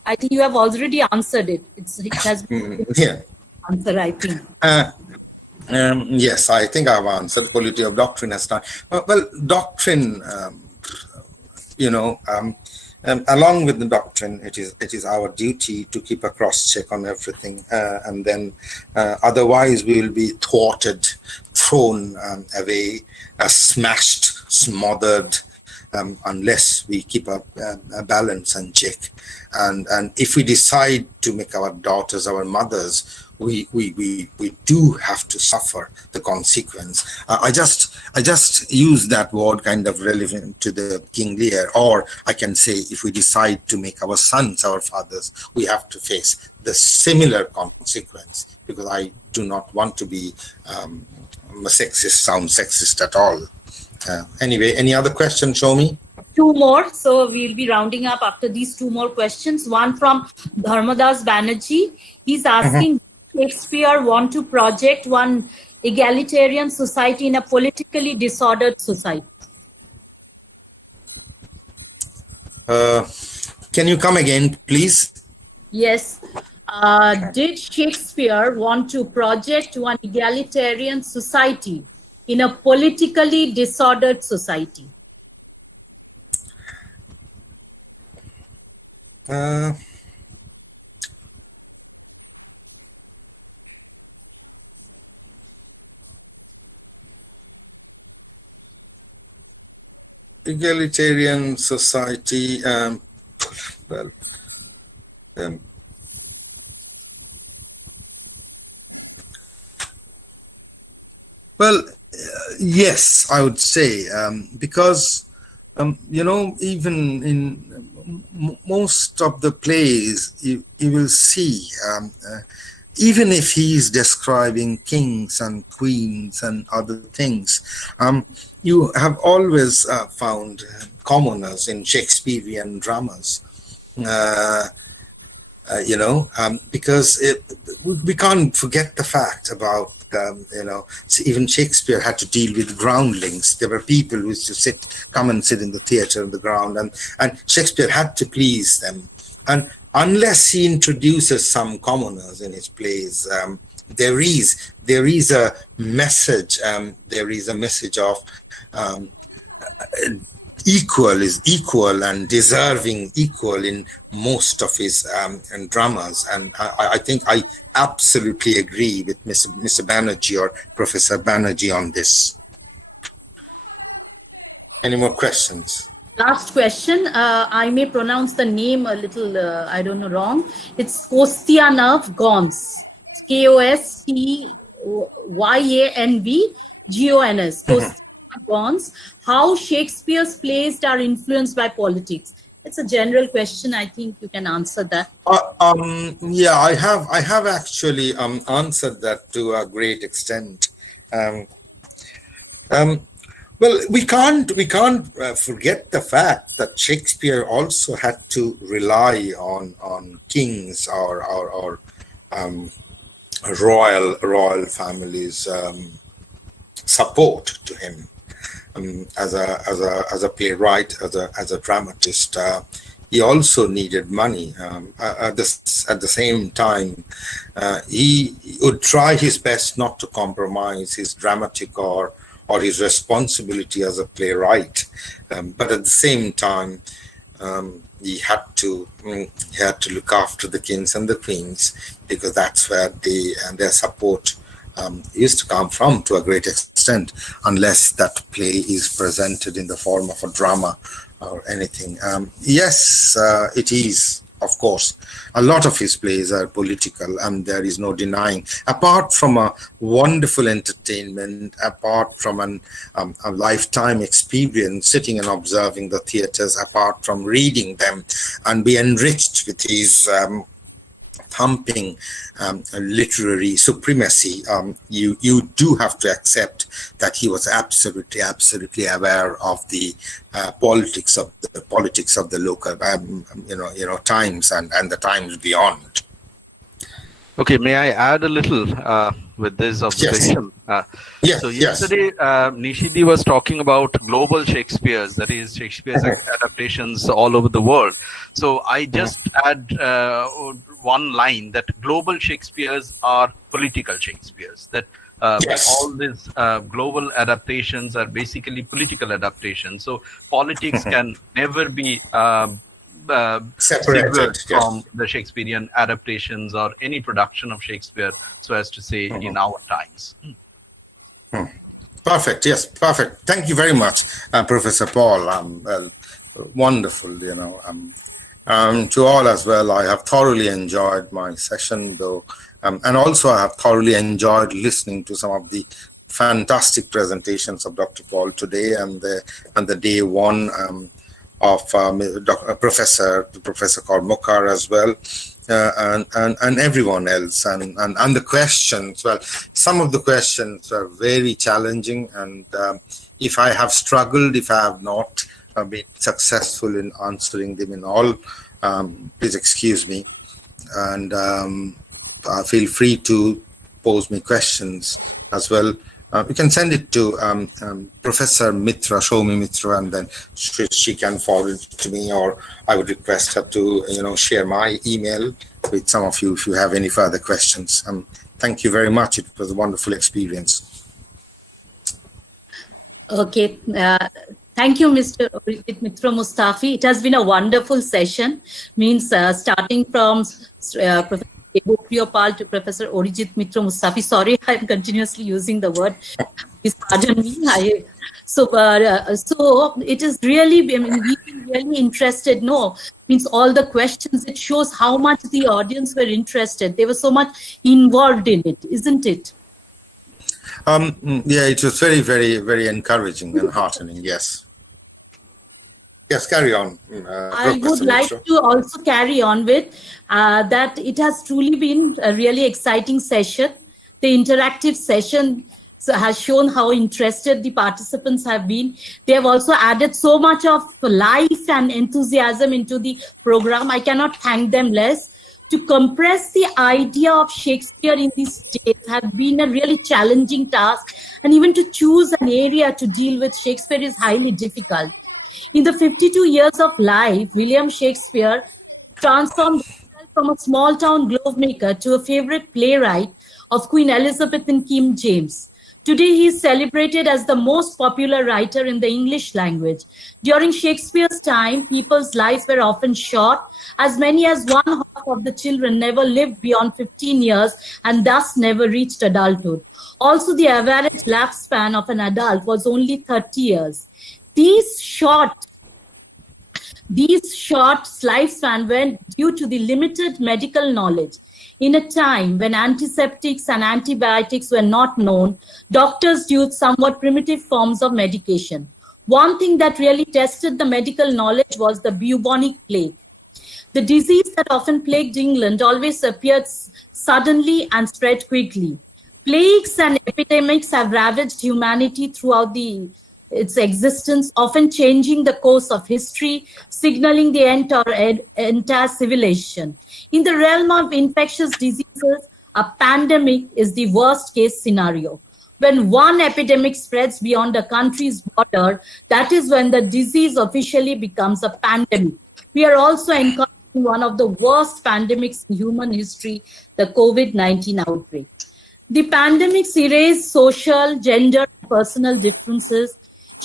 I think you have already answered it. It has been answer, I think. Yes, I think I've answered. Polity of doctrine has done. Well, doctrine, along with the doctrine, it is our duty to keep a cross check on everything, and then otherwise we will be thwarted, thrown away, smashed, smothered, unless we keep a balance and check. And if we decide to make our daughters our mothers, we do have to suffer the consequence. I just use that word kind of relevant to the King Lear, or I can say if we decide to make our sons our fathers, we have to face the similar consequence, because I do not want to be sound sexist at all. Anyway, any other questions, Shomi? Two more, so we'll be rounding up after these two more questions. One from Dharmadas Banerjee. He's asking, Shakespeare want to project one egalitarian society in a politically disordered society? Can you come again, please? Yes. Did Shakespeare want to project one egalitarian society in a politically disordered society? Egalitarian society, yes, I would say, because even in most of the plays, you will see, even if he is describing kings and queens and other things, you have always found commoners in Shakespearean dramas. Because we can't forget the fact about, even Shakespeare had to deal with groundlings. There were people who used to come and sit in the theatre on the ground, and Shakespeare had to please them. And unless he introduces some commoners in his plays, there is a message. There is a message of equal is equal and deserving equal in most of his dramas, and I think I absolutely agree with Mr. Banerjee or Professor Banerjee on this. Any more questions? Last question. I may pronounce the name a little, I don't know, wrong. It's Kostyanov Gons. Kostyanv Gons. How Shakespeare's plays are influenced by politics? It's a general question. I think you can answer that. Yeah, I have actually answered that to a great extent. Well, we can't forget the fact that Shakespeare also had to rely on kings or royal families' support to him. As a playwright, as a dramatist, he also needed money. At the same time, he would try his best not to compromise his dramatic or his responsibility as a playwright. But at the same time, he had to look after the kings and the queens, because that's where their support used to come from to a great extent, unless that play is presented in the form of a drama or anything. Yes, it is, of course. A lot of his plays are political, and there is no denying. Apart from a wonderful entertainment, apart from a lifetime experience sitting and observing the theatres, apart from reading them and be enriched with his thumping literary supremacy, you do have to accept that he was absolutely aware of the politics of the local times and the times beyond. Okay, may I add a little with this observation? Yes. So yesterday, Nishidi was talking about global Shakespeare's, that is Shakespeare's adaptations all over the world. So I just add one line, that global Shakespeare's are political Shakespeare's. That all these global adaptations are basically political adaptations. So politics can never be separated from the Shakespearean adaptations or any production of Shakespeare, so as to say, in our times. Perfect. Yes, perfect. Thank you very much, Professor Paul. Wonderful, to all as well. I have thoroughly enjoyed my session, though, and also I have thoroughly enjoyed listening to some of the fantastic presentations of Dr. Paul today, and the day one of Professor called Mukhar as well, and everyone else, and the questions. Well, some of the questions are very challenging, and if I have struggled, if I have not been successful in answering them in all, please excuse me, and feel free to pose me questions as well. You can send it to Professor Mitra, Shomi Mitra, and then she can forward it to me, or I would request her to share my email with some of you if you have any further questions. Thank you very much. It was a wonderful experience. Okay. Thank you, Mr. Mitra Mustafi. It has been a wonderful session. Means starting from Professor Pal to Professor Orijit Mitra Mustafi. Sorry, I'm continuously using the word. Please pardon me. So it is really, we've been really interested. Means all the questions, it shows how much the audience were interested. They were so much involved in it, isn't it? Yeah, it was very, very, very encouraging and heartening. Yes. Yes, carry on. I would like to also carry on with that it has truly been a really exciting session. The interactive session has shown how interested the participants have been. They have also added so much of life and enthusiasm into the program. I cannot thank them less. To compress the idea of Shakespeare in these days has been a really challenging task, and even to choose an area to deal with Shakespeare is highly difficult. In the 52 years of life, William Shakespeare transformed himself from a small town glove maker to a favorite playwright of Queen Elizabeth and King James. Today, he is celebrated as the most popular writer in the English language. During Shakespeare's time, people's lives were often short. As many as one half of the children never lived beyond 15 years and thus never reached adulthood. Also, the average lifespan of an adult was only 30 years. These short lifespan were due to the limited medical knowledge. In a time when antiseptics and antibiotics were not known, doctors used somewhat primitive forms of medication. One thing that really tested the medical knowledge was the Bubonic Plague. The disease that often plagued England always appeared suddenly and spread quickly. Plagues and epidemics have ravaged humanity throughout its existence, often changing the course of history, signaling the end of entire civilization. In the realm of infectious diseases, a pandemic is the worst case scenario. When one epidemic spreads beyond a country's border, that is when the disease officially becomes a pandemic. We are also encountering one of the worst pandemics in human history, the COVID-19 outbreak. The pandemics erase social, gender, and personal differences,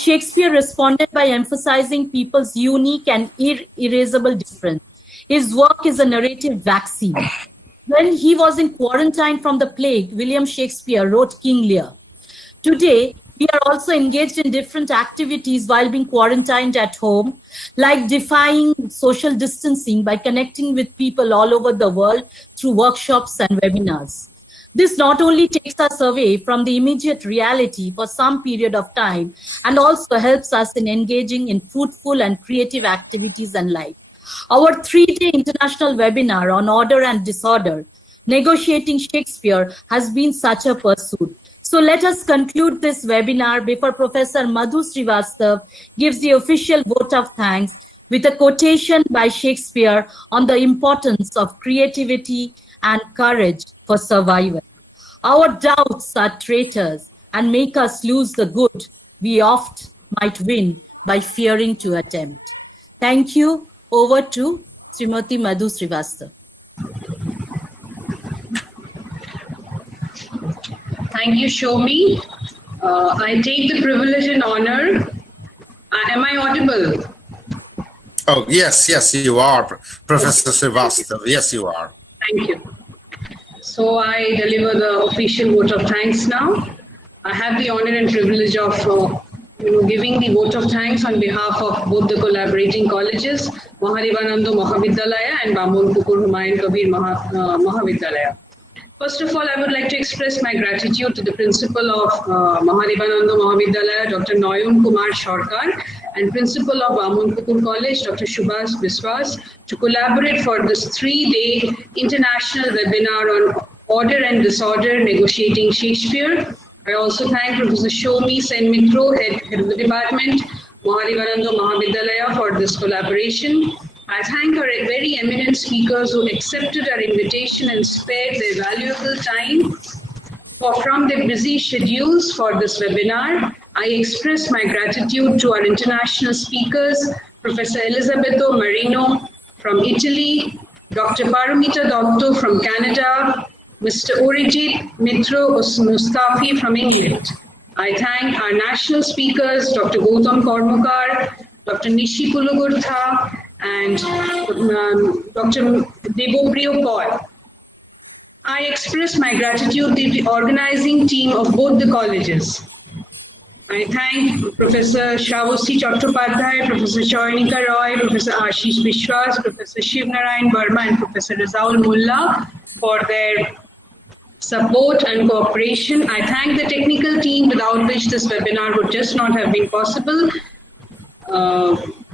Shakespeare responded by emphasizing people's unique and irreplaceable difference. His work is a narrative vaccine. When he was in quarantine from the plague, William Shakespeare wrote King Lear. Today, we are also engaged in different activities while being quarantined at home, like defying social distancing by connecting with people all over the world through workshops and webinars. This not only takes us away from the immediate reality for some period of time, and also helps us in engaging in fruitful and creative activities and life. Our 3-day international webinar on order and disorder, negotiating Shakespeare, has been such a pursuit. So let us conclude this webinar before Professor Madhu Srivastav gives the official vote of thanks with a quotation by Shakespeare on the importance of creativity and courage for survival. Our doubts are traitors and make us lose the good we oft might win by fearing to attempt. Thank you. Over to Srimati Madhu Srivastav. Thank you, Shomi. I take the privilege and honor. Am I audible? Oh, yes, you are, Professor Srivastav. Yes, you are. Thank you. So I deliver the official vote of thanks now. I have the honor and privilege of giving the vote of thanks on behalf of both the collaborating colleges, Maharibananda Mahavidyalaya and Bamol Pukur Humayun Kabir Mahavidyalaya. First of all, I would like to express my gratitude to the principal of Maharibananda Mahavidyalaya, Dr. Noyun Kumar Sarkar, and principal of Bamol Pukur College, Dr. Subhas Biswas, to collaborate for this 3-day international webinar on order and disorder, negotiating Shakespeare. I also thank Professor Shomi Sen Mitro, head of the department, Maharibananda Mahavidyalaya, for this collaboration. I thank our very eminent speakers who accepted our invitation and spared their valuable time from their busy schedules for this webinar. I express my gratitude to our international speakers, Professor Elisabetto Marino from Italy, Dr. Paramita Dotto from Canada, Mr. Orijit Mitro Mustafi from England. I thank our national speakers, Dr. Gautam Kormukar, Dr. Nishi Kulugurtha, and Dr. Debobrio Paul. I express my gratitude to the organizing team of both the colleges. I thank Professor Shravasti Chattopadhyay, Professor Choyanika Roy, Professor Ashish Bishwas, Professor Shivnarayan Verma, and Professor Razaul Mullah for their support and cooperation. I thank the technical team without which this webinar would just not have been possible.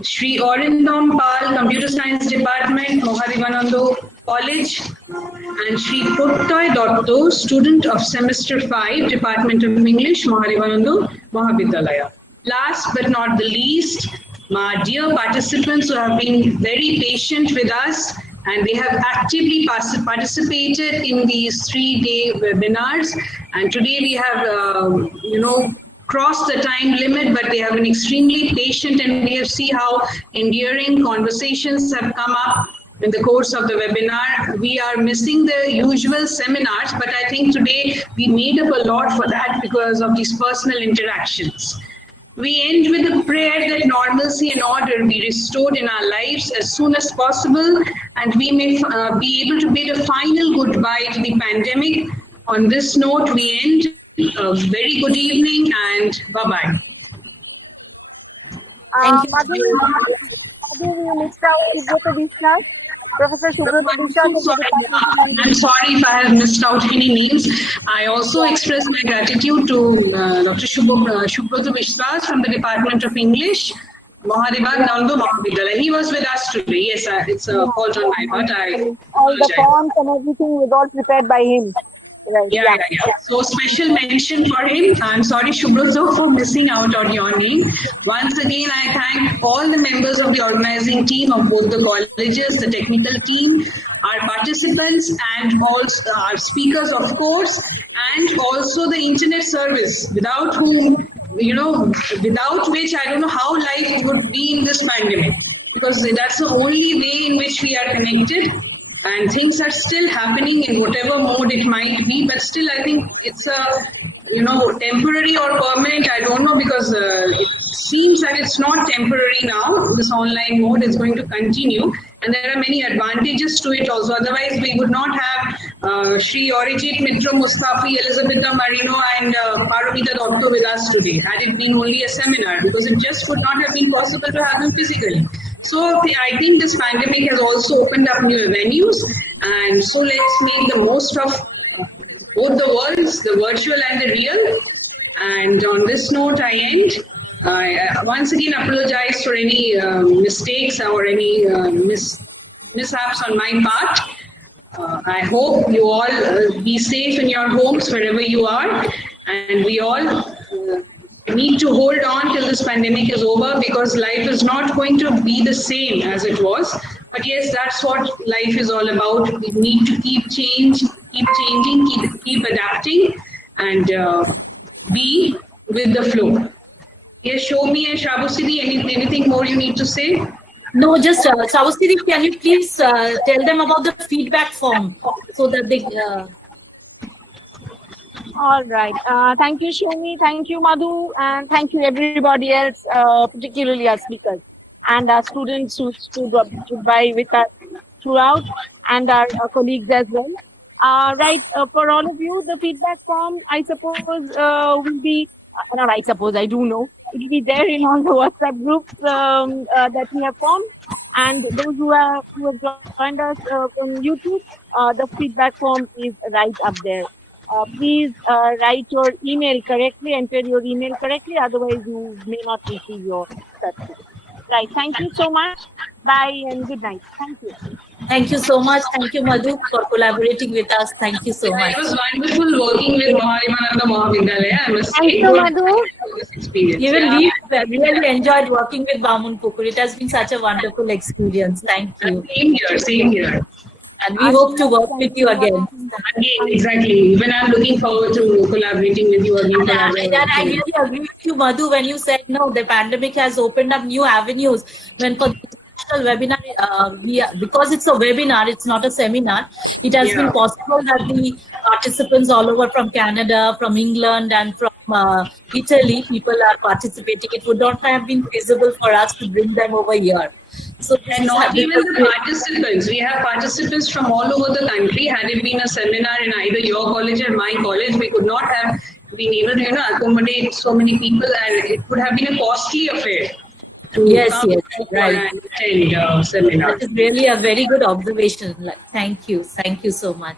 Shri Orindam Pal, Computer Science Department, Maharibananda College, and Shri Puttoy Dotto, student of Semester 5, Department of English, Maharibananda Mahavidyalaya. Last but not the least, my dear participants who have been very patient with us, and they have actively participated in these 3-day webinars. And today we have, crossed the time limit, but they have been extremely patient, and we have seen how endearing conversations have come up in the course of the webinar. We are missing the usual seminars, but I think today we made up a lot for that because of these personal interactions. We end with a prayer that normalcy and order be restored in our lives as soon as possible, and we may be able to bid a final goodbye to the pandemic. On this note, we end. Very good evening and bye-bye. Madhu, you missed out Subrata Biswas. Professor Subrata Biswas. I'm sorry if I have missed out any names. I also express my gratitude to Dr. Subrata Biswas from the Department of English, Maharibananda Mahavidyalaya. He was with us today. Yes, it's a fault on my part. I all the forms and everything was all prepared by him. Right. Yeah. So special mention for him. I'm sorry, Shubhrato, for missing out on your name. Once again, I thank all the members of the organizing team of both the colleges, the technical team, our participants, and also our speakers, of course, and also the internet service, without whom, without which I don't know how life would be in this pandemic, because that's the only way in which we are connected. And things are still happening in whatever mode it might be, but still I think it's a, temporary or permanent, I don't know, because seems that it's not temporary now. This online mode is going to continue, and there are many advantages to it also. Otherwise, we would not have Sri Orijit Mitra Mustafi, Elizabetha Marino, and Paramita Dotto with us today. Had it been only a seminar, because it just would not have been possible to have them physically. So I think this pandemic has also opened up new venues, and so let's make the most of both the worlds, the virtual and the real. And on this note, I end. I once again apologize for any mistakes or any mishaps on my part. I hope you all be safe in your homes wherever you are, and we all need to hold on till this pandemic is over, because life is not going to be the same as it was. But yes, that's what life is all about. We need to keep changing, keep adapting, and be with the flow. Yes, show me and Shabusiri, anything more you need to say? No, just Shabusiri, can you please tell them about the feedback form so that they. All right. Thank you, Shomi. Thank you, Madhu. And thank you, everybody else, particularly our speakers and our students who stood by with us throughout, and our colleagues as well. Right. For all of you, the feedback form, I suppose, will be, not I suppose, I do know, it will be there in all the WhatsApp groups that we have formed. And those who have joined us from YouTube, the feedback form is right up there. Please write your email correctly, enter your email correctly, otherwise you may not receive your certificate. Right. Thank you so much. Bye and good night. Thank you. Thank you so much. Thank you, Madhu, for collaborating with us. Thank you so much. It was wonderful working with Maharimananda Mahavidyalaya. I must Thank say, you, Madhu. this experience. Even we really enjoyed working with Bamun Pukur. It has been such a wonderful experience. Thank you. Same here. And we hope to work with you again. Again, exactly. Even I'm looking forward to collaborating with you again. And I really agree with you, Madhu, when you said, no, the pandemic has opened up new avenues. When for the international webinar, because it's a webinar, it's not a seminar, it has been possible that the participants all over from Canada, from England, and from Italy, people are participating. It would not have been feasible for us to bring them over here. So and not even the participants. We have participants from all over the country. Had it been a seminar in either your college or my college, we could not have been able to accommodate so many people, and it would have been a costly affair. Yes, right. Seminar. That is really a very good observation. Thank you so much.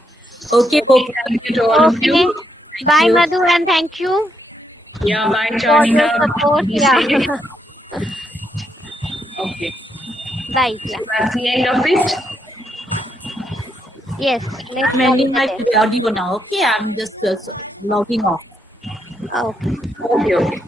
Okay, thank you to all of you. Bye, Madhu, and thank you. Yeah, bye, Charmina. Yeah. Okay. Right. So that's the end of it. Yes. I'm ending my audio now. Okay, I'm just logging off. Okay. Okay.